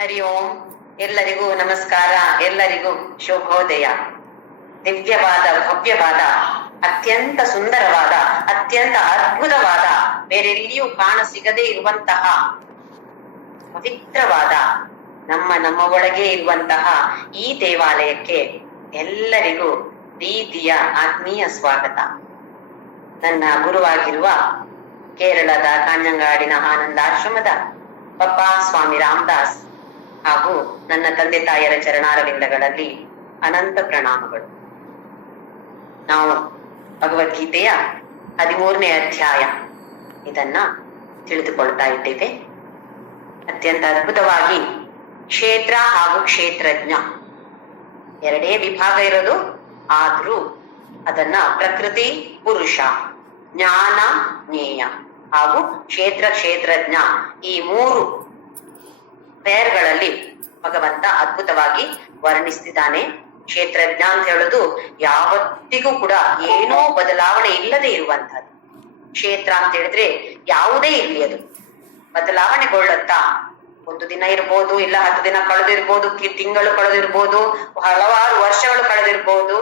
ಹರಿ ಓಂ. ಎಲ್ಲರಿಗೂ ನಮಸ್ಕಾರ, ಎಲ್ಲರಿಗೂ ಶುಭೋದಯ. ದಿವ್ಯವಾದ, ಭವ್ಯವಾದ, ಅತ್ಯಂತ ಸುಂದರವಾದ, ಅತ್ಯಂತ ಅದ್ಭುತವಾದ, ಬೇರೆಲ್ಲಿಯೂ ಕಾಣ ಸಿಗದೇ ಇರುವಂತಹ ಪವಿತ್ರವಾದ ನಮ್ಮ ಒಳಗೆ ಇರುವಂತಹ ಈ ದೇವಾಲಯಕ್ಕೆ ಎಲ್ಲರಿಗೂ ಪ್ರೀತಿಯ ಆತ್ಮೀಯ ಸ್ವಾಗತ. ನನ್ನ ಗುರುವಾಗಿರುವ ಕೇರಳದ ಕಾಂಜಂಗಾಡಿನ ಆನಂದಾಶ್ರಮದ ಪಪ್ಪಾ ಸ್ವಾಮಿ ರಾಮದಾಸ್ ಹಾಗೂ ನನ್ನ ತಂದೆ ತಾಯಿಯರ ಚರಣಾರವಿಂದಗಳಲ್ಲಿ ಅನಂತ ಪ್ರಣಾಮಗಳು. ನಾವು ಭಗವದ್ಗೀತೆಯ 13ನೇ ಅಧ್ಯಾಯ ಇದನ್ನ ತಿಳಿದುಕೊಳ್ತಾ ಇದ್ದೇವೆ. ಅತ್ಯಂತ ಅದ್ಭುತವಾಗಿ ಕ್ಷೇತ್ರ ಹಾಗೂ ಕ್ಷೇತ್ರಜ್ಞ ಎರಡೇ ವಿಭಾಗ ಇರೋದು, ಆದ್ರೂ ಅದನ್ನ ಪ್ರಕೃತಿ, ಪುರುಷ, ಜ್ಞಾನ, ಜ್ಞೇಯ ಹಾಗೂ ಕ್ಷೇತ್ರಜ್ಞ ಈ 3 ಪೇರ್ಗಳಲ್ಲಿ ಭಗವಂತ ಅದ್ಭುತವಾಗಿ ವರ್ಣಿಸ್ತಿದ್ದಾನೆ. ಕ್ಷೇತ್ರಜ್ಞ ಅಂತ ಹೇಳೋದು ಯಾವತ್ತಿಗೂ ಕೂಡ ಏನೋ ಬದಲಾವಣೆ ಇಲ್ಲದೆ ಇರುವಂತಹದ್ದು. ಕ್ಷೇತ್ರ ಅಂತ ಹೇಳಿದ್ರೆ ಯಾವುದೇ ಇರ್ಲಿ ಅದು ಬದಲಾವಣೆಗೊಳ್ಳುತ್ತಾ, ಒಂದು ದಿನ ಇರ್ಬೋದು, ಇಲ್ಲ 10 ದಿನ ಕಳೆದಿರ್ಬೋದು, ತಿಂಗಳು ಕಳೆದಿರ್ಬೋದು, ಹಲವಾರು ವರ್ಷಗಳು ಕಳೆದಿರ್ಬೋದು,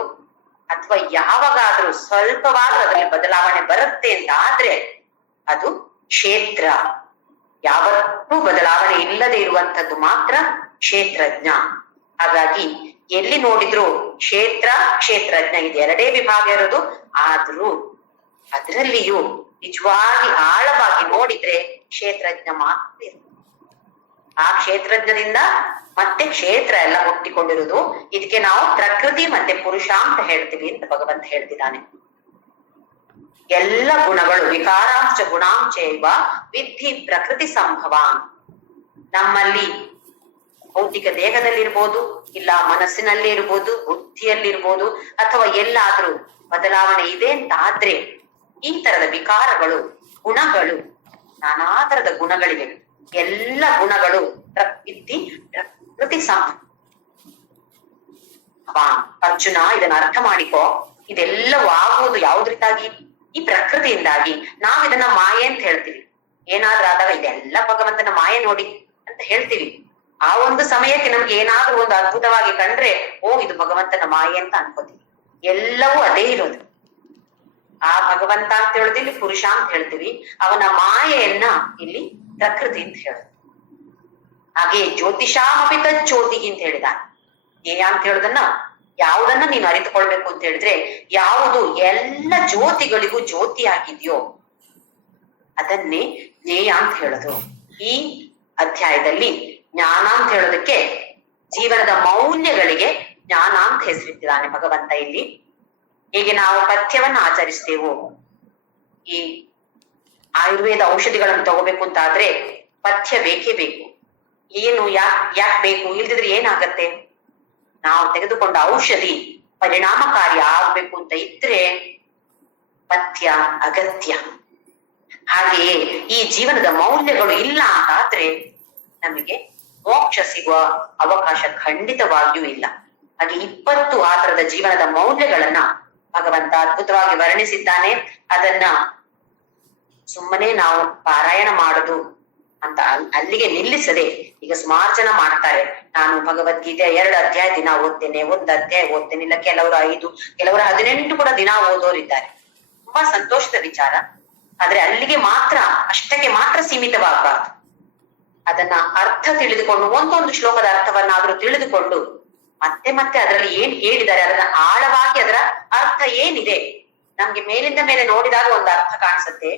ಅಥವಾ ಯಾವಾಗಾದ್ರೂ ಸ್ವಲ್ಪವಾದ್ರೂ ಅದರಲ್ಲಿ ಬದಲಾವಣೆ ಬರುತ್ತೆ ಅಂತ ಆದ್ರೆ ಅದು ಕ್ಷೇತ್ರ. ಯಾವತ್ತೂ ಬದಲಾವಣೆ ಇಲ್ಲದೆ ಇರುವಂತದ್ದು ಮಾತ್ರ ಕ್ಷೇತ್ರಜ್ಞ. ಹಾಗಾಗಿ ಎಲ್ಲಿ ನೋಡಿದ್ರು ಕ್ಷೇತ್ರಜ್ಞ ಇದು ಎರಡೇ ವಿಭಾಗ ಇರೋದು. ಆದ್ರೂ ಅದರಲ್ಲಿಯೂ ನಿಜವಾಗಿ ಆಳವಾಗಿ ನೋಡಿದ್ರೆ ಕ್ಷೇತ್ರಜ್ಞ ಮಾತ್ರ ಇರುತ್ತೆ. ಆ ಕ್ಷೇತ್ರಜ್ಞದಿಂದ ಮತ್ತೆ ಕ್ಷೇತ್ರ ಎಲ್ಲ ಹುಟ್ಟಿಕೊಂಡಿರುವುದು. ಇದಕ್ಕೆ ನಾವು ಪ್ರಕೃತಿ ಮತ್ತೆ ಪುರುಷ ಅಂತ ಹೇಳ್ತೀವಿ ಅಂತ ಭಗವಂತ ಹೇಳ್ತಿದ್ದಾನೆ. ಎಲ್ಲ ಗುಣಗಳು ವಿಕಾರಾಂಶ ಗುಣಾಂಚೈವ ವಿಧಿ ಪ್ರಕೃತಿ ಸಂಭವ. ನಮ್ಮಲ್ಲಿ ಭೌತಿಕ ದೇಹದಲ್ಲಿರ್ಬೋದು, ಇಲ್ಲ ಮನಸ್ಸಿನಲ್ಲಿ ಇರ್ಬೋದು, ಬುದ್ಧಿಯಲ್ಲಿರ್ಬೋದು, ಅಥವಾ ಎಲ್ಲಾದ್ರೂ ಬದಲಾವಣೆ ಇದೆ ಅಂತ ಆದ್ರೆ ಈ ತರದ ವಿಕಾರಗಳು, ಗುಣಗಳು, ನಾನಾ ತರದ ಗುಣಗಳಿವೆ. ಎಲ್ಲ ಗುಣಗಳು ಪ್ರಕೃತಿ ಸಂಭವ. ಅರ್ಜುನ, ಇದನ್ನ ಅರ್ಥ ಮಾಡಿಕೋ. ಇದೆಲ್ಲವೂ ಆಗುವುದು ಯಾವುದ್ರಿಂದಾಗಿ? ಈ ಪ್ರಕೃತಿಯಿಂದಾಗಿ. ನಾವ್ ಇದನ್ನ ಮಾಯೆ ಅಂತ ಹೇಳ್ತೀವಿ. ಏನಾದ್ರೂ ಆದಾಗ ಇದೆಲ್ಲ ಭಗವಂತನ ಮಾಯೆ ನೋಡಿ ಅಂತ ಹೇಳ್ತೀವಿ. ಆ ಒಂದು ಸಮಯಕ್ಕೆ ನಮ್ಗೆ ಏನಾದ್ರೂ ಒಂದು ಅದ್ಭುತವಾಗಿ ಕಂಡ್ರೆ ಇದು ಭಗವಂತನ ಮಾಯೆ ಅಂತ ಅನ್ಕೋತೀವಿ. ಎಲ್ಲವೂ ಅದೇ ಇರೋದು. ಆ ಭಗವಂತ ಅಂತ ಹೇಳುದು ಇಲ್ಲಿ ಪುರುಷ ಅಂತ ಹೇಳ್ತೀವಿ. ಅವನ ಮಾಯೆಯನ್ನ ಇಲ್ಲಿ ಪ್ರಕೃತಿ ಅಂತ ಹೇಳುದು. ಹಾಗೆ ಜ್ಯೋತಿಷಾಮಪಿ ತಜ್ಜ್ಯೋತಿ ಅಂತ ಹೇಳಿದ. ಅಂತ ಹೇಳುದನ್ನ ಯಾವುದನ್ನ ನೀನು ಅರಿತುಕೊಳ್ಬೇಕು ಅಂತ ಹೇಳಿದ್ರೆ, ಯಾವುದು ಎಲ್ಲ ಜ್ಯೋತಿಗಳಿಗೂ ಜ್ಯೋತಿ ಆಗಿದೆಯೋ ಅದನ್ನೇ ಜ್ಞೇಯ ಅಂತ ಹೇಳೋದು. ಈ ಅಧ್ಯಾಯದಲ್ಲಿ ಜ್ಞಾನ ಅಂತ ಹೇಳೋದಕ್ಕೆ ಜೀವನದ ಮೌಲ್ಯಗಳಿಗೆ ಜ್ಞಾನ ಅಂತ ಹೆಸರಿಟ್ಟಿದ್ದಾನೆ ಭಗವಂತ ಇಲ್ಲಿ. ಹೀಗೆ ನಾವು ಪಥ್ಯವನ್ನ ಆಚರಿಸ್ತೇವೋ, ಈ ಆಯುರ್ವೇದ ಔಷಧಿಗಳನ್ನು ತಗೋಬೇಕು ಅಂತ ಆದ್ರೆ ಪಥ್ಯ ಬೇಕೇ ಬೇಕು. ಏನು ಯಾಕೆ ಬೇಕು? ಇಲ್ದಿದ್ರೆ ಏನಾಗತ್ತೆ? ನಾವು ತೆಗೆದುಕೊಂಡ ಔಷಧಿ ಪರಿಣಾಮಕಾರಿ ಆಗ್ಬೇಕು ಅಂತ ಇದ್ರೆ ಪಥ್ಯ ಅಗತ್ಯ. ಹಾಗೆಯೇ ಈ ಜೀವನದ ಮೌಲ್ಯಗಳು ಇಲ್ಲ ಅಂತಾದ್ರೆ ನಮಗೆ ಮೋಕ್ಷ ಸಿಗುವ ಅವಕಾಶ ಖಂಡಿತವಾಗಿಯೂ ಇಲ್ಲ. ಹಾಗೆ 20 ಆ ತರದ ಜೀವನದ ಮೌಲ್ಯಗಳನ್ನ ಭಗವಂತ ಅದ್ಭುತವಾಗಿ ವರ್ಣಿಸಿದ್ದಾನೆ. ಅದನ್ನ ಸುಮ್ಮನೆ ನಾವು ಪಾರಾಯಣ ಮಾಡೋದು ಅಂತ ಅಲ್ಲಿಗೆ ನಿಲ್ಲಿಸದೆ, ಈಗ ಸುಮಾರು ಜನ ಮಾಡ್ತಾರೆ, ನಾನು ಭಗವದ್ಗೀತೆ 2 ಅಧ್ಯಾಯ ದಿನ ಓದ್ತೇನೆ, 1 ಅಧ್ಯಾಯ ಓದ್ತೇನೆ, ಇಲ್ಲ ಕೆಲವರು 5, ಕೆಲವರು 18 ಕೂಡ ದಿನ ಓದೋರಿದ್ದಾರೆ. ತುಂಬಾ ಸಂತೋಷದ ವಿಚಾರ. ಆದ್ರೆ ಅಲ್ಲಿಗೆ ಮಾತ್ರ, ಅಷ್ಟಕ್ಕೆ ಮಾತ್ರ ಸೀಮಿತವಾಗಬಾರ್ದು. ಅದನ್ನ ಅರ್ಥ ತಿಳಿದುಕೊಂಡು, ಒಂದೊಂದು ಶ್ಲೋಕದ ಅರ್ಥವನ್ನಾದ್ರೂ ತಿಳಿದುಕೊಂಡು ಮತ್ತೆ ಅದರಲ್ಲಿ ಏನ್ ಹೇಳಿದ್ದಾರೆ ಅದನ್ನ ಆಳವಾಗಿ, ಅದರ ಅರ್ಥ ಏನಿದೆ ನಮ್ಗೆ ಮೇಲಿಂದ ಮೇಲೆ ನೋಡಿದಾಗ ಒಂದು ಅರ್ಥ ಕಾಣಿಸುತ್ತೆ.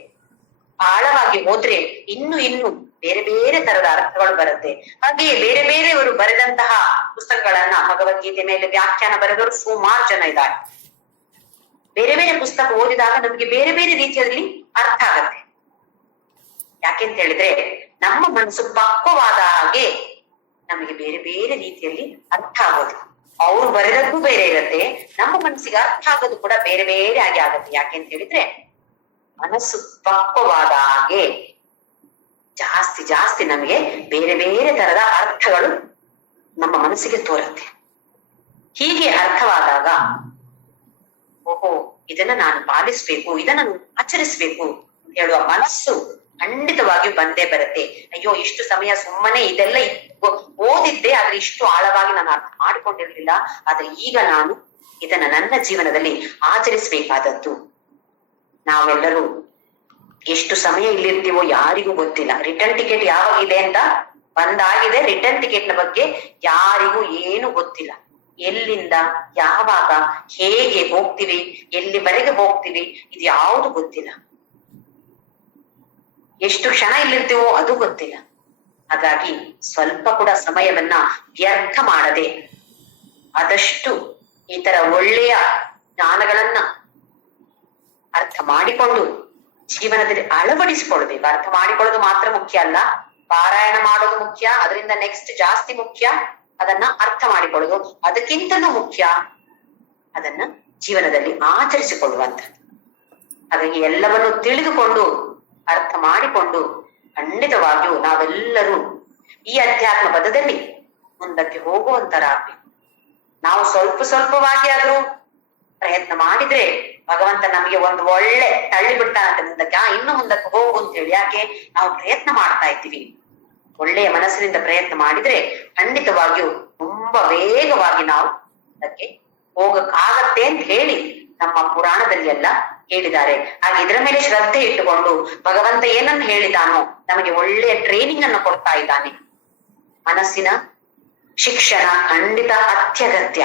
ಆಳವಾಗಿ ಹೋದ್ರೆ ಇನ್ನು ಬೇರೆ ಬೇರೆ ತರದ ಅರ್ಥಗಳು ಬರುತ್ತೆ. ಹಾಗೆಯೇ ಬೇರೆ ಬೇರೆಯವರು ಬರೆದಂತಹ ಪುಸ್ತಕಗಳನ್ನ, ಭಗವದ್ಗೀತೆ ಮೇಲೆ ವ್ಯಾಖ್ಯಾನ ಬರೆದವರು ಸುಮಾರು ಜನ ಇದ್ದಾರೆ. ಬೇರೆ ಬೇರೆ ಪುಸ್ತಕ ಓದಿದಾಗ ನಮ್ಗೆ ಬೇರೆ ಬೇರೆ ರೀತಿಯಲ್ಲಿ ಅರ್ಥ ಆಗತ್ತೆ. ಯಾಕೆಂತ ಹೇಳಿದ್ರೆ ನಮ್ಮ ಮನಸ್ಸು ಪಕ್ವವಾದ ಹಾಗೆ ನಮಗೆ ಬೇರೆ ಬೇರೆ ರೀತಿಯಲ್ಲಿ ಅರ್ಥ ಆಗೋದು. ಅವ್ರು ಬರೆದಕ್ಕೂ ಬೇರೆ ಇರತ್ತೆ, ನಮ್ಮ ಮನಸ್ಸಿಗೆ ಅರ್ಥ ಆಗೋದು ಕೂಡ ಬೇರೆ ಬೇರೆ ಆಗಿ ಆಗತ್ತೆ. ಯಾಕೆಂತ ಹೇಳಿದ್ರೆ ಮನಸ್ಸು ಪಕ್ವವಾದ ಹಾಗೆ ಜಾಸ್ತಿ ನಮಗೆ ಬೇರೆ ಬೇರೆ ತರದ ಅರ್ಥಗಳು ನಮ್ಮ ಮನಸ್ಸಿಗೆ ತೋರುತ್ತೆ. ಹೀಗೆ ಅರ್ಥವಾದಾಗ ಇದನ್ನ ನಾನು ಪಾಲಿಸ್ಬೇಕು, ಇದನ್ನ ಆಚರಿಸ್ಬೇಕು ಹೇಳುವ ಮನಸ್ಸು ಖಂಡಿತವಾಗಿಯೂ ಬಂದೇ ಬರುತ್ತೆ. ಅಯ್ಯೋ ಇಷ್ಟು ಸಮಯ ಸುಮ್ಮನೆ ಇದೆಲ್ಲ ಓದಿದ್ದೆ, ಆದ್ರೆ ಇಷ್ಟು ಆಳವಾಗಿ ನಾನು ಅರ್ಥ ಮಾಡಿಕೊಂಡಿರ್ಲಿಲ್ಲ. ಆದ್ರೆ ಈಗ ನಾನು ಇದನ್ನ ನನ್ನ ಜೀವನದಲ್ಲಿ ಆಚರಿಸಬೇಕಾದದ್ದು. ನಾವೆಲ್ಲರೂ ಎಷ್ಟು ಸಮಯ ಇಲ್ಲಿರ್ತೀವೋ ಯಾರಿಗೂ ಗೊತ್ತಿಲ್ಲ. ರಿಟರ್ನ್ ಟಿಕೆಟ್ ಯಾವಾಗ ಇದೆ ಅಂತ ಬಂದಾಗಿದೆ. ರಿಟರ್ನ್ ಟಿಕೆಟ್ ನ ಬಗ್ಗೆ ಯಾರಿಗೂ ಏನು ಗೊತ್ತಿಲ್ಲ. ಎಲ್ಲಿಂದ ಯಾವಾಗ ಹೇಗೆ ಹೋಗ್ತೀವಿ, ಎಲ್ಲಿವರೆಗೆ ಹೋಗ್ತೀವಿ, ಇದು ಯಾವುದು ಗೊತ್ತಿಲ್ಲ. ಎಷ್ಟು ಕ್ಷಣ ಇಲ್ಲಿರ್ತೀವೋ ಅದು ಗೊತ್ತಿಲ್ಲ. ಹಾಗಾಗಿ ಸ್ವಲ್ಪ ಕೂಡ ಸಮಯವನ್ನ ವ್ಯರ್ಥ ಮಾಡದೆ ಆದಷ್ಟು ಈ ತರ ಒಳ್ಳೆಯ ಜ್ಞಾನಗಳನ್ನ ಅರ್ಥ ಮಾಡಿಕೊಂಡು ಜೀವನದಲ್ಲಿ ಅಳವಡಿಸಿಕೊಳ್ಬೇಕು. ಅರ್ಥ ಮಾಡಿಕೊಳ್ಳೋದು ಮಾತ್ರ ಮುಖ್ಯ ಅಲ್ಲ, ಪಾರಾಯಣ ಮಾಡೋದು ಮುಖ್ಯ, ಅದರಿಂದ ನೆಕ್ಸ್ಟ್ ಜಾಸ್ತಿ ಮುಖ್ಯ ಅದನ್ನ ಅರ್ಥ ಮಾಡಿಕೊಳ್ಳೋದು, ಅದಕ್ಕಿಂತಲೂ ಮುಖ್ಯ ಅದನ್ನ ಜೀವನದಲ್ಲಿ ಆಚರಿಸಿಕೊಳ್ಳುವಂಥದ್ದು. ಹಾಗಾಗಿ ಎಲ್ಲವನ್ನು ತಿಳಿದುಕೊಂಡು ಅರ್ಥ ಮಾಡಿಕೊಂಡು ಖಂಡಿತವಾಗಿಯೂ ನಾವೆಲ್ಲರೂ ಈ ಅಧ್ಯಾತ್ಮ ಪದದಲ್ಲಿ ಮುಂದಕ್ಕೆ ಹೋಗುವಂತರಾಗ್ಬೇಕು. ನಾವು ಸ್ವಲ್ಪವಾಗಿ ಆದ್ರೂ ಪ್ರಯತ್ನ ಮಾಡಿದ್ರೆ ಭಗವಂತ ನಮಗೆ ಒಂದು ಒಳ್ಳೆ ತಳ್ಳಿ ಬಿಡ್ತಾನಂತೆ ಮುಂದಕ್ಕೆ, ಇನ್ನು ಮುಂದಕ್ಕೆ ಹೋಗು ಅಂತ ಹೇಳಿ. ಯಾಕೆ ನಾವು ಪ್ರಯತ್ನ ಮಾಡ್ತಾ ಇದ್ದೀವಿ. ಒಳ್ಳೆಯ ಮನಸ್ಸಿನಿಂದ ಪ್ರಯತ್ನ ಮಾಡಿದ್ರೆ ಖಂಡಿತವಾಗಿಯೂ ತುಂಬಾ ವೇಗವಾಗಿ ನಾವು ಅದಕ್ಕೆ ಹೋಗಕ್ಕಾಗತ್ತೆ ಅಂತ ಹೇಳಿ ನಮ್ಮ ಪುರಾಣದಲ್ಲಿ ಎಲ್ಲ ಹೇಳಿದ್ದಾರೆ. ಹಾಗೆ ಇದರ ಮೇಲೆ ಶ್ರದ್ಧೆ ಇಟ್ಟುಕೊಂಡು ಭಗವಂತ ಏನನ್ನು ಹೇಳಿದಾನೋ ನಮಗೆ ಒಳ್ಳೆಯ ಟ್ರೈನಿಂಗ್ ಅನ್ನು ಕೊಡ್ತಾ ಇದ್ದಾನೆ. ಮನಸ್ಸಿನ ಶಿಕ್ಷಣ ಖಂಡಿತ ಅತ್ಯಗತ್ಯ.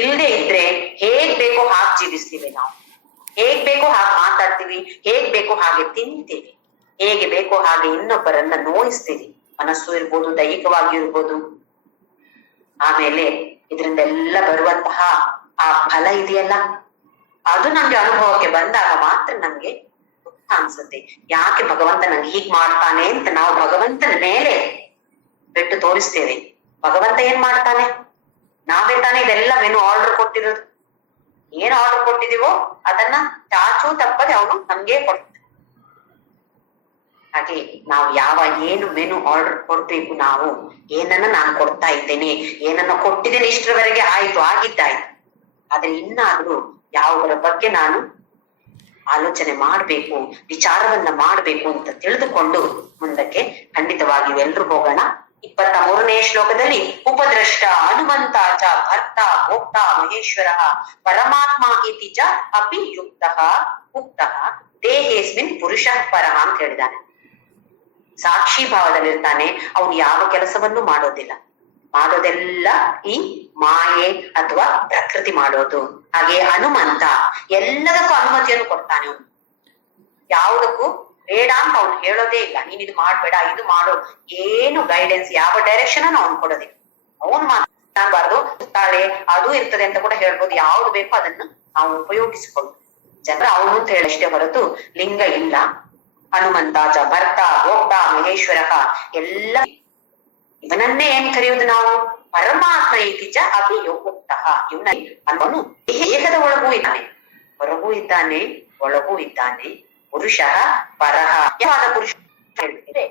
ಇಲ್ಲದೆ ಇದ್ರೆ ಹೇಗ್ ಬೇಕೋ ಹಾಗೆ ಜೀವಿಸ್ತೀವಿ ನಾವು, ಹೇಗ್ ಬೇಕೋ ಹಾಗೆ ಮಾತಾಡ್ತೀವಿ, ಹೇಗ್ ಬೇಕೋ ಹಾಗೆ ತಿಂತೀವಿ, ಹೇಗೆ ಬೇಕೋ ಹಾಗೆ ಇನ್ನೊಬ್ಬರನ್ನ ನೋಯಿಸ್ತೀವಿ. ಮನಸ್ಸು ಇರ್ಬೋದು, ದೈಹಿಕವಾಗಿ ಇರ್ಬೋದು. ಆಮೇಲೆ ಇದರಿಂದೆಲ್ಲ ಬರುವಂತಹ ಆ ಫಲ ಇದೆಯಲ್ಲ, ಅದು ನಮ್ಗೆ ಅನುಭವಕ್ಕೆ ಬಂದಾಗ ಮಾತ್ರ ನಮ್ಗೆ ದುಃಖ ಅನ್ಸುತ್ತೆ. ಯಾಕೆ ಭಗವಂತ ನಂಗೆ ಹೀಗ್ ಮಾಡ್ತಾನೆ ಅಂತ ನಾವು ಭಗವಂತನ ಮೇಲೆ ಬಿಟ್ಟು ತೋರಿಸ್ತೇವೆ. ಭಗವಂತ ಏನ್ ಮಾಡ್ತಾನೆ? ನಾವೇ ತಾನೇ ಇದೆಲ್ಲ ಮೆನು ಆರ್ಡರ್ ಕೊಟ್ಟಿರೋದು. ಏನ್ ಆರ್ಡರ್ ಕೊಟ್ಟಿದೀವೋ ಅದನ್ನ ಚಾಚೂ ತಪ್ಪದೆ ಅವನು ನಮ್ಗೆ ಕೊಡ್ತಾನೆ. ಹಾಗೆ ನಾವು ಏನು ಮೆನು ಆರ್ಡರ್ ಕೊಡ್ಬೇಕು, ನಾವು ಏನನ್ನ ನಾನು ಕೊಡ್ತಾ ಇದ್ದೇನೆ, ಏನನ್ನ ಕೊಟ್ಟಿದ್ದೇನೆ, ಇಷ್ಟರವರೆಗೆ ಆಯ್ತು, ಆಗಿದ್ದಾಯ್ತು. ಆದ್ರೆ ಇನ್ನಾದ್ರೂ ಯಾವುದರ ಬಗ್ಗೆ ನಾನು ಆಲೋಚನೆ ಮಾಡ್ಬೇಕು, ವಿಚಾರವನ್ನ ಮಾಡ್ಬೇಕು ಅಂತ ತಿಳಿದುಕೊಂಡು ಮುಂದಕ್ಕೆ ಖಂಡಿತವಾಗಿ ಎಲ್ರು ಹೋಗೋಣ. 23ನೇ ಶ್ಲೋಕದಲ್ಲಿ ಉಪದ್ರಷ್ಟ ಹನುಮಂತ ಚ ಭರ್ತ ಭೋಕ್ತ ಮಹೇಶ್ವರ ಪರಮಾತ್ಮ ಇತಿ ಚ ಅಪಿ ಯುಕ್ತಃ ಉಕ್ತಃ ದೇಹೇಸ್ಮಿನ್ ಪುರುಷಃ ಪರಃ ಅಂತ ಹೇಳಿದಾನೆ. ಸಾಕ್ಷಿ ಭಾವದಲ್ಲಿರ್ತಾನೆ. ಅವನು ಯಾವ ಕೆಲಸವನ್ನು ಮಾಡೋದಿಲ್ಲ, ಮಾಡೋದೆಲ್ಲ ಈ ಮಾಯೆ ಅಥವಾ ಪ್ರಕೃತಿ ಮಾಡೋದು. ಹಾಗೆ ಹನುಮಂತ ಎಲ್ಲದಕ್ಕೂ ಅನುಮತಿಯನ್ನು ಕೊಡ್ತಾನೆ. ಅವನು ಯಾವುದಕ್ಕೂ ಬೇಡ ಅಂತ ಅವ್ನು ಹೇಳೋದೇ ಇಲ್ಲ. ನೀನ್ ಇದು ಮಾಡ್ಬೇಡ, ಇದು ಮಾಡೋ, ಏನು ಗೈಡೆನ್ಸ್, ಯಾವ ಡೈರೆಕ್ಷನ್ ಅವ್ನು ಕೊಡೋದಿಲ್ಲ. ಅವನು ಮಾತಾಡಬಾರ್ದು, ತಾಳೆ ಅದು ಇರ್ತದೆ ಅಂತ ಕೂಡ ಹೇಳ್ಬೋದು. ಯಾವ್ದು ಬೇಕೋ ಅದನ್ನ ನಾವು ಉಪಯೋಗಿಸಿಕೊಂಡು ಜನರ ಅವನು ಅಂತ ಹೇಳಷ್ಟೇ ಹೊರತು ಲಿಂಗ ಇಲ್ಲ. ಹನುಮಂತ ಚ ಭರ್ತ ಭೋಕ್ತ ಮಹೇಶ್ವರ ಎಲ್ಲ ಇವನನ್ನೇ ಏನ್ ಕರೆಯುವುದು ನಾವು? ಪರಮಾತ್ಮ ಇತಿ ಚ ಅಪಿ ಯುಕ್ತಃ. ಇವನ ಅವನು ದೇಹದ ಒಳಗೂ ಇದ್ದಾನೆ, ಹೊರಗೂ ಇದ್ದಾನೆ, ಒಳಗೂ ಇದ್ದಾನೆ. ಪುರುಷ ಪರಹ. ಯಾವಾದ ಪುರುಷ ಹೇಳ್ತಿದೆ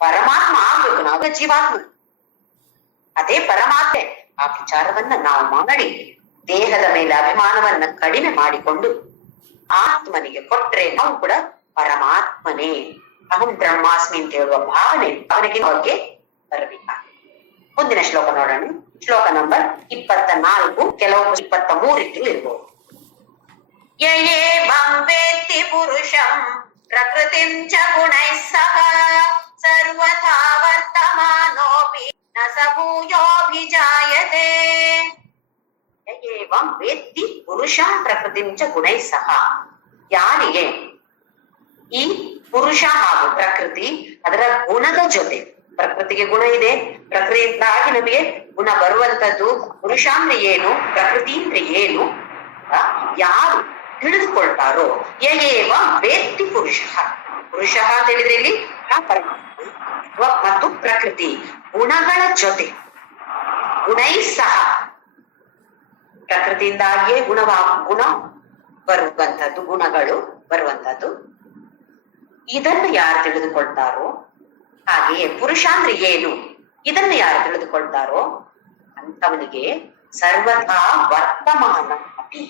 ಪರಮಾತ್ಮ ಆಗ್ಬೇಕು, ನಾವು ಜೀವಾತ್ಮ, ಅದೇ ಪರಮಾತ್ಮೆ. ಆ ವಿಚಾರವನ್ನ ನಾವು ಮಾಡಿ ದೇಹದ ಮೇಲೆ ಅಭಿಮಾನವನ್ನ ಕಡಿಮೆ ಮಾಡಿಕೊಂಡು ಆತ್ಮನಿಗೆ ಕೊಟ್ರೆ ನಾವು ಕೂಡ ಪರಮಾತ್ಮನೇ, ಅಹಂ ಬ್ರಹ್ಮಾಸ್ಮಿ ಅಂತ ಹೇಳುವ ಭಾವನೆ ಅವನಿಗೆ ಬಗ್ಗೆ ಬರಬೇಕಾಗ. ಮುಂದಿನ ಶ್ಲೋಕ ನೋಡೋಣ. ಶ್ಲೋಕ ನಂಬರ್ 24, ಕೆಲವು 23 ಇರ್ಬೋದು. ಯಯೇವಂ ವೇತ್ತಿ ಪುರುಷಂ ಪ್ರಕೃತಿಂ ಚ ಗುಣೈಃ ಸಹ ಸರ್ವಥಾ ವರ್ತಮಾನೋಪಿ ನ ಸ ಭೂಯೋಭಿಜಾಯತೆ. ಯಯೇವಂ ವೇತ್ತಿ ಪುರುಷಂ ಪ್ರಕೃತಿಂ ಚ ಗುಣೈಃ ಸಹ. ಯಾರಿಗೆ ಈ ಪುರುಷ ಹಾಗೂ ಪ್ರಕೃತಿ ಅದರ ಗುಣದ ಜೊತೆ, ಪ್ರಕೃತಿಗೆ ಗುಣ ಇದೆ, ಪ್ರಕೃತಿಯಿಂದಾಗಿ ನಮಗೆ ಗುಣ ಬರುವಂತದ್ದು. ಪುರುಷ ಅಂದ್ರೆ ಏನು, ಪ್ರಕೃತಿ ಅಂದ್ರೆ ಏನು, ಯಾರು ತಿಳಿದುಕೊಳ್ತಾರೋ ಯಯೇವ ವೇತ್ತಿ ಪುರುಷ. ಪುರುಷ ಅಂತ ಹೇಳಿದ್ರೆ ಇಲ್ಲಿ ಪರಮಾತ್ಮ ಮತ್ತು ಪ್ರಕೃತಿ ಗುಣಗಳ ಜೊತೆ, ಗುಣೈ ಸಹ, ಪ್ರಕೃತಿಯಿಂದಾಗಿಯೇ ಗುಣ ಬರುವಂತದ್ದು, ಗುಣಗಳು ಬರುವಂತದ್ದು. ಇದನ್ನು ಯಾರು ತಿಳಿದುಕೊಳ್ತಾರೋ, ಹಾಗೆಯೇ ಪುರುಷ ಅಂದ್ರೆ ಏನು ಇದನ್ನು ಯಾರು ತಿಳಿದುಕೊಳ್ತಾರೋ ಅಂತವನಿಗೆ ಸರ್ವಥಾ ವರ್ತಮಾನ ಅಪಿ.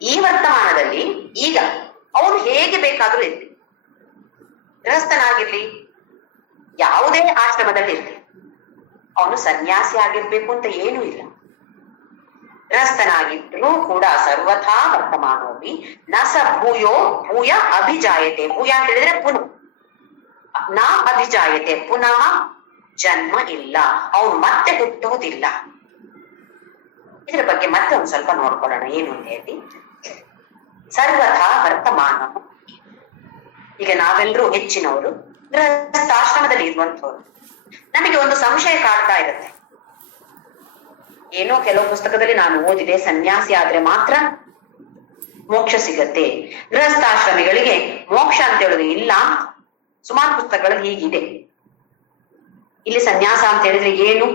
ಈ ವರ್ತಮಾನದಲ್ಲಿ ಈಗ ಅವನು ಹೇಗೆ ಬೇಕಾದ್ರೂ ಇರ್ಲಿ, ಗೃಹಸ್ಥನಾಗಿರ್ಲಿ, ಯಾವುದೇ ಆಶ್ರಮದಲ್ಲಿ ಇರ್ಲಿ, ಅವನು ಸನ್ಯಾಸಿ ಆಗಿರ್ಬೇಕು ಅಂತ ಏನೂ ಇಲ್ಲ. ಗೃಹಸ್ಥನಾಗಿದ್ರು ಕೂಡ ಸರ್ವಥಾ ವರ್ತಮಾನೋಪಿ ನ ಸ ಭೂಯೋ ಭೂಯ ಅಭಿಜಾಯತೆ. ಭೂಯ ಅಂತ ಹೇಳಿದ್ರೆ ಪುನಃ, ನ ಅಭಿಜಾಯತೆ, ಪುನಃ ಜನ್ಮ ಇಲ್ಲ, ಅವನು ಮತ್ತೆ ಹುಟ್ಟುವುದಿಲ್ಲ. ಇದ್ರ ಬಗ್ಗೆ ಮತ್ತೆ ಒಂದ್ ಸ್ವಲ್ಪ ನೋಡ್ಕೊಳ್ಳೋಣ ಏನು ಅಂತ ಹೇಳಿ. ಸರ್ವಥಾ ವರ್ತಮಾನ, ಈಗ ನಾವೆಲ್ಲರೂ ಹೆಚ್ಚಿನವರು ಗೃಹಸ್ಥಾಶ್ರಮದಲ್ಲಿ ಇರುವಂತವ್ರು. ನಮಗೆ ಒಂದು ಸಂಶಯ ಕಾಡ್ತಾ ಇರುತ್ತೆ. ಏನೋ ಕೆಲವು ಪುಸ್ತಕದಲ್ಲಿ ನಾನು ಓದಿದೆ, ಸನ್ಯಾಸಿ ಆದ್ರೆ ಮಾತ್ರ ಮೋಕ್ಷ ಸಿಗತ್ತೆ, ಗೃಹಸ್ಥಾಶ್ರಮಿಗಳಿಗೆ ಮೋಕ್ಷ ಅಂತ ಹೇಳುದು ಇಲ್ಲ. ಸುಮಾರು ಪುಸ್ತಕಗಳಲ್ಲಿ ಹೀಗಿದೆ. ಇಲ್ಲಿ ಸನ್ಯಾಸ ಅಂತ ಹೇಳಿದ್ರೆ ಏನು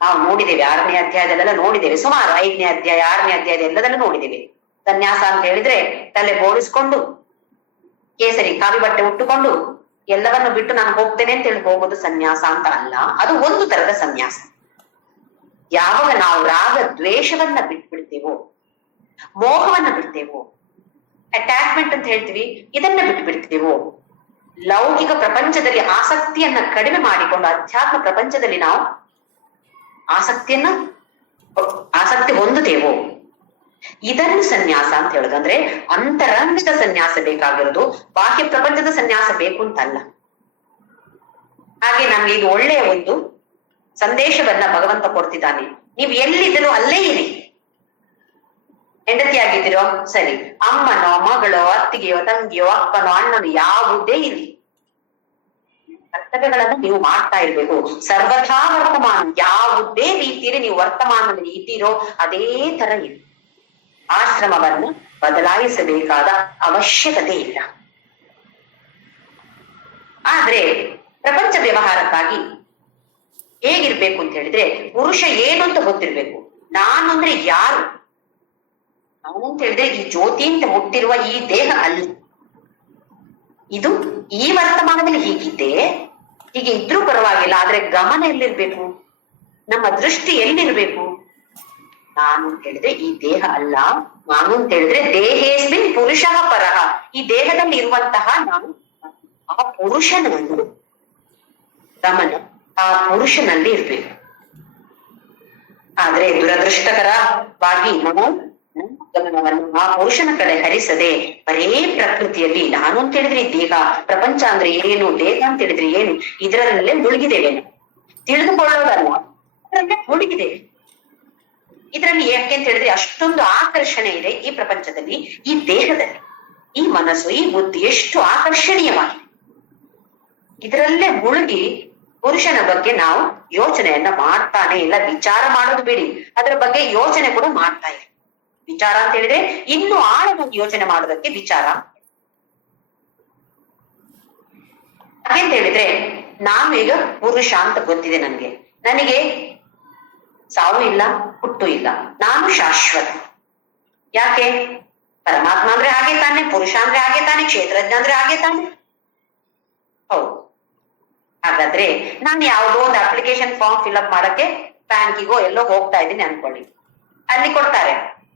ನಾವು ನೋಡಿದ್ದೇವೆ, 6ನೇ ಅಧ್ಯಾಯದಲ್ಲೆಲ್ಲ ನೋಡಿದ್ದೇವೆ. ಸುಮಾರು 5ನೇ ಅಧ್ಯಾಯ 6ನೇ ಅಧ್ಯಾಯದ ಎಲ್ಲದನ್ನು ನೋಡಿದ್ದೇವೆ. ಸನ್ಯಾಸ ಅಂತ ಹೇಳಿದ್ರೆ ತಲೆ ಬೋಳಿಸ್ಕೊಂಡು ಕೇಸರಿ ಕಾವಿ ಬಟ್ಟೆ ಉಟ್ಟುಕೊಂಡು ಎಲ್ಲವನ್ನು ಬಿಟ್ಟು ನಾನು ಹೋಗ್ತೇನೆ ಅಂತ ಹೇಳಿ ಹೋಗೋದು ಸನ್ಯಾಸ ಅಂತ ಅಲ್ಲ. ಅದು ಒಂದು ತರದ ಸನ್ಯಾಸ. ಯಾವಾಗ ನಾವು ರಾಗ ದ್ವೇಷವನ್ನ ಬಿಟ್ಬಿಡ್ತೇವೋ, ಮೋಹವನ್ನ ಬಿಡ್ತೇವೋ, ಅಟ್ಯಾಚ್ಮೆಂಟ್ ಅಂತ ಹೇಳ್ತೀವಿ, ಇದನ್ನ ಬಿಟ್ಬಿಡ್ತೇವೋ, ಲೌಕಿಕ ಪ್ರಪಂಚದಲ್ಲಿ ಆಸಕ್ತಿಯನ್ನ ಕಡಿಮೆ ಮಾಡಿಕೊಂಡು ಅಧ್ಯಾತ್ಮ ಪ್ರಪಂಚದಲ್ಲಿ ನಾವು ಆಸಕ್ತಿ ಹೊಂದುತ್ತೇವೋ, ಇದನ್ನು ಸನ್ಯಾಸ ಅಂತ ಹೇಳುದು. ಅಂದ್ರೆ ಅಂತರಂಗದ ಸನ್ಯಾಸ ಬೇಕಾಗಿರೋದು, ಬಾಹ್ಯ ಪ್ರಪಂಚದ ಸನ್ಯಾಸ ಬೇಕು ಅಂತಲ್ಲ. ಹಾಗೆ ನಮ್ಗೆ ಇದು ಒಳ್ಳೆಯ ಒಂದು ಸಂದೇಶವನ್ನ ಭಗವಂತ ಕೊಡ್ತಿದ್ದಾನೆ. ನೀವು ಎಲ್ಲಿದ್ದೀರೋ ಅಲ್ಲೇ ಇರಿ. ಹೆಂಡತಿ ಆಗಿದ್ದೀರೋ ಸರಿ, ಅಮ್ಮನೋ ಮಗಳೋ ಅತ್ತಿಗೆಯೋ ತಂಗಿಯೋ ಅಕ್ಕನೋ ಅಣ್ಣನೋ ಯಾವುದೇ ಇರಲಿ, ಕರ್ತವ್ಯಗಳನ್ನ ನೀವು ಮಾಡ್ತಾ ಇರ್ಬೇಕು. ಸರ್ವಥಾ ವರ್ತಮಾನ, ಯಾವುದೇ ರೀತಿಯಲ್ಲಿ ನೀವು ವರ್ತಮಾನದಲ್ಲಿ ಇದ್ದೀರೋ ಅದೇ ತರ ಇರಿ. ಆಶ್ರಮವನ್ನು ಬದಲಾಯಿಸಬೇಕಾದ ಅವಶ್ಯಕತೆ ಇಲ್ಲ. ಆದ್ರೆ ಪ್ರಪಂಚ ವ್ಯವಹಾರಕ್ಕಾಗಿ ಹೇಗಿರ್ಬೇಕು ಅಂತ ಹೇಳಿದ್ರೆ, ಪುರುಷ ಏನು ಅಂತ ಗೊತ್ತಿರ್ಬೇಕು. ನಾನು ಅಂದ್ರೆ ಯಾರು, ನಾನು ಅಂತ ಹೇಳಿದ್ರೆ ಈ ಜ್ಯೋತಿ ಅಂತ ಹುಟ್ಟಿರುವ ಈ ದೇಹ ಅಲ್ಲ. ಇದು ಈ ವರ್ತಮಾನದಲ್ಲಿ ಹೀಗಿದೆ, ಹೀಗೆ ಇದ್ರೂ ಪರವಾಗಿಲ್ಲ, ಆದ್ರೆ ಗಮನ ಎಲ್ಲಿರ್ಬೇಕು, ನಮ್ಮ ದೃಷ್ಟಿ ಎಲ್ಲಿರ್ಬೇಕು. ನಾನು ಅಂತ ಹೇಳಿದ್ರೆ ಈ ದೇಹ ಅಲ್ಲ, ನಾನು ಅಂತ ಹೇಳಿದ್ರೆ ದೇಹೇಸ್ಮಿನ್ ಪುರುಷಃ ಪರಃ, ಈ ದೇಹದಲ್ಲಿ ಇರುವಂತಹ ನಾನು ಆ ಪುರುಷನನ್ನು ಗಮನ ಆ ಪುರುಷನಲ್ಲಿ ಇರ್ಬೇಕು. ಆದ್ರೆ ದುರದೃಷ್ಟಕರವಾಗಿ ನಾವು ಗಮನವನ್ನು ಆ ಪುರುಷನ ಕಡೆ ಹರಿಸದೆ ಬರೇ ಪ್ರಕೃತಿಯಲ್ಲಿ ನಾನು ಅಂತ ಹೇಳಿದ್ರೆ ದೇಹ, ಪ್ರಪಂಚ ಅಂದ್ರೆ ಏನು, ದೇಹ ಅಂತ ಹೇಳಿದ್ರೆ ಏನು, ಇದರಲ್ಲೇ ಮುಳುಗಿದ್ದೇವೆ. ತಿಳಿದುಕೊಳ್ಳೋದಲ್ಲ, ಅದರಲ್ಲೇ ಮುಳುಗಿದ್ದೇವೆ. ಇದರಲ್ಲಿ ಯಾಕೆ ಅಂತ ಹೇಳಿದ್ರೆ ಅಷ್ಟೊಂದು ಆಕರ್ಷಣೆ ಇದೆ ಈ ಪ್ರಪಂಚದಲ್ಲಿ, ಈ ದೇಹದಲ್ಲಿ. ಈ ಮನಸ್ಸು, ಈ ಬುದ್ಧಿ ಎಷ್ಟು ಆಕರ್ಷಣೀಯವಾಗಿದೆ. ಇದರಲ್ಲೇ ಮುಳುಗಿ ಪುರುಷನ ಬಗ್ಗೆ ನಾವು ಯೋಚನೆಯನ್ನ ಮಾಡ್ತಾನೆ ಇಲ್ಲ. ವಿಚಾರ ಮಾಡೋದು ಬಿಡಿ, ಅದರ ಬಗ್ಗೆ ಯೋಚನೆ ಕೂಡ ಮಾಡ್ತಾ ಇಲ್ಲ. ವಿಚಾರ ಅಂತ ಹೇಳಿದ್ರೆ ಇನ್ನು ಆಳವಾಗಿ ಯೋಚನೆ ಮಾಡೋದಕ್ಕೆ ವಿಚಾರ. ಹಾಗೆಂತ ಹೇಳಿದ್ರೆ ನಾನು ಈಗ ಪುರುಷ ಅಂತ ಗೊತ್ತಿದೆ ನನ್ಗೆ, ನನಗೆ ಸಾವು ಇಲ್ಲ, ಹುಟ್ಟು ಇಲ್ಲ, ನಾನು ಶಾಶ್ವತ. ಯಾಕೆ? ಪರಮಾತ್ಮ ಅಂದ್ರೆ ಹಾಗೆ ತಾನೆ, ಪುರುಷ ಅಂದ್ರೆ ಹಾಗೆ ತಾನೆ, ಕ್ಷೇತ್ರಜ್ಞ ಅಂದ್ರೆ ಹಾಗೆ ತಾನೆ. ಹೌದು. ಹಾಗಾದ್ರೆ ನಾನು ಯಾವುದೋ ಒಂದು ಅಪ್ಲಿಕೇಶನ್ ಫಾರ್ಮ್ ಫಿಲ್ಅಪ್ ಮಾಡಕ್ಕೆ ಬ್ಯಾಂಕಿಗೋ ಎಲ್ಲೋ ಹೋಗ್ತಾ ಇದ್ದೀನಿ ಅನ್ಕೊಳ್ಳಿ. ಅಲ್ಲಿ ಕೊಡ್ತಾರೆ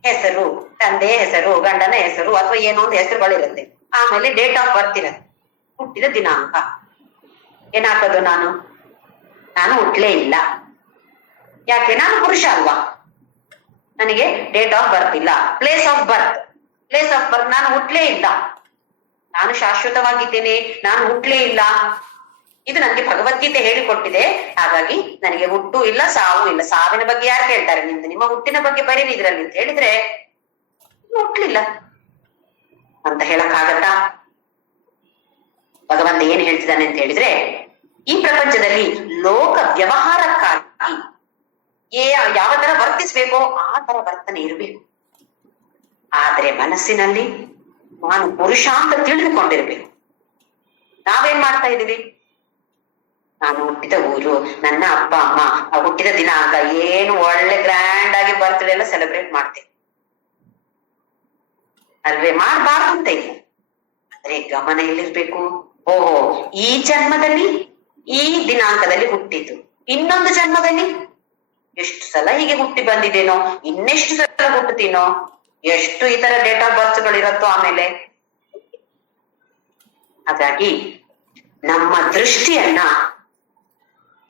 ಹೆಸರು, ತಂದೆ ಹೆಸರು, ಗಂಡನ ಹೆಸರು, ಅಥವಾ ಏನೋ ಒಂದು ಹೆಸರುಗಳಿರುತ್ತೆ. ಆಮೇಲೆ ಡೇಟ್ ಆಫ್ ಬರ್ತ್ ಇರುತ್ತೆ, ಹುಟ್ಟಿದ ದಿನಾಂಕ. ಏನಾಕೋದು? ನಾನು ಹುಟ್ಲೇ ಇಲ್ಲ. ಯಾಕೆ? ನಾನು ಪುರುಷ ಅಲ್ವಾ, ನನಗೆ ಡೇಟ್ ಆಫ್ ಬರ್ತ್ ಇಲ್ಲ. ಪ್ಲೇಸ್ ಆಫ್ ಬರ್ತ್ ನಾನು ಹುಟ್ಲೇ ಇಲ್ಲ, ನಾನು ಶಾಶ್ವತವಾಗಿದ್ದೇನೆ, ನಾನು ಹುಟ್ಲೇ ಇಲ್ಲ. ಇದು ನನಗೆ ಭಗವದ್ಗೀತೆ ಹೇಳಿಕೊಟ್ಟಿದೆ. ಹಾಗಾಗಿ ನನಗೆ ಹುಟ್ಟು ಇಲ್ಲ, ಸಾವು ಇಲ್ಲ. ಸಾವಿನ ಬಗ್ಗೆ ಯಾರು ಕೇಳ್ತಾರೆ? ನಿಮ್ಮ ಹುಟ್ಟಿನ ಬಗ್ಗೆ ಬರೀರಿ ಇದ್ರಲ್ಲಿ ಅಂತ ಹೇಳಿದ್ರೆ ಹುಟ್ಲಿಲ್ಲ ಅಂತ ಹೇಳಕ್ಕಾಗತ್ತಾ? ಭಗವಂತ ಏನ್ ಹೇಳ್ತಿದ್ದಾನೆ ಅಂತ ಹೇಳಿದ್ರೆ, ಈ ಪ್ರಪಂಚದಲ್ಲಿ ಲೋಕ ವ್ಯವಹಾರಕ್ಕಾಗಿ ಯಾವ ತರ ವರ್ತಿಸ್ಬೇಕೋ ಆ ತರ ವರ್ತನೆ ಇರಬೇಕು. ಆದ್ರೆ ಮನಸ್ಸಿನಲ್ಲಿ ನಾನು ಪುರುಷ ಅಂತ ತಿಳಿದುಕೊಂಡಿರ್ಬೇಕು. ನಾವೇನ್ ಮಾಡ್ತಾ ಇದ್ದೀವಿ? ನಾನು ಹುಟ್ಟಿದ ಊರು, ನನ್ನ ಅಪ್ಪ ಅಮ್ಮ, ಹುಟ್ಟಿದ ದಿನಾಂಕ, ಏನು ಒಳ್ಳೆ ಗ್ರ್ಯಾಂಡ್ ಆಗಿ ಬರ್ತ್ಡೇ ಎಲ್ಲ ಸೆಲೆಬ್ರೇಟ್ ಮಾಡ್ತೇವೆ ಅಲ್ವೇ? ಮಾಡ್ಬಾರ್ದು ಅಂತ ಇಲ್ಲ. ಆದ್ರೆ ಗಮನ ಎಲ್ಲಿರ್ಬೇಕು? ಓಹೋ, ಈ ಜನ್ಮದಲ್ಲಿ ಈ ದಿನಾಂಕದಲ್ಲಿ ಹುಟ್ಟಿದ್ದು, ಇನ್ನೊಂದು ಜನ್ಮದಲ್ಲಿ ಎಷ್ಟು ಸಲ ಹೀಗೆ ಹುಟ್ಟಿ ಬಂದಿದ್ದೇನೋ, ಇನ್ನೆಷ್ಟು ಸಲ ಹುಟ್ಟುತ್ತೀನೋ, ಎಷ್ಟು ಈ ತರ ಡೇಟ್ ಆಫ್ ಬರ್ತ್ ಗಳಿರತ್ತೋ ಆಮೇಲೆ. ಹಾಗಾಗಿ ನಮ್ಮ ದೃಷ್ಟಿಯನ್ನ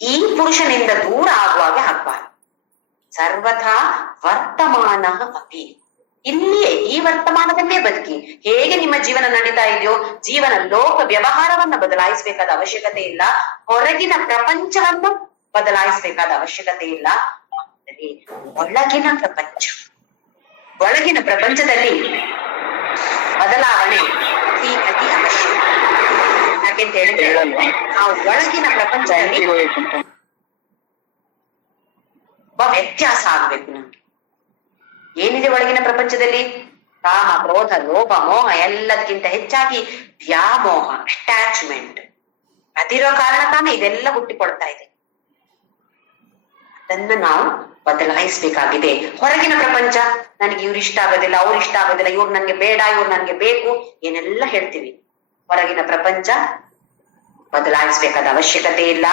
ಈ ಪುರುಷನಿಂದ ದೂರ ಆಗುವಾಗ ಹಾಕ್ಬಾರ್ದು. ಸರ್ವಥಾ ವರ್ತಮಾನ ಅಪಿ, ಇಲ್ಲಿಯೇ ಈ ವರ್ತಮಾನದಲ್ಲೇ ಬದುಕಿ. ಹೇಗೆ ನಿಮ್ಮ ಜೀವನ ನಡೀತಾ ಇದೆಯೋ, ಜೀವನ ಲೋಕ ವ್ಯವಹಾರವನ್ನ ಬದಲಾಯಿಸಬೇಕಾದ ಅವಶ್ಯಕತೆ ಇಲ್ಲ, ಹೊರಗಿನ ಪ್ರಪಂಚವನ್ನು ಬದಲಾಯಿಸಬೇಕಾದ ಅವಶ್ಯಕತೆ ಇಲ್ಲ. ಒಳಗಿನ ಪ್ರಪಂಚ, ಒಳಗಿನ ಪ್ರಪಂಚದಲ್ಲಿ ಬದಲಾವಣೆ ಅತಿ ಅವಶ್ಯಕ. ಯಾಕೆಂತ ಹೇಳಿದ್ರೆ ನಾವು ಒಳಗಿನ ಪ್ರಪಂಚದಲ್ಲಿ ವ್ಯತ್ಯಾಸ ಆಗ್ಬೇಕು. ನಮ್ಗೆ ಏನಿದೆ ಒಳಗಿನ ಪ್ರಪಂಚದಲ್ಲಿ? ಕಾಮ, ಕ್ರೋಧ, ಲೋಭ, ಮೋಹ, ಎಲ್ಲದಕ್ಕಿಂತ ಹೆಚ್ಚಾಗಿ ವ್ಯಾಮೋಹ, ಅಟ್ಯಾಚ್ಮೆಂಟ್. ಅದಿರೋ ಕಾರಣ ತಾನೇ ಇದೆಲ್ಲ ಹುಟ್ಟಿಕೊಳ್ತಾ ಇದೆ. ಅದನ್ನ ನಾವು ಬದಲಾಯಿಸ್ಬೇಕಾಗಿದೆ. ಹೊರಗಿನ ಪ್ರಪಂಚ, ನನಗೆ ಇವ್ರು ಇಷ್ಟ ಆಗೋದಿಲ್ಲ, ಅವ್ರು ಇಷ್ಟ ಆಗೋದಿಲ್ಲ, ಇವ್ರು ನನ್ಗೆ ಬೇಡ, ಇವ್ರು ನನ್ಗೆ ಬೇಕು, ಏನೆಲ್ಲ ಹೇಳ್ತೀವಿ. ಹೊರಗಿನ ಪ್ರಪಂಚ ಬದಲಾಯಿಸ್ಬೇಕಾದ ಅವಶ್ಯಕತೆ ಇಲ್ಲ.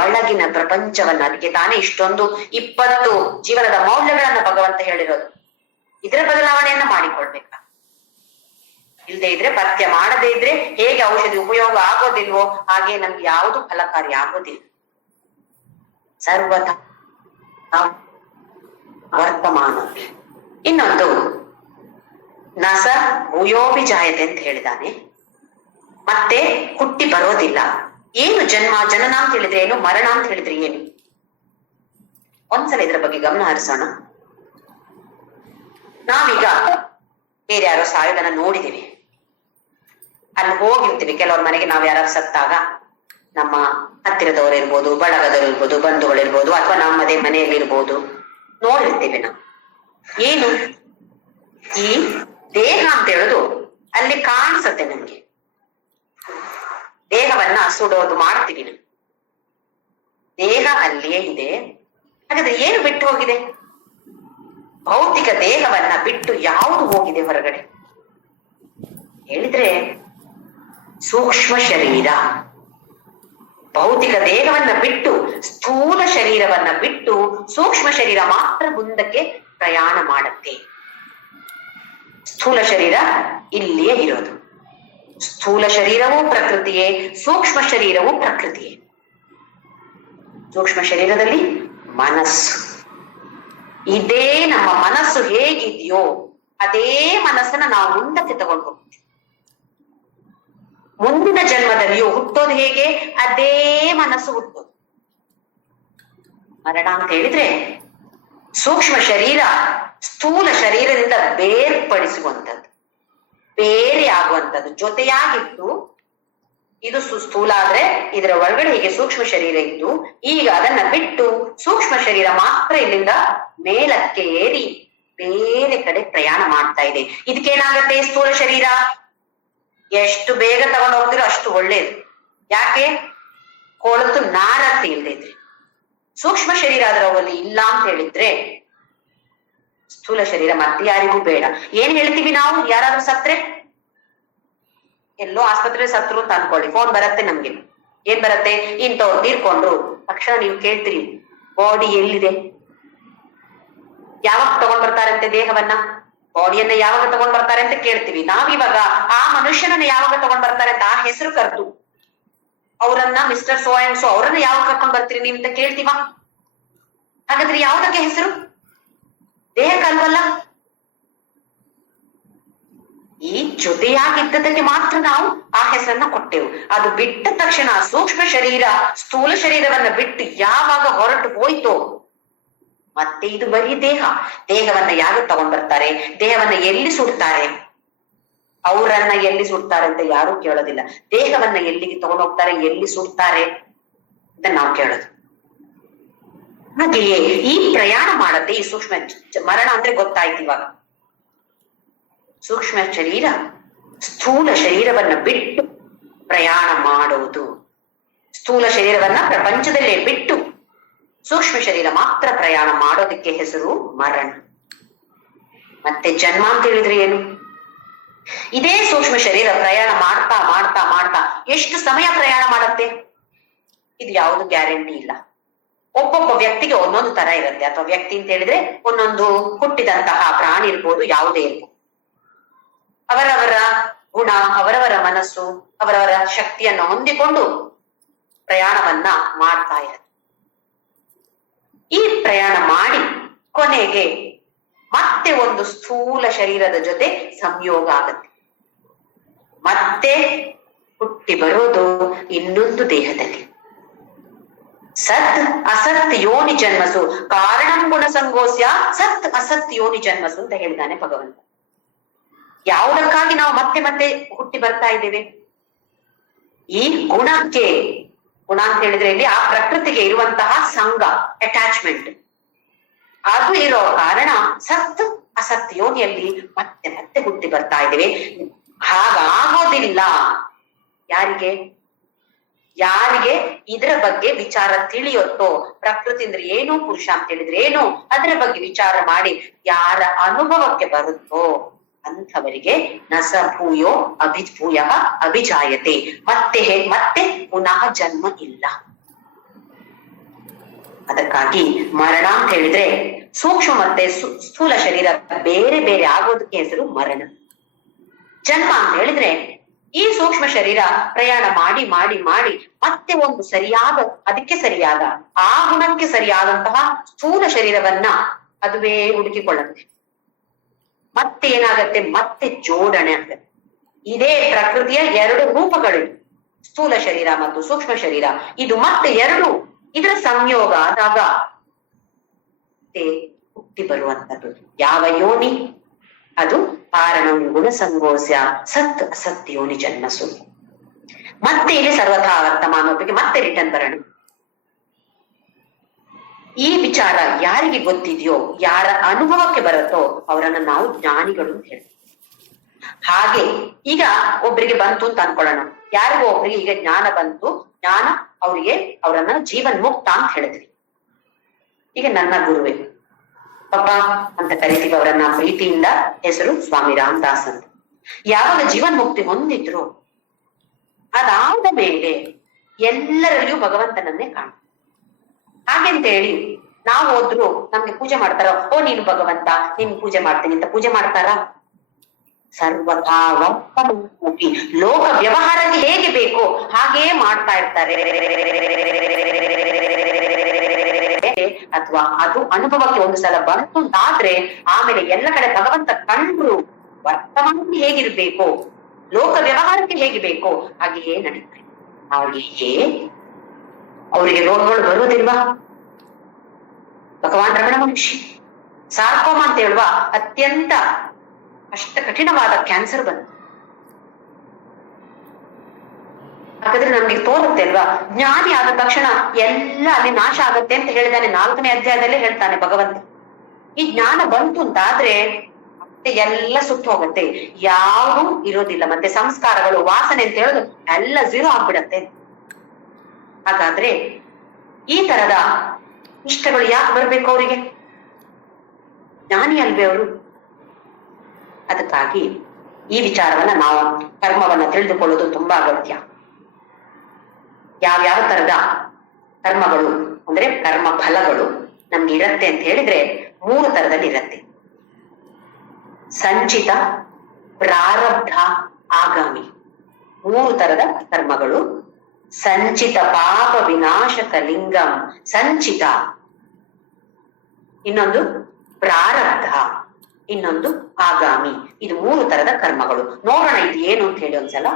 ಒಳಗಿನ ಪ್ರಪಂಚವನ್ನ, ಅದಕ್ಕೆ ತಾನೇ ಇಷ್ಟೊಂದು 20 ಜೀವನದ ಮೌಲ್ಯಗಳನ್ನ ಭಗವಂತ ಹೇಳಿರೋದು. ಇದರ ಬದಲಾವಣೆಯನ್ನ ಮಾಡಿಕೊಳ್ಬೇಕ. ಇಲ್ಲದೆ ಇದ್ರೆ, ಪಥ್ಯ ಮಾಡದೇ ಇದ್ರೆ ಹೇಗೆ ಔಷಧಿ ಉಪಯೋಗ ಆಗೋದಿಲ್ವೋ ಹಾಗೆ ನಮ್ಗೆ ಯಾವುದು ಫಲಕಾರಿ ಆಗೋದಿಲ್ಲ. ಸರ್ವಥ ವರ್ತಮಾನ. ಇನ್ನೊಂದು ನಸ ಭೂಯೋಪಿ ಜಾಯತೆ ಅಂತ ಹೇಳಿದಾನೆ. ಮತ್ತೆ ಹುಟ್ಟಿ ಬರೋದಿಲ್ಲ. ಏನು ಜನ್ಮ, ಜನನ ಅಂತ ಹೇಳಿದ್ರೆ ಏನು, ಮರಣ ಅಂತ ಹೇಳಿದ್ರೆ ಏನು? ಒಂದ್ಸಲ ಇದ್ರ ಬಗ್ಗೆ ಗಮನ ಹರಿಸೋಣ. ನಾವೀಗ ಬೇರೆ ಯಾರೋ ಸಾಯೋದನ್ನ ನೋಡಿದೀವಿ, ಅಲ್ಲಿ ಹೋಗಿರ್ತೀವಿ. ಕೆಲವ್ರ ಮನೆಗೆ ನಾವ್ ಯಾರು ಸತ್ತಾಗ ನಮ್ಮ ಹತ್ತಿರದವರು ಇರ್ಬೋದು, ಬಳಗದವರು ಇರ್ಬೋದು, ಬಂಧುಗಳಿರ್ಬೋದು, ಅಥವಾ ನಮ್ಮದೇ ಮನೆಯಲ್ಲಿ ಇರ್ಬೋದು, ನೋಡಿರ್ತೀವಿ ನಾವು. ಏನು ಈ ದೇಹ ಅಂತ ಹೇಳುದು ಅಲ್ಲಿ ಕಾಣಿಸತ್ತೆ ನಮ್ಗೆ. ದೇಹವನ್ನ ಸುಡೋದು ಮಾಡ್ತೀವಿ ನಾವು. ದೇಹ ಅಲ್ಲಿಯೇ ಇದೆ. ಹಾಗಾದ್ರೆ ಏನು ಬಿಟ್ಟು ಹೋಗಿದೆ? ಭೌತಿಕ ದೇಹವನ್ನ ಬಿಟ್ಟು ಯಾವುದು ಹೋಗಿದೆ ಹೊರಗಡೆ ಹೇಳಿದ್ರೆ ಸೂಕ್ಷ್ಮ ಶರೀರ. ಭೌತಿಕ ದೇಹವನ್ನ ಬಿಟ್ಟು, ಸ್ಥೂಲ ಶರೀರವನ್ನ ಬಿಟ್ಟು ಸೂಕ್ಷ್ಮ ಶರೀರ ಮಾತ್ರ ಮುಂದಕ್ಕೆ ಪ್ರಯಾಣ ಮಾಡುತ್ತೆ. ಸ್ಥೂಲ ಶರೀರ ಇಲ್ಲಿಯೇ ಇರೋದು. ಸ್ಥೂಲ ಶರೀರವೂ ಪ್ರಕೃತಿಯೇ, ಸೂಕ್ಷ್ಮ ಶರೀರವೂ ಪ್ರಕೃತಿಯೇ. ಸೂಕ್ಷ್ಮ ಶರೀರದಲ್ಲಿ ಮನಸ್ಸು. ಇದೇ ನಮ್ಮ ಮನಸ್ಸು ಹೇಗಿದೆಯೋ ಅದೇ ಮನಸ್ಸನ್ನ ನಾವು ಮುಂದಕ್ಕೆ ತಗೊಂಡು ಹೋಗ್ತೀವಿ. ಮುಂದಿನ ಜನ್ಮದಲ್ಲಿಯೂ ಹುಟ್ಟೋದು ಹೇಗೆ, ಅದೇ ಮನಸ್ಸು ಹುಟ್ಟೋದು. ಮರಣ ಅಂತ ಹೇಳಿದ್ರೆ ಸೂಕ್ಷ್ಮ ಶರೀರ ಸ್ಥೂಲ ಶರೀರದಿಂದ ಬೇರ್ಪಡಿಸುವಂಥದ್ದು, ಬೇರೆ ಆಗುವಂಥದ್ದು. ಜೊತೆಯಾಗಿದ್ದು ಇದು ಸ್ಥೂಲ ಆದ್ರೆ ಇದರ ಒಳಗಡೆ ಹೀಗೆ ಸೂಕ್ಷ್ಮ ಶರೀರ ಇದ್ದು, ಈಗ ಅದನ್ನ ಬಿಟ್ಟು ಸೂಕ್ಷ್ಮ ಶರೀರ ಮಾತ್ರ ಇಲ್ಲಿಂದ ಮೇಲಕ್ಕೆ ಏರಿ ಬೇರೆ ಕಡೆ ಪ್ರಯಾಣ ಮಾಡ್ತಾ ಇದೆ. ಇದಕ್ಕೇನಾಗತ್ತೆ? ಸ್ಥೂಲ ಶರೀರ ಎಷ್ಟು ಬೇಗ ತಗೊಂಡು ಹೋಗ್ತಿರೋ ಅಷ್ಟು ಒಳ್ಳೇದು. ಯಾಕೆ? ಕೊಳತು ನಾರತ್ತೆ ಇಲ್ದಿದ್ರೆ. ಸೂಕ್ಷ್ಮ ಶರೀರ ಆದ್ರೆ ಅವಲ್ಲಿ ಇಲ್ಲ ಅಂತ ಹೇಳಿದ್ರೆ ಸ್ಥೂಲ ಶರೀರ ಮತ್ತೆ ಯಾರಿಗೂ ಬೇಡ. ಏನ್ ಹೇಳ್ತೀವಿ ನಾವು? ಯಾರಾದ್ರೂ ಸತ್ರೆ, ಎಲ್ಲೋ ಆಸ್ಪತ್ರೆ ಸತ್ರು ಅಂತ ಅನ್ಕೊಳ್ಳಿ, ಫೋನ್ ಬರುತ್ತೆ ನಮ್ಗೆ. ಏನ್ ಬರುತ್ತೆ? ಇಂಥವ್ರು ತೀರ್ಕೊಂಡ್ರು. ತಕ್ಷಣ ನೀವು ಕೇಳ್ತೀರಿ, ಬಾಡಿ ಎಲ್ಲಿದೆ? ಯಾವಾಗ ತಗೊಂಡ್ ಬರ್ತಾರಂತೆ ದೇಹವನ್ನ? ಬಾಡಿಯನ್ನ ಯಾವಾಗ ತಗೊಂಡ್ ಬರ್ತಾರೆ ಅಂತ ಕೇಳ್ತೀವಿ. ನಾವಿವಾಗ ಆ ಮನುಷ್ಯನನ್ನ ಯಾವಾಗ ತಗೊಂಡ್ ಬರ್ತಾರೆ ಅಂತ ಆ ಹೆಸರು ಕರೆದು ಅವರನ್ನ ಮಿಸ್ಟರ್ ಸೋ ಅಂಡ್ ಸೋ ಅವರನ್ನ ಯಾವಾಗ ಕರ್ಕೊಂಡ್ ಬರ್ತೀರಿ ನೀವು ಅಂತ ಕೇಳ್ತೀವ? ಹಾಗಾದ್ರೆ ಯಾವ್ದಕ್ಕೆ ಹೆಸರು? ದೇಹಕ್ಕಲ್ವಲ್ಲ. ಈ ಜೊತೆಯಾಗಿದ್ದದಕ್ಕೆ ಮಾತ್ರ ನಾವು ಆ ಹೆಸರನ್ನ ಕೊಟ್ಟೆವು. ಅದು ಬಿಟ್ಟ ತಕ್ಷಣ ಸೂಕ್ಷ್ಮ ಶರೀರ ಸ್ಥೂಲ ಶರೀರವನ್ನ ಬಿಟ್ಟು ಯಾವಾಗ ಹೊರಟು ಹೋಯ್ತೋ ಮತ್ತೆ ಇದು ಬರೀ ದೇಹ. ದೇಹವನ್ನ ಯಾರು ತಗೊಂಡ್ ಬರ್ತಾರೆ? ದೇಹವನ್ನ ಎಲ್ಲಿ ಸುಡ್ತಾರೆ? ಅವರನ್ನ ಎಲ್ಲಿ ಸುಡ್ತಾರೆ ಅಂತ ಯಾರು ಕೇಳೋದಿಲ್ಲ. ದೇಹವನ್ನ ಎಲ್ಲಿಗೆ ತಗೊಂಡ್ ಹೋಗ್ತಾರೆ, ಎಲ್ಲಿ ಸುಡ್ತಾರೆ ಅಂತ ನಾವು ಕೇಳೋದು. ಹಾಗೆಯೇ ಈ ಪ್ರಯಾಣ ಮಾಡತ್ತೆ ಈ ಸೂಕ್ಷ್ಮ ಮರಣ ಅಂದ್ರೆ ಗೊತ್ತಾಯ್ತು ಇವಾಗ. ಸೂಕ್ಷ್ಮ ಶರೀರ ಸ್ಥೂಲ ಶರೀರವನ್ನ ಬಿಟ್ಟು ಪ್ರಯಾಣ ಮಾಡೋದು. ಸ್ಥೂಲ ಶರೀರವನ್ನ ಪ್ರಪಂಚದಲ್ಲೇ ಬಿಟ್ಟು ಸೂಕ್ಷ್ಮ ಶರೀರ ಮಾತ್ರ ಪ್ರಯಾಣ ಮಾಡೋದಕ್ಕೆ ಹೆಸರು ಮರಣ. ಮತ್ತೆ ಜನ್ಮ ಅಂತ ಹೇಳಿದ್ರೆ ಏನು? ಇದೇ ಸೂಕ್ಷ್ಮ ಶರೀರ ಪ್ರಯಾಣ ಮಾಡ್ತಾ ಮಾಡ್ತಾ ಮಾಡ್ತಾ ಎಷ್ಟು ಸಮಯ ಪ್ರಯಾಣ ಮಾಡತ್ತೆ ಇದು ಯಾವುದು ಗ್ಯಾರಂಟಿ ಇಲ್ಲ. ಒಬ್ಬೊಬ್ಬ ವ್ಯಕ್ತಿಗೆ ಒಂದೊಂದು ತರ ಇರುತ್ತೆ. ಅಥವಾ ವ್ಯಕ್ತಿ ಅಂತ ಹೇಳಿದ್ರೆ ಒಂದೊಂದು ಹುಟ್ಟಿದಂತಹ ಪ್ರಾಣಿ ಇರ್ಬೋದು, ಯಾವುದೇ ಇರ್ಬೋದು. ಅವರವರ ಗುಣ, ಅವರವರ ಮನಸ್ಸು, ಅವರವರ ಶಕ್ತಿಯನ್ನು ಹೊಂದಿಕೊಂಡು ಪ್ರಯಾಣವನ್ನ ಮಾಡ್ತಾ ಇರುತ್ತೆ. ಈ ಪ್ರಯಾಣ ಮಾಡಿ ಕೊನೆಗೆ ಮತ್ತೆ ಒಂದು ಸ್ಥೂಲ ಶರೀರದ ಜೊತೆ ಸಂಯೋಗ ಆಗತ್ತೆ. ಮತ್ತೆ ಹುಟ್ಟಿ ಬರೋದು ಇನ್ನೊಂದು ದೇಹದಲ್ಲಿ. ಸತ್ ಅಸತ್ ಯೋನಿ ಜನ್ಮಸು ಕಾರಣಂ ಗುಣ ಸಂಗೋಸ್ಯ ಸತ್ ಅಸತ್ ಯೋನಿ ಜನ್ಮಸು ಅಂತ ಹೇಳಿದಾನೆ ಭಗವಂತ. ಯಾವುದಕ್ಕಾಗಿ ನಾವು ಮತ್ತೆ ಮತ್ತೆ ಹುಟ್ಟಿ ಬರ್ತಾ ಇದ್ದೇವೆ? ಈ ಗುಣಕ್ಕೆ. ಗುಣ ಅಂತ ಹೇಳಿದ್ರೆ ಇಲ್ಲಿ ಆ ಪ್ರಕೃತಿಗೆ ಇರುವಂತಹ ಸಂಘ, ಅಟ್ಯಾಚ್ಮೆಂಟ್, ಅದು ಇರೋ ಕಾರಣ ಸತ್ ಅಸತ್ ಯೋನಿಯಲ್ಲಿ ಮತ್ತೆ ಮತ್ತೆ ಹುಟ್ಟಿ ಬರ್ತಾ ಇದ್ದೇವೆ. ಹಾಗಾಗೋದಿಲ್ಲ ಯಾರಿಗೆ? ಯಾರಿಗೆ ಇದರ ಬಗ್ಗೆ ವಿಚಾರ ತಿಳಿಯುತ್ತೋ, ಪ್ರಕೃತಿ ಅಂದ್ರೆ ಏನು, ಪುರುಷ ಅಂತ ಹೇಳಿದ್ರೆ ಏನು, ಅದರ ಬಗ್ಗೆ ವಿಚಾರ ಮಾಡಿ ಯಾರ ಅನುಭವಕ್ಕೆ ಬರುತ್ತೋ ಅಂಥವರಿಗೆ ನಸ ಭೂಯೋ ಅಭಿಭೂಯ ಅಭಿಜಾಯತೆ, ಮತ್ತೆ ಪುನಃ ಜನ್ಮ ಇಲ್ಲ. ಅದಕ್ಕಾಗಿ ಮರಣ ಅಂತ ಹೇಳಿದ್ರೆ ಸೂಕ್ಷ್ಮ ಮತ್ತೆ ಸ್ಥೂಲ ಶರೀರ ಬೇರೆ ಬೇರೆ ಆಗೋದಕ್ಕೆ ಹೆಸರು ಮರಣ. ಜನ್ಮ ಅಂತ ಹೇಳಿದ್ರೆ ಈ ಸೂಕ್ಷ್ಮ ಶರೀರ ಪ್ರಯಾಣ ಮಾಡಿ ಮಾಡಿ ಮಾಡಿ ಮತ್ತೆ ಒಂದು ಸರಿಯಾದ, ಅದಕ್ಕೆ ಸರಿಯಾದ, ಆ ಗುಣಕ್ಕೆ ಸರಿಯಾದಂತಹ ಸ್ಥೂಲ ಶರೀರವನ್ನ ಅದುವೇ ಹುಡುಕಿಕೊಳ್ಳುತ್ತೆ. ಮತ್ತೆ ಏನಾಗತ್ತೆ? ಮತ್ತೆ ಜೋಡಣೆ ಆಗತ್ತೆ. ಇದೇ ಪ್ರಕೃತಿಯ ಎರಡು ರೂಪಗಳು, ಸ್ಥೂಲ ಶರೀರ ಮತ್ತು ಸೂಕ್ಷ್ಮ ಶರೀರ. ಇದು ಮತ್ತೆ ಎರಡು ಇದರ ಸಂಯೋಗ ಆದಾಗ ಹುಟ್ಟಿ ಬರುವಂತದ್ದು ಯಾವ ಯೋನಿ? ಅದು ಕಾರಣಂ ಗುಣ ಸಂಗೋಸ್ಯ ಸತ್ ಅಸತ್ ಯೋನಿ ಜನ್ಮಸು. ಮತ್ತೆ ಇಲ್ಲಿ ಸರ್ವಥಾ ವರ್ತಮಾನೋಪಿಗೆ ಮತ್ತೆ ರಿಟರ್ನ್ ಬರೋಣ. ಈ ವಿಚಾರ ಯಾರಿಗೆ ಗೊತ್ತಿದೆಯೋ, ಯಾರ ಅನುಭವಕ್ಕೆ ಬರುತ್ತೋ ಅವರನ್ನ ನಾವು ಜ್ಞಾನಿಗಳು ಅಂತ ಹೇಳ್ತೀವಿ. ಹಾಗೆ ಈಗ ಒಬ್ರಿಗೆ ಬಂತು ಅಂತ ಅನ್ಕೊಳ್ಳೋಣ, ಯಾರಿಗೋ ಒಬ್ರಿಗೆ ಈಗ ಜ್ಞಾನ ಬಂತು, ಜ್ಞಾನ ಅವರನ್ನ ಜೀವನ್ ಮುಕ್ತ ಅಂತ ಹೇಳಿದ್ವಿ. ಈಗ ನನ್ನ ಗುರುವೇ ಪಪ್ಪ ಅಂತ ಕರಿತೀವಿ ಅವರನ್ನ ಪ್ರೀತಿಯಿಂದ. ಹೆಸರು ಸ್ವಾಮಿ ರಾಮದಾಸ್ ಅಂತ. ಯಾವಾಗ ಜೀವನ್ ಮುಕ್ತಿ ಹೊಂದಿದ್ರು ಅದಾದ ಮೇಲೆ ಎಲ್ಲರಲ್ಲಿಯೂ ಭಗವಂತನನ್ನೇ ಕಾಣ. ಹಾಗೆಂತ ಹೇಳಿ ನಾವು ಹೋದ್ರು ನಮ್ಗೆ ಪೂಜೆ ಮಾಡ್ತಾರ, ಓ ನೀನು ಭಗವಂತ ನಿನ್ ಪೂಜೆ ಮಾಡ್ತೀನಿ ಅಂತ ಪೂಜೆ ಮಾಡ್ತಾರ? ಸರ್ವಥಾ ವರ್ತಮಾನೋಪಿ ಲೋಕ ವ್ಯವಹಾರಕ್ಕೆ ಹೇಗೆ ಬೇಕು ಹಾಗೇ ಮಾಡ್ತಾ ಇರ್ತಾರೆ. ಅಥವಾ ಅದು ಅನುಭವಕ್ಕೆ ಒಂದು ಸಲ ಬಂತು ಅಂತಾದ್ರೆ ಆಮೇಲೆ ಎಲ್ಲ ಕಡೆ ಭಗವಂತ ಕಂಡ್ರು ವರ್ತಮಾನ ಹೇಗಿರ್ಬೇಕು, ಲೋಕ ವ್ಯವಹಾರಕ್ಕೆ ಹೇಗೆ ಬೇಕು ಹಾಗೆಯೇ ನಡೀತಾರೆ. ಹಾಗೆಯೇ ಅವರಿಗೆ ರೋಗಗಳು ಬರುವುದಿಲ್ವಾ? ಭಗವಾನ್ ರಮಣ ಮಹರ್ಷಿ ಸಾರ್ಕೋಮ ಅಂತ ಹೇಳುವ ಅತ್ಯಂತ ಅಷ್ಟ ಕಠಿಣವಾದ ಕ್ಯಾನ್ಸರ್ ಬಂತು. ಹಾಗಾದ್ರೆ ನಮ್ಗೆ ತೋರುತ್ತೆ ಅಲ್ವಾ, ಜ್ಞಾನಿ ಆದ ತಕ್ಷಣ ಎಲ್ಲ ಅಲ್ಲಿ ನಾಶ ಆಗತ್ತೆ ಅಂತ ಹೇಳಿದಾನೆ. 4ನೇ ಅಧ್ಯಾಯದಲ್ಲೇ ಹೇಳ್ತಾನೆ ಭಗವಂತ. ಈ ಜ್ಞಾನ ಬಂತು ಅಂತಾದ್ರೆ ಮತ್ತೆ ಎಲ್ಲ ಸುಟ್ಟು ಹೋಗುತ್ತೆ, ಯಾವುದು ಇರೋದಿಲ್ಲ. ಮತ್ತೆ ಸಂಸ್ಕಾರಗಳು, ವಾಸನೆ ಅಂತ ಹೇಳೋದು ಎಲ್ಲ ಝೀರೋ ಆಗ್ಬಿಡತ್ತೆ. ಹಾಗಾದ್ರೆ ಈ ತರದ ಇಷ್ಟಗಳು ಯಾಕೆ ಬರ್ಬೇಕು ಅವರಿಗೆ? ಜ್ಞಾನಿ ಅಲ್ವೇ ಅವರು? ಅದಕ್ಕಾಗಿ ಈ ವಿಚಾರವನ್ನ ನಾವು ಕರ್ಮವನ್ನ ತಿಳಿದುಕೊಳ್ಳೋದು ತುಂಬಾ ಅಗತ್ಯ. ಯಾವ್ಯಾವ ತರದ ಕರ್ಮಗಳು ಅಂದ್ರೆ ಕರ್ಮ ಫಲಗಳು ನಮ್ಗೆ ಇರತ್ತೆ ಅಂತ ಹೇಳಿದ್ರೆ 3 ತರದಲ್ಲಿ ಇರತ್ತೆ. ಸಂಚಿತ, ಪ್ರಾರಬ್ಧ, ಆಗಾಮಿ. 3 ತರದ ಕರ್ಮಗಳು. ಸಂಚಿತ ಪಾಪ ವಿನಾಶಕ ಲಿಂಗಂ ಸಂಚಿತ, ಇನ್ನೊಂದು ಪ್ರಾರಬ್ಧ, ಇನ್ನೊಂದು ಆಗಾಮಿ. ಇದು 3 ತರದ ಕರ್ಮಗಳು. ನೋಡೋಣ ಇದು ಏನು ಅಂತ ಹೇಳಿ ಒಂದ್ಸಲ.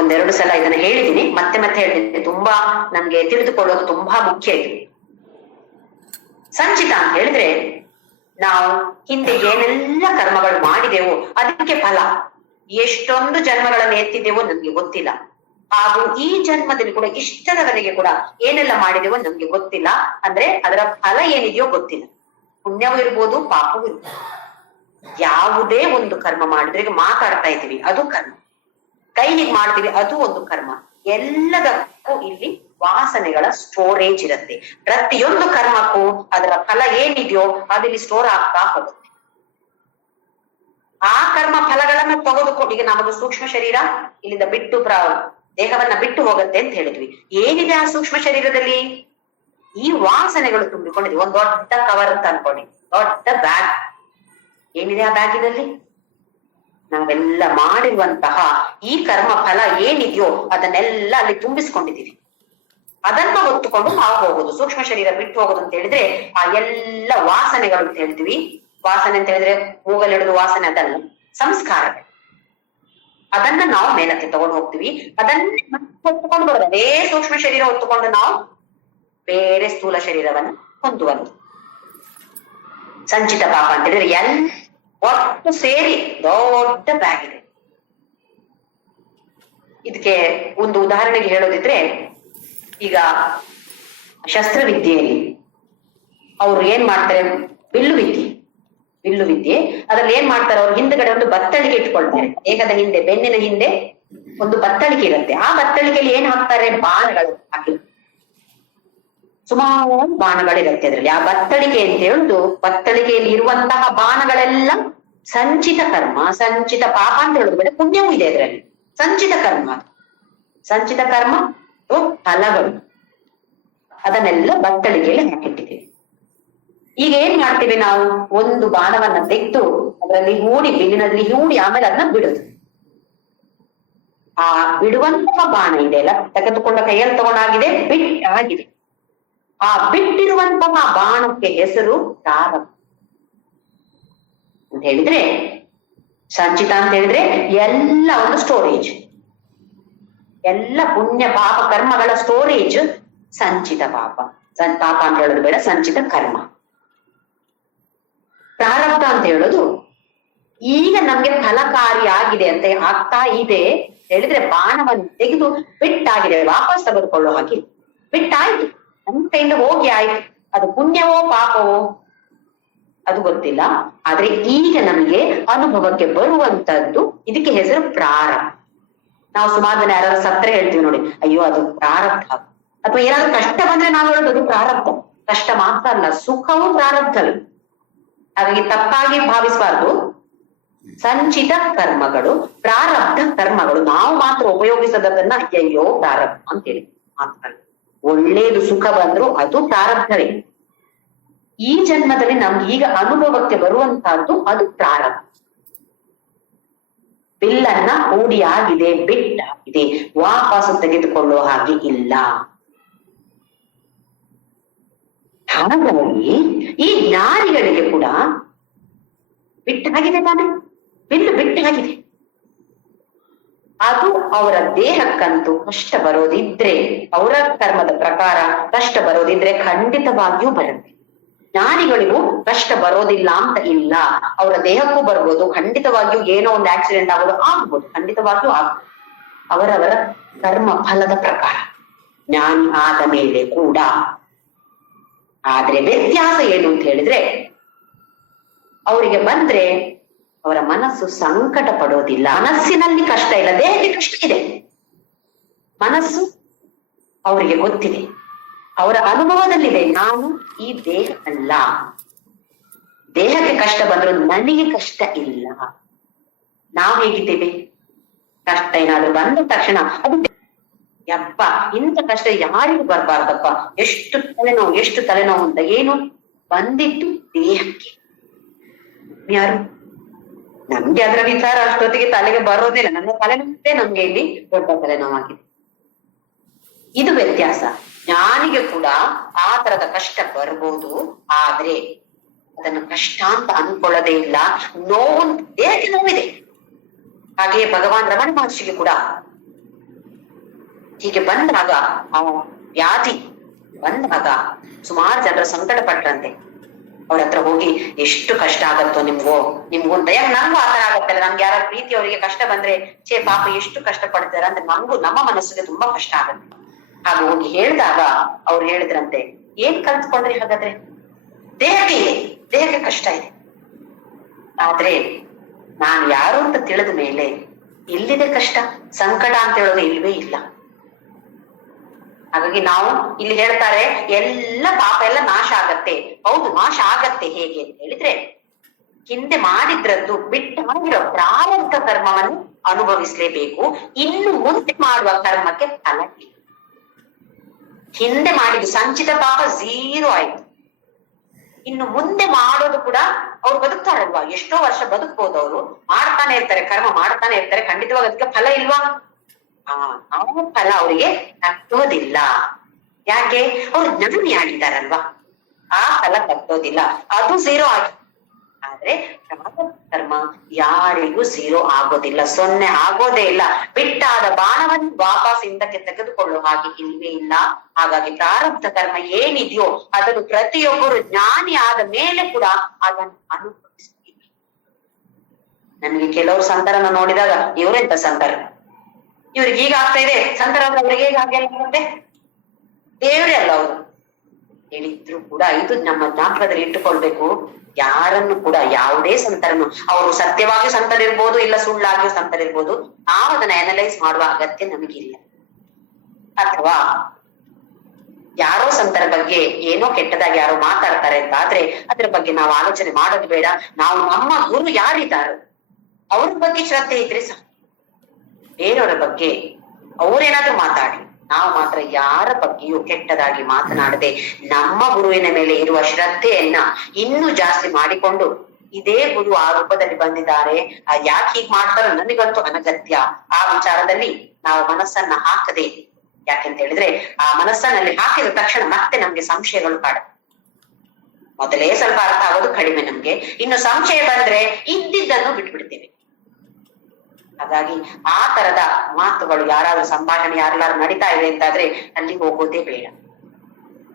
ಒಂದೆರಡು ಸಲ ಇದನ್ನ ಹೇಳಿದೀನಿ, ಮತ್ತೆ ಮತ್ತೆ ಹೇಳಿದ್ದೀನಿ. ತುಂಬಾ ನನ್ಗೆ ತಿಳಿದುಕೊಳ್ಳೋದು ತುಂಬಾ ಮುಖ್ಯ ಇದು. ಸಂಚಿತ ಅಂತ ಹೇಳಿದ್ರೆ ನಾವು ಹಿಂದೆ ಏನೆಲ್ಲ ಕರ್ಮಗಳು ಮಾಡಿದೆವೋ ಅದಕ್ಕೆ ಫಲ. ಎಷ್ಟೊಂದು ಜನ್ಮಗಳನ್ನು ಎತ್ತಿದ್ದೇವೋ ನಮ್ಗೆ ಗೊತ್ತಿಲ್ಲ. ಹಾಗೂ ಈ ಜನ್ಮದಲ್ಲಿ ಕೂಡ ಇಷ್ಟರವರೆಗೆ ಕೂಡ ಏನೆಲ್ಲ ಮಾಡಿದೆವೋ ನಮ್ಗೆ ಗೊತ್ತಿಲ್ಲ. ಅಂದ್ರೆ ಅದರ ಫಲ ಏನಿದೆಯೋ ಗೊತ್ತಿಲ್ಲ. ಪುಣ್ಯವೂ ಇರ್ಬೋದು, ಪಾಪವೂ ಇರ್ಬೋದು. ಯಾವುದೇ ಒಂದು ಕರ್ಮ ಮಾಡಿದ್ರೆ, ಈಗ ಮಾತಾಡ್ತಾ ಇದ್ದೀವಿ ಅದು ಕರ್ಮ, ಕೈ ಹೀಗೆ ಮಾಡ್ತೀವಿ ಅದು ಒಂದು ಕರ್ಮ. ಎಲ್ಲದಕ್ಕೂ ಇಲ್ಲಿ ವಾಸನೆಗಳ ಸ್ಟೋರೇಜ್ ಇರುತ್ತೆ. ಪ್ರತಿಯೊಂದು ಕರ್ಮಕ್ಕೂ ಅದರ ಫಲ ಏನಿದೆಯೋ ಅದಿಲ್ಲಿ ಸ್ಟೋರ್ ಆಗ್ತಾ ಹೋಗುತ್ತೆ. ಆ ಕರ್ಮ ಫಲಗಳನ್ನ ತೆಗೆದುಕೊಂಡು, ಈಗ ನಮಗೆ ಸೂಕ್ಷ್ಮ ಶರೀರ ಇಲ್ಲಿಂದ ಬಿಟ್ಟು ದೇಹವನ್ನ ಬಿಟ್ಟು ಹೋಗುತ್ತೆ ಅಂತ ಹೇಳಿದ್ವಿ. ಏನಿದೆ ಆ ಸೂಕ್ಷ್ಮ ಶರೀರದಲ್ಲಿ? ಈ ವಾಸನೆಗಳು ತುಂಬಿಕೊಂಡಿದೆ. ಒಂದ್ ದೊಡ್ಡ ಕವರ್ ಅಂತ ಅನ್ಕೊಳ್ಳಿ, ದೊಡ್ಡ ಬ್ಯಾಗ್. ಏನಿದೆ ಆ ಬ್ಯಾಗಿನಲ್ಲಿ? ನಾವೆಲ್ಲ ಮಾಡಿರುವಂತಹ ಈ ಕರ್ಮ ಫಲ ಏನಿದೆಯೋ ಅದನ್ನೆಲ್ಲ ಅಲ್ಲಿ ತುಂಬಿಸ್ಕೊಂಡಿದ್ದೀವಿ. ಅದನ್ನ ಹೊತ್ತುಕೊಂಡು ನಾವು ಹೋಗುದು, ಸೂಕ್ಷ್ಮ ಶರೀರ ಬಿಟ್ಟು ಹೋಗುದು ಅಂತ ಹೇಳಿದ್ರೆ ಆ ಎಲ್ಲ ವಾಸನೆಗಳು ಅಂತ ಹೇಳ್ತೀವಿ. ವಾಸನೆ ಅಂತ ಹೇಳಿದ್ರೆ ಮೂಗಲ್ಲಿಡುದು ವಾಸನೆ ಅದಲ್ಲ, ಸಂಸ್ಕಾರ. ಅದನ್ನ ನಾವು ಮೇಲಕ್ಕೆ ತಗೊಂಡು ಹೋಗ್ತೀವಿ. ಅದನ್ನ ಹೊತ್ತುಕೊಂಡು ಬರೋದು, ಅದೇ ಸೂಕ್ಷ್ಮ ಶರೀರ ಹೊತ್ತುಕೊಂಡು ನಾವು ಬೇರೆ ಸ್ಥೂಲ ಶರೀರವನ್ನು ಹೊಂದುವಂತ ಸಂಚಿತ ಪಾಪ ಅಂತ ಹೇಳಿದ್ರೆ ಎಲ್ಲ ಒಟ್ಟು ಸೇರಿ ದೊಡ್ಡ ಬ್ಯಾಗ್ ಇದೆ. ಇದಕ್ಕೆ ಒಂದು ಉದಾಹರಣೆಗೆ ಹೇಳೋದಿದ್ರೆ, ಈಗ ಶಸ್ತ್ರವಿದ್ಯೆಯಲ್ಲಿ ಅವ್ರು ಏನ್ ಮಾಡ್ತಾರೆ, ಬಿಲ್ಲು ವಿದ್ಯೆ ಅದ್ರಲ್ಲಿ ಏನ್ ಮಾಡ್ತಾರೆ, ಅವ್ರು ಹಿಂದ್ಗಡೆ ಒಂದು ಬತ್ತಳಿಕೆ ಇಟ್ಕೊಳ್ತಾರೆ. ದೇಹದ ಹಿಂದೆ, ಬೆನ್ನಿನ ಹಿಂದೆ ಒಂದು ಬತ್ತಳಿಕೆ ಇರುತ್ತೆ. ಆ ಬತ್ತಳಿಕೆಯಲ್ಲಿ ಏನ್ ಹಾಕ್ತಾರೆ, ಬಾಣಗಳು ಹಾಕಿ, ಸುಮಾರು ಬಾಣಗಳಿರುತ್ತೆ ಅದ್ರಲ್ಲಿ. ಆ ಬತ್ತಳಿಕೆ ಅಂತ ಹೇಳುದು, ಬತ್ತಳಿಕೆಯಲ್ಲಿ ಇರುವಂತಹ ಬಾಣಗಳೆಲ್ಲ ಸಂಚಿತ ಕರ್ಮ, ಸಂಚಿತ ಪಾಪ ಅಂತ ಹೇಳುದು ಬೇಡ, ಪುಣ್ಯವೂ ಇದೆ ಅದರಲ್ಲಿ. ಸಂಚಿತ ಕರ್ಮ ಫಲಗಳು, ಅದನ್ನೆಲ್ಲ ಬತ್ತಳಿಕೆಯಲ್ಲಿ ಹಾಕಿಟ್ಟಿದ್ದೀವಿ. ಈಗ ಏನ್ ಮಾಡ್ತೀವಿ ನಾವು, ಒಂದು ಬಾಣವನ್ನ ತೆಗೆದು ಅದರಲ್ಲಿ ಹೂಡಿ, ಬಿಲ್ಲಿನಲ್ಲಿ ಹೂಡಿ ಆಮೇಲೆ ಅದನ್ನ ಬಿಡುದು. ಆ ಬಿಡುವಂತಹ ಬಾಣ ಇದೆ ಅಲ್ಲ, ತೆಗೆದುಕೊಂಡ ಕೈಯಲ್ಲಿ ತಗೊಂಡಾಗಿದೆ, ಬಿಟ್ಟಾಗಿದೆ. ಆ ಬಿಟ್ಟಿರುವಂತಹ ಬಾಣಕ್ಕೆ ಹೆಸರು ಪ್ರಾರಬ್ಧ ಅಂತ ಹೇಳಿದ್ರೆ, ಸಂಚಿತ ಅಂತ ಹೇಳಿದ್ರೆ ಎಲ್ಲ ಒಂದು ಸ್ಟೋರೇಜ್, ಎಲ್ಲ ಪುಣ್ಯ ಪಾಪ ಕರ್ಮಗಳ ಸ್ಟೋರೇಜ್ ಸಂಚಿತ ಪಾಪ. ಪಾಪ ಅಂತ ಹೇಳೋದು ಬೇಡ, ಸಂಚಿತ ಕರ್ಮ. ಪ್ರಾರಬ್ಧ ಅಂತ ಹೇಳೋದು ಈಗ ನಮ್ಗೆ ಫಲಕಾರಿಯಾಗಿದೆ ಅಂತ ಆಗ್ತಾ ಇದೆ ಹೇಳಿದ್ರೆ, ಬಾಣವನ್ನು ತೆಗೆದು ಬಿಟ್ಟಾಗಿದೆ, ವಾಪಸ್ ತೆಗೆದುಕೊಳ್ಳೋ ಹಾಗೆ ಬಿಟ್ಟಾಯ್ತು, ನಮ್ಮ ಕೈಯಿಂದ ಹೋಗಿ ಆಯ್ತು. ಅದು ಪುಣ್ಯವೋ ಪಾಪವೋ ಅದು ಗೊತ್ತಿಲ್ಲ, ಆದ್ರೆ ಈಗ ನಮ್ಗೆ ಅನುಭವಕ್ಕೆ ಬರುವಂತದ್ದು, ಇದಕ್ಕೆ ಹೆಸರು ಪ್ರಾರಬ್ಧ. ನಾವು ಸುಮಾರು ಜನ ಯಾರಾದ್ರೂ ಸತ್ರೆ ಹೇಳ್ತೀವಿ ನೋಡಿ, ಅಯ್ಯೋ ಅದು ಪ್ರಾರಬ್ಧ. ಅಥವಾ ಏನಾದ್ರು ಕಷ್ಟ ಬಂದ್ರೆ ನಾವು ಹೇಳೋದು ಅದು ಪ್ರಾರಬ್ಧ. ಕಷ್ಟ ಮಾತ್ರ ಅಲ್ಲ, ಸುಖವೂ ಪ್ರಾರಬ್ಧವೇ. ಹಾಗಾಗಿ ತಪ್ಪಾಗಿ ಭಾವಿಸಬಾರ್ದು. ಸಂಚಿತ ಕರ್ಮಗಳು, ಪ್ರಾರಬ್ಧ ಕರ್ಮಗಳು. ನಾವು ಮಾತ್ರ ಉಪಯೋಗಿಸೋದನ್ನ ಅಯ್ಯೋ ಪ್ರಾರಬ್ಧ ಅಂತೇಳಿ ಮಾತ್ರ. ಒಳ್ಳೇದು ಸುಖ ಬಂದ್ರು ಅದು ಪ್ರಾರಬ್ಧವೇ. ಈ ಜನ್ಮದಲ್ಲಿ ನಮ್ಗೆ ಈಗ ಅನುಭವಕ್ಕೆ ಬರುವಂತಹದ್ದು ಅದು ಪ್ರಾರಬ್ಧ. ಬಿಲ್ಲನ್ನ ಹೂಡಿ ಆಗಿದೆ, ಬಿಟ್ಟಾಗಿದೆ, ವಾಪಸ್ ತೆಗೆದುಕೊಳ್ಳುವ ಹಾಗೆ ಇಲ್ಲ. ಹಾಗಾಗಿ ಈ ಜ್ಞಾನಿಗಳಿಗೆ ಕೂಡ ಬಿಟ್ಟಾಗಿದೆ ತಾನೆ, ಬಿಲ್ಲು ಬಿಟ್ಟಾಗಿದೆ. ಅದು ಅವರ ದೇಹಕ್ಕಂತೂ ಕಷ್ಟ ಬರೋದಿದ್ರೆ, ಅವರ ಕರ್ಮದ ಪ್ರಕಾರ ಕಷ್ಟ ಬರೋದಿದ್ರೆ ಖಂಡಿತವಾಗಿಯೂ ಬರುತ್ತೆ. ಜ್ಞಾನಿಗಳಿಗೂ ಕಷ್ಟ ಬರೋದಿಲ್ಲ ಅಂತ ಇಲ್ಲ, ಅವರ ದೇಹಕ್ಕೂ ಬರ್ಬೋದು, ಖಂಡಿತವಾಗಿಯೂ ಏನೋ ಒಂದು ಆಕ್ಸಿಡೆಂಟ್ ಆಗೋದು ಆಗ್ಬೋದು, ಖಂಡಿತವಾಗಿಯೂ ಆಗ್ಬೋದು, ಅವರವರ ಕರ್ಮ ಫಲದ ಪ್ರಕಾರ ಜ್ಞಾನಿ ಆದ ಮೇಲೆ ಕೂಡ. ಆದ್ರೆ ವ್ಯತ್ಯಾಸ ಏನು ಅಂತ ಹೇಳಿದ್ರೆ, ಅವರಿಗೆ ಬಂದ್ರೆ ಅವರ ಮನಸ್ಸು ಸಂಕಟ ಪಡೋದಿಲ್ಲ. ಮನಸ್ಸಿನಲ್ಲಿ ಕಷ್ಟ ಇಲ್ಲ, ದೇಹಕ್ಕೆ ಕಷ್ಟ ಇದೆ. ಮನಸ್ಸು ಅವರಿಗೆ ಗೊತ್ತಿದೆ, ಅವರ ಅನುಭವದಲ್ಲಿದೆ, ನಾನು ಈ ದೇಹ ಅಲ್ಲ, ದೇಹಕ್ಕೆ ಕಷ್ಟ ಬಂದ್ರು ನನಗೆ ಕಷ್ಟ ಇಲ್ಲ. ನಾವು ಹೇಗಿದ್ದೇವೆ, ಕಷ್ಟ ಏನಾದ್ರು ಬಂದ ತಕ್ಷಣ ಅದು ಯಪ್ಪ ಇಂಥ ಕಷ್ಟ ಯಾರಿಗೂ ಬರ್ಬಾರ್ದಪ್ಪ, ಎಷ್ಟು ತಲೆನೋವು ಅಂತ. ಏನು ಬಂದಿತ್ತು ದೇಹಕ್ಕೆ, ಯಾರು ನಮ್ಗೆ ಅದರ ವಿಚಾರ ಅಷ್ಟೊತ್ತಿಗೆ ತಲೆಗೆ ಬರೋದಿಲ್ಲ. ನನ್ನ ತಲೆನೋವೇ ನಮ್ಗೆ ಇಲ್ಲಿ ದೊಡ್ಡ ತಲೆನೋವಾಗಿದೆ. ಇದು ವ್ಯತ್ಯಾಸ. ಜ್ಞಾನಿಗೆ ಕೂಡ ಆ ತರದ ಕಷ್ಟ ಬರ್ಬೋದು, ಆದ್ರೆ ಅದನ್ನು ಕಷ್ಟ ಅಂತ ಅನ್ಕೊಳ್ಳೋದೇ ಇಲ್ಲ. ನೋವು, ದೇಹಕ್ಕೆ ನೋವಿದೆ. ಹಾಗೆಯೇ ಭಗವಾನ್ ರಮಣ ಮಹರ್ಷಿಗೆ ಕೂಡ ಹೀಗೆ ಬಂದಾಗ, ಆ ವ್ಯಾಧಿ ಬಂದಾಗ ಸುಮಾರು ಜನರು ಸಂಕಟ ಪಟ್ರಂತೆ. ಅವ್ರ ಹತ್ರ ಹೋಗಿ, ಎಷ್ಟು ಕಷ್ಟ ಆಗತ್ತೋ ನಿಮ್ಗೂ ಅಂತ. ಯಾಕೆ ನಂಗೂ ಆತರ ಆಗತ್ತಲ್ಲ, ನಮ್ಗೆ ಯಾರ ಪ್ರೀತಿ ಅವರಿಗೆ ಕಷ್ಟ ಬಂದ್ರೆ ಛೇ ಪಾಪ ಎಷ್ಟು ಕಷ್ಟ ಪಡ್ತಾರ ಅಂತ ನಮಗೂ, ನಮ್ಮ ಮನಸ್ಸಿಗೆ ತುಂಬಾ ಕಷ್ಟ ಆಗತ್ತೆ. ಹಾಗೆ ಹೋಗಿ ಹೇಳಿದಾಗ ಅವ್ರು ಹೇಳಿದ್ರಂತೆ, ಏನ್ ಕಲ್ತ್ಕೊಂಡ್ರಿ ಹಾಗಾದ್ರೆ, ದೇಹಕ್ಕೆ ಕಷ್ಟ ಇದೆ, ಆದ್ರೆ ನಾನು ಯಾರು ಅಂತ ತಿಳಿದ ಮೇಲೆ ಎಲ್ಲಿದೆ ಕಷ್ಟ, ಸಂಕಟ ಅಂತ ಹೇಳೋದು ಇಲ್ವೇ ಇಲ್ಲ. ಹಾಗಾಗಿ ನಾವು ಇಲ್ಲಿ ಹೇಳ್ತಾರೆ ಎಲ್ಲ ಪಾಪ ಎಲ್ಲ ನಾಶ ಆಗತ್ತೆ. ಹೌದು, ನಾಶ ಆಗತ್ತೆ. ಹೇಗೆ ಅಂತ ಹೇಳಿದ್ರೆ, ಹಿಂದೆ ಮಾಡಿದ್ರದ್ದು ಬಿಟ್ಟಾಗಿರೋ ಪ್ರಾರಬ್ಧ ಕರ್ಮವನ್ನು ಅನುಭವಿಸ್ಲೇಬೇಕು. ಇನ್ನು ಮುಂದೆ ಮಾಡುವ ಕರ್ಮಕ್ಕೆ ಫಲ ಇಲ್ಲ. ಹಿಂದೆ ಮಾಡಿದ್ದು ಸಂಚಿತ ಪಾಪ 0 ಆಯ್ತು, ಇನ್ನು ಮುಂದೆ ಮಾಡೋದು ಕೂಡ ಅವ್ರು ಬದುಕ್ತಾರಲ್ವಾ, ಎಷ್ಟೋ ವರ್ಷ ಬದುಕ್ಬೋದು, ಅವರು ಮಾಡ್ತಾನೆ ಇರ್ತಾರೆ, ಕರ್ಮ ಮಾಡ್ತಾನೆ ಇರ್ತಾರೆ, ಖಂಡಿತವಾಗಿ ಅದಕ್ಕೆ ಫಲ ಇಲ್ವಾ? ಆ ಫಲ ಅವರಿಗೆ ತಟ್ಟೋದಿಲ್ಲ. ಯಾಕೆ? ಅವ್ರು ಜ್ಞಾನಿ ಆಗಿದ್ದಾರಲ್ವಾ, ಆ ಫಲ ತಟ್ಟೋದಿಲ್ಲ, ಅದು ಝೀರೋ ಆಗಿ. ಆದ್ರೆ ಕರ್ಮ ಯಾರಿಗೂ ಝೀರೋ ಆಗೋದಿಲ್ಲ, ಸೊನ್ನೆ ಆಗೋದೇ ಇಲ್ಲ. ಬಿಟ್ಟಾದ ಬಾಣವನ್ನು ವಾಪಸ್ ಹಿಂದಕ್ಕೆ ತೆಗೆದುಕೊಳ್ಳುವ ಹಾಗೆ ಇಲ್ವೇ ಇಲ್ಲ. ಹಾಗಾಗಿ ಪ್ರಾರಬ್ಧ ಕರ್ಮ ಏನಿದೆಯೋ ಅದನ್ನು ಪ್ರತಿಯೊಬ್ಬರು ಜ್ಞಾನಿ ಆದ ಮೇಲೆ ಕೂಡ ಅದನ್ನು ಅನುಭವಿಸ್ತೀವಿ. ನಮ್ಗೆ ಕೆಲವರು ಸಂತರನ್ನ ನೋಡಿದಾಗ ಇವರೆಂತ ಸಂತರ, ಇವ್ರಿಗೆ ಈಗ ಆಗ್ತಾ ಇದೆ, ಸಂತರ ಅಂದ್ರೆ ಅವ್ರಿಗೆ ಹೇಗೆ ಹಾಗೆ ದೇವ್ರೇ ಅಲ್ಲ ಅವರು ಹೇಳಿದ್ರು ಕೂಡ. ಇದು ನಮ್ಮ ಜ್ಞಾಪಕದಲ್ಲಿ ಇಟ್ಟುಕೊಳ್ಬೇಕು. ಯಾರನ್ನು ಕೂಡ, ಯಾವುದೇ ಸಂತರನ್ನು, ಅವರು ಸತ್ಯವಾಗಿಯೂ ಸಂತರಿರ್ಬೋದು, ಇಲ್ಲ ಸುಳ್ಳಾಗಿಯೂ ಸಂತರಿರ್ಬೋದು, ನಾವು ಅದನ್ನ ಅನಲೈಸ್ ಮಾಡುವ ಅಗತ್ಯ ನಮಗಿಲ್ಲ. ಅಥವಾ ಯಾರೋ ಸಂತರ ಬಗ್ಗೆ ಏನೋ ಕೆಟ್ಟದಾಗಿ ಯಾರೋ ಮಾತಾಡ್ತಾರೆ ಅಂತ ಆದ್ರೆ ಅದ್ರ ಬಗ್ಗೆ ನಾವು ಆಲೋಚನೆ ಮಾಡೋದು ಬೇಡ. ನಾವು ನಮ್ಮ ಗುರು ಯಾರಿದ್ದಾರೋ ಅವ್ರ ಬಗ್ಗೆ ಶ್ರದ್ಧೆ ಇದ್ರೆ ಸಾಕು. ಬೇರೆಯವರ ಬಗ್ಗೆ ಅವ್ರೇನಾದ್ರೂ ಮಾತಾಡಿ, ನಾವು ಮಾತ್ರ ಯಾರ ಬಗ್ಗೆಯೂ ಕೆಟ್ಟದಾಗಿ ಮಾತನಾಡದೆ ನಮ್ಮ ಗುರುವಿನ ಮೇಲೆ ಇರುವ ಶ್ರದ್ಧೆಯನ್ನ ಇನ್ನೂ ಜಾಸ್ತಿ ಮಾಡಿಕೊಂಡು, ಇದೇ ಗುರು ಆ ರೂಪದಲ್ಲಿ ಬಂದಿದ್ದಾರೆ, ಯಾಕೆ ಹೀಗ್ ಮಾಡ್ತಾರೋ ನನಗಂತೂ ಅನಗತ್ಯ, ಆ ವಿಚಾರದಲ್ಲಿ ನಾವು ಮನಸ್ಸನ್ನ ಹಾಕದೆ. ಯಾಕೆಂತ ಹೇಳಿದ್ರೆ ಆ ಮನಸ್ಸನ್ನಲ್ಲಿ ಹಾಕಿದ ತಕ್ಷಣ ಮತ್ತೆ ನಮ್ಗೆ ಸಂಶಯಗಳು ಕಾಡುತ್ತೆ. ಮೊದಲೇ ಸ್ವಲ್ಪ ಅರ್ಥ ಆಗೋದು ಕಡಿಮೆ ನಮ್ಗೆ, ಇನ್ನು ಸಂಶಯ ಬಂದ್ರೆ ಇದ್ದಿದ್ದನ್ನು ಬಿಟ್ಬಿಡ್ತೀವಿ. ಹಾಗಾಗಿ ಆ ತರದ ಮಾತುಗಳು ಯಾರಾದ್ರೂ ಸಂಭಾಷಣೆ ಯಾರೆಲ್ಲಾರು ನಡೀತಾ ಇದೆ ಅಂತಾದ್ರೆ ಅಲ್ಲಿ ಹೋಗೋದೇ ಬೇಡ.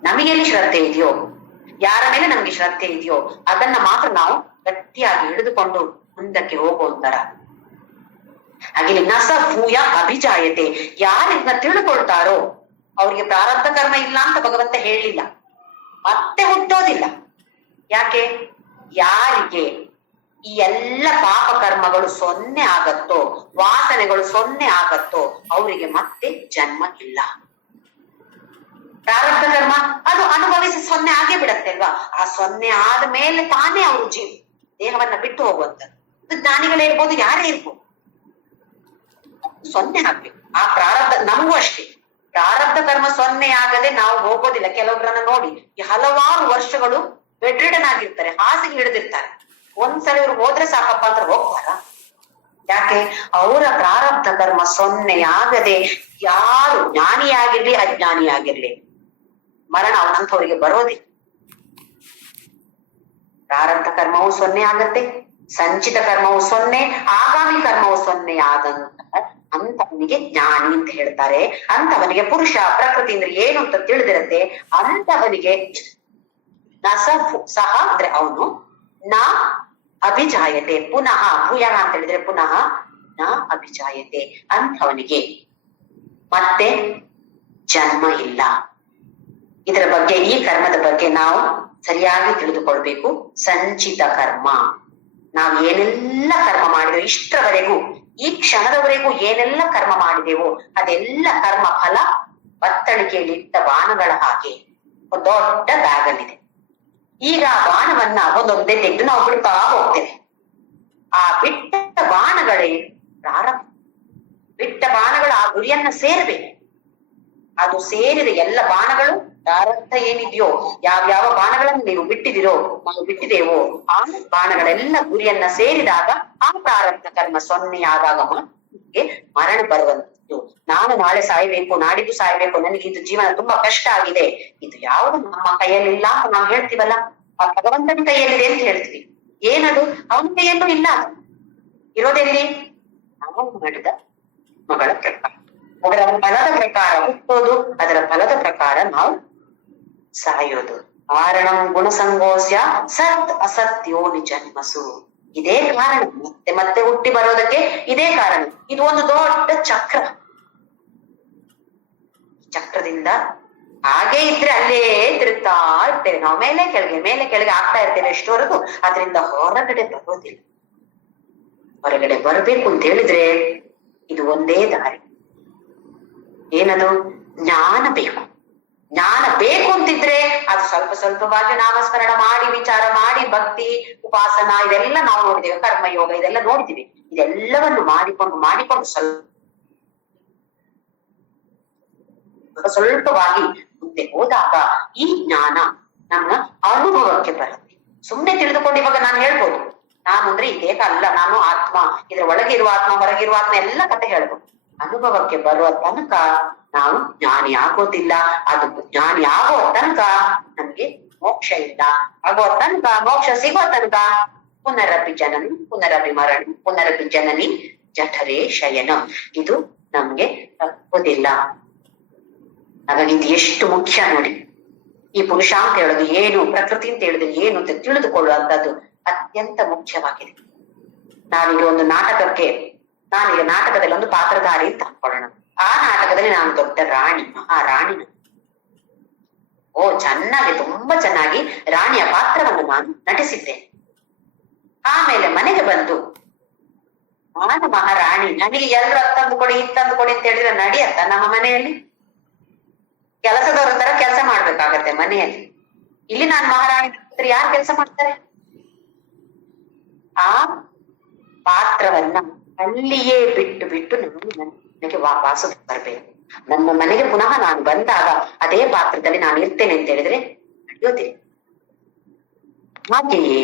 ನಮಗೆಲ್ಲಿ ಶ್ರದ್ಧೆ ಇದೆಯೋ, ಯಾರ ಮೇಲೆ ನಮ್ಗೆ ಶ್ರದ್ಧೆ ಇದೆಯೋ ಅದನ್ನ ಮಾತ್ರ ನಾವು ಗಟ್ಟಿಯಾಗಿ ಹಿಡಿದುಕೊಂಡು ಮುಂದಕ್ಕೆ ಹೋಗುವಂತರ. ಹಾಗೆ ನಸ ಭೂಯ ಅಭಿಜಾಯತೆ, ಯಾರಿದ್ನ ತಿಳ್ಕೊಳ್ತಾರೋ ಅವ್ರಿಗೆ ಪ್ರಾರಬ್ಧ ಕರ್ಮ ಇಲ್ಲ ಅಂತ ಭಗವಂತ ಹೇಳಲಿಲ್ಲ, ಮತ್ತೆ ಹುಟ್ಟೋದಿಲ್ಲ. ಯಾಕೆ? ಯಾರಿಗೆ ಈ ಎಲ್ಲ ಪಾಪ ಕರ್ಮಗಳು ಸೊನ್ನೆ ಆಗತ್ತೋ, ವಾಸನೆಗಳು ಸೊನ್ನೆ ಆಗತ್ತೋ ಅವರಿಗೆ ಮತ್ತೆ ಜನ್ಮ ಇಲ್ಲ. ಪ್ರಾರಬ್ಧ ಕರ್ಮ ಅದು ಅನುಭವಿಸಿ ಸೊನ್ನೆ ಆಗೇ ಬಿಡತ್ತೆ ಅಲ್ವಾ. ಆ ಸೊನ್ನೆ ಆದ ಮೇಲೆ ತಾನೇ ಅವರು ದೇಹವನ್ನ ಬಿಟ್ಟು ಹೋಗುವಂಥದ್ದು. ಜ್ಞಾನಿಗಳೇ ಇರ್ಬೋದು, ಯಾರೇ ಇರ್ಬೋದು, ಸೊನ್ನೆ ಆಗ್ಬೇಕು. ಆ ಪ್ರಾರಬ್ಧ ನಮಗೂ ಅಷ್ಟೇ, ಪ್ರಾರಬ್ಧ ಕರ್ಮ ಸೊನ್ನೆ ಆಗದೆ ನಾವು ಹೋಗೋದಿಲ್ಲ. ಕೆಲವೊಬ್ಬರನ್ನ ನೋಡಿ ಹಲವಾರು ವರ್ಷಗಳು ಬೆಡ್ ರಿಡನ್ ಆಗಿರ್ತಾರೆ, ಹಾಸಿಗೆ ಹಿಡಿದಿರ್ತಾರೆ. ಒಂದ್ಸಲ ಇವ್ರು ಹೋದ್ರೆ ಸಾಕಪ್ಪ ಅಂತ ಹೋಗ್ತಾರ. ಯಾಕೆ? ಅವರ ಪ್ರಾರಬ್ಧ ಕರ್ಮ ಸೊನ್ನೆ ಆಗದೆ ಯಾರು ಜ್ಞಾನಿಯಾಗಿರ್ಲಿ ಅಜ್ಞಾನಿಯಾಗಿರ್ಲಿ ಮರಣ ಅವನಂತವರಿಗೆ ಬರೋದಿಲ್ಲ. ಪ್ರಾರಬ್ಧ ಕರ್ಮವು ಸೊನ್ನೆ ಆಗತ್ತೆ, ಸಂಚಿತ ಕರ್ಮವು ಸೊನ್ನೆ, ಆಗಾಮಿ ಕರ್ಮವು ಸೊನ್ನೆ ಆದಂತ ಅಂತವನಿಗೆ ಜ್ಞಾನಿ ಅಂತ ಹೇಳ್ತಾರೆ. ಅಂತವನಿಗೆ ಪುರುಷ ಪ್ರಕೃತಿ ಅಂದ್ರೆ ಏನು ಅಂತ ತಿಳಿದಿರತ್ತೆ. ಅಂತವನಿಗೆ ಸಹ ಅಂದ್ರೆ ಅವನು ನ ಅಭಿಜಾಯತೆ ಪುನಃ, ಭೂಯ ಅಂತ ಹೇಳಿದ್ರೆ ಪುನಃ ನ ಅಭಿಜಾಯತೆ, ಅಂಥವನಿಗೆ ಮತ್ತೆ ಜನ್ಮ ಇಲ್ಲ. ಇದರ ಬಗ್ಗೆ, ಈ ಕರ್ಮದ ಬಗ್ಗೆ ನಾವು ಸರಿಯಾಗಿ ತಿಳಿದುಕೊಳ್ಬೇಕು. ಸಂಚಿತ ಕರ್ಮ, ನಾವು ಏನೆಲ್ಲ ಕರ್ಮ ಮಾಡಿದೆವು ಇಷ್ಟರವರೆಗೂ, ಈ ಕ್ಷಣದವರೆಗೂ ಏನೆಲ್ಲ ಕರ್ಮ ಮಾಡಿದೆವೋ ಅದೆಲ್ಲ ಕರ್ಮ ಫಲ ಬತ್ತಳಿಕೆಯಲ್ಲಿ ಇಟ್ಟ ಬಾಣಗಳ ಹಾಗೆ ಒಂದು ದೊಡ್ಡ ಬ್ಯಾಗ್ ಅಲ್ಲಿದೆ. ಈಗ ಆ ಬಾಣವನ್ನ ಒಂದೊಂದೇ ತೆಗೆದು ನಾವು ಬಿಡ್ತಾ ಹೋಗ್ತೇವೆ. ಆ ಬಿಟ್ಟ ಬಾಣಗಳೇ ಪ್ರಾರಂಭ. ಬಿಟ್ಟ ಬಾಣಗಳು ಆ ಗುರಿಯನ್ನ ಸೇರ್ಬೇಕು. ಅದು ಸೇರಿದ ಎಲ್ಲ ಬಾಣಗಳು ಪ್ರಾರಬ್ಧ ಏನಿದೆಯೋ, ಯಾವ್ಯಾವ ಬಾಣಗಳನ್ನು ನೀವು ಬಿಟ್ಟಿದಿರೋ, ನಾವು ಬಿಟ್ಟಿದೇವೋ, ಆ ಬಾಣಗಳೆಲ್ಲ ಗುರಿಯನ್ನ ಸೇರಿದಾಗ ಆ ಪ್ರಾರಬ್ಧ ಕರ್ಮ ಸೊನ್ನೆ ಆದಾಗ ಮರಣ ಬರುವಂತದ್ದು. ನಾನು ನಾಳೆ ಸಾಯ್ಬೇಕು, ನಾಡಿದ್ದು ಸಾಯ್ಬೇಕು, ನನಗೆ ಇದು ಜೀವನ ತುಂಬಾ ಕಷ್ಟ ಆಗಿದೆ, ಇದು ಯಾವುದು ನಮ್ಮ ಕೈಯಲ್ಲಿಲ್ಲ ಅಂತ ನಾವು ಹೇಳ್ತೀವಲ್ಲ, ಆ ಭಗವಂತನ ಕೈಯಲ್ಲಿದೆ ಅಂತ ಹೇಳ್ತೀವಿ. ಏನದು? ಅವನ ಕೈಯಲ್ಲೂ ಇಲ್ಲ. ಇರೋದೆಲ್ಲಿ? ನಾವು ಮಾಡಿದ ಮಗಳ ಪ್ರಕಾರ, ಅದರ ಫಲದ ಪ್ರಕಾರ ಹುಟ್ಟೋದು, ಅದರ ಫಲದ ಪ್ರಕಾರ ನಾವು ಸಾಯೋದು. ಕಾರಣಂ ಗುಣಸಂಗೋಸ್ಯ ಸತ್ ಅಸತ್ಯೋ ನಿಜನ್ಮಸು. ಇದೇ ಕಾರಣ, ಮತ್ತೆ ಮತ್ತೆ ಹುಟ್ಟಿ ಬರೋದಕ್ಕೆ ಇದೇ ಕಾರಣ. ಇದು ಒಂದು ದೊಡ್ಡ ಚಕ್ರ. ಚಕ್ರದಿಂದ ಹಾಗೆ ಇದ್ರೆ ಅಲ್ಲೇ ತಿರುಗ್ತಾ ಇರ್ತೇವೆ ನಾವು, ಮೇಲೆ ಕೆಳಗೆ ಮೇಲೆ ಕೆಳಗೆ ಆಗ್ತಾ ಇರ್ತೇವೆ ಎಷ್ಟವರೆಗೂ. ಅದರಿಂದ ಹೊರಗಡೆ ಬರೋದಿಲ್ಲ. ಹೊರಗಡೆ ಬರ್ಬೇಕು ಅಂತ ಹೇಳಿದ್ರೆ ಇದು ಒಂದೇ ದಾರಿ. ಏನದು? ಜ್ಞಾನ ಬೇಕು. ಜ್ಞಾನ ಬೇಕು ಅಂತಿದ್ರೆ ಅದು ಸ್ವಲ್ಪ ಸ್ವಲ್ಪವಾಗಿ ನಾಮಸ್ಮರಣ ಮಾಡಿ, ವಿಚಾರ ಮಾಡಿ, ಭಕ್ತಿ ಉಪಾಸನ ಇದೆಲ್ಲ ನಾವು ನೋಡಿದ್ದೇವೆ, ಕರ್ಮಯೋಗ ಇದೆಲ್ಲ ನೋಡಿದ್ದೀವಿ. ಇದೆಲ್ಲವನ್ನು ಮಾಡಿಕೊಂಡು ಸ್ವಲ್ಪವಾಗಿ ಮುಂದೆ ಹೋದಾಗ ಈ ಜ್ಞಾನ ನಮ್ಮ ಅನುಭವಕ್ಕೆ ಬರುತ್ತೆ. ಸುಮ್ನೆ ತಿಳಿದುಕೊಂಡು ಇವಾಗ ನಾನು ಹೇಳ್ಬೋದು, ನಾನು ಅಂದ್ರೆ ಈ ದೇಹ ಅಲ್ಲ, ನಾನು ಆತ್ಮ, ಇದ್ರ ಒಳಗೆ ಇರುವ ಆತ್ಮ ಹೊರಗಿರುವ ಆತ್ಮ ಎಲ್ಲ ಕತೆ ಹೇಳ್ಬೋದು. ಅನುಭವಕ್ಕೆ ಬರುವ ತನಕ ನಾವು ಜ್ಞಾನಿ ಆಗೋದಿಲ್ಲ. ಅದು ಜ್ಞಾನಿ ಆಗೋ ತನಕ ನಮ್ಗೆ ಮೋಕ್ಷ ಇಲ್ಲ. ಆಗೋ ತನಕ, ಮೋಕ್ಷ ಸಿಗೋ ತನಕ ಪುನರಪಿ ಜನನಿ ಪುನರಪಿ ಮರಣಿ ಪುನರಪಿ ಜನನಿ ಜಠರೇ ಶಯನಂ, ಇದು ನಮ್ಗೆ ತಪ್ಪುದಿಲ್ಲ. ಹಾಗಾಗಿ ಇದು ಎಷ್ಟು ಮುಖ್ಯ ನೋಡಿ. ಈ ಪುರುಷ ಅಂತ ಹೇಳೋದು ಏನು, ಪ್ರಕೃತಿ ಅಂತ ಹೇಳಿದ್ರೆ ಏನು ಅಂತ ತಿಳಿದುಕೊಳ್ಳುವಂತದ್ದು ಅತ್ಯಂತ ಮುಖ್ಯವಾಗಿದೆ. ನಾವೀಗ ಒಂದು ನಾಟಕಕ್ಕೆ, ನಾನೀಗ ನಾಟಕದಲ್ಲಿ ಒಂದು ಪಾತ್ರಧಾರಿ ಅಂತ ಅನ್ಕೊಳ್ಳೋಣ. ಆ ನಾಟಕದಲ್ಲಿ ನಾನು ದೊಡ್ಡ ರಾಣಿ, ಮಹಾರಾಣಿ. ಚೆನ್ನಾಗಿ, ತುಂಬಾ ಚೆನ್ನಾಗಿ ರಾಣಿಯ ಪಾತ್ರವನ್ನು ನಾನು ನಟಿಸಿದ್ದೇನೆ. ಆಮೇಲೆ ಮನೆಗೆ ಬಂದು ನಾನು ಮಹಾರಾಣಿ, ನನಗೆ ಎಲ್ರು ಅತ್ತಂದು ಕೊಡಿ ಇತ್ತಂದು ಕೊಡಿ ಅಂತ ಹೇಳಿದ್ರೆ ನಡಿಯತ್ತ ನಮ್ಮ ಮನೆಯಲ್ಲಿ? ಕೆಲಸದವ್ರ ತರ ಕೆಲಸ ಮಾಡ್ಬೇಕಾಗತ್ತೆ ಮನೆಯಲ್ಲಿ. ಇಲ್ಲಿ ನಾನು ಮಹಾರಾಣಿ ಯಾರು ಕೆಲಸ ಮಾಡ್ತಾರೆ? ಆ ಪಾತ್ರವನ್ನ ಅಲ್ಲಿಯೇ ಬಿಟ್ಟು ಬಿಟ್ಟು ನನಗೆ ವಾಪಸ್ ಬರ್ಬೇಕು. ನನ್ನ ಮನೆಗೆ ಪುನಃ ನಾನು ಬಂದಾಗ ಅದೇ ಪಾತ್ರದಲ್ಲಿ ನಾನು ಇರ್ತೇನೆ ಅಂತ ಹೇಳಿದ್ರೆ ನಡೆಯೋದಿಲ್ಲ. ಹಾಗೆಯೇ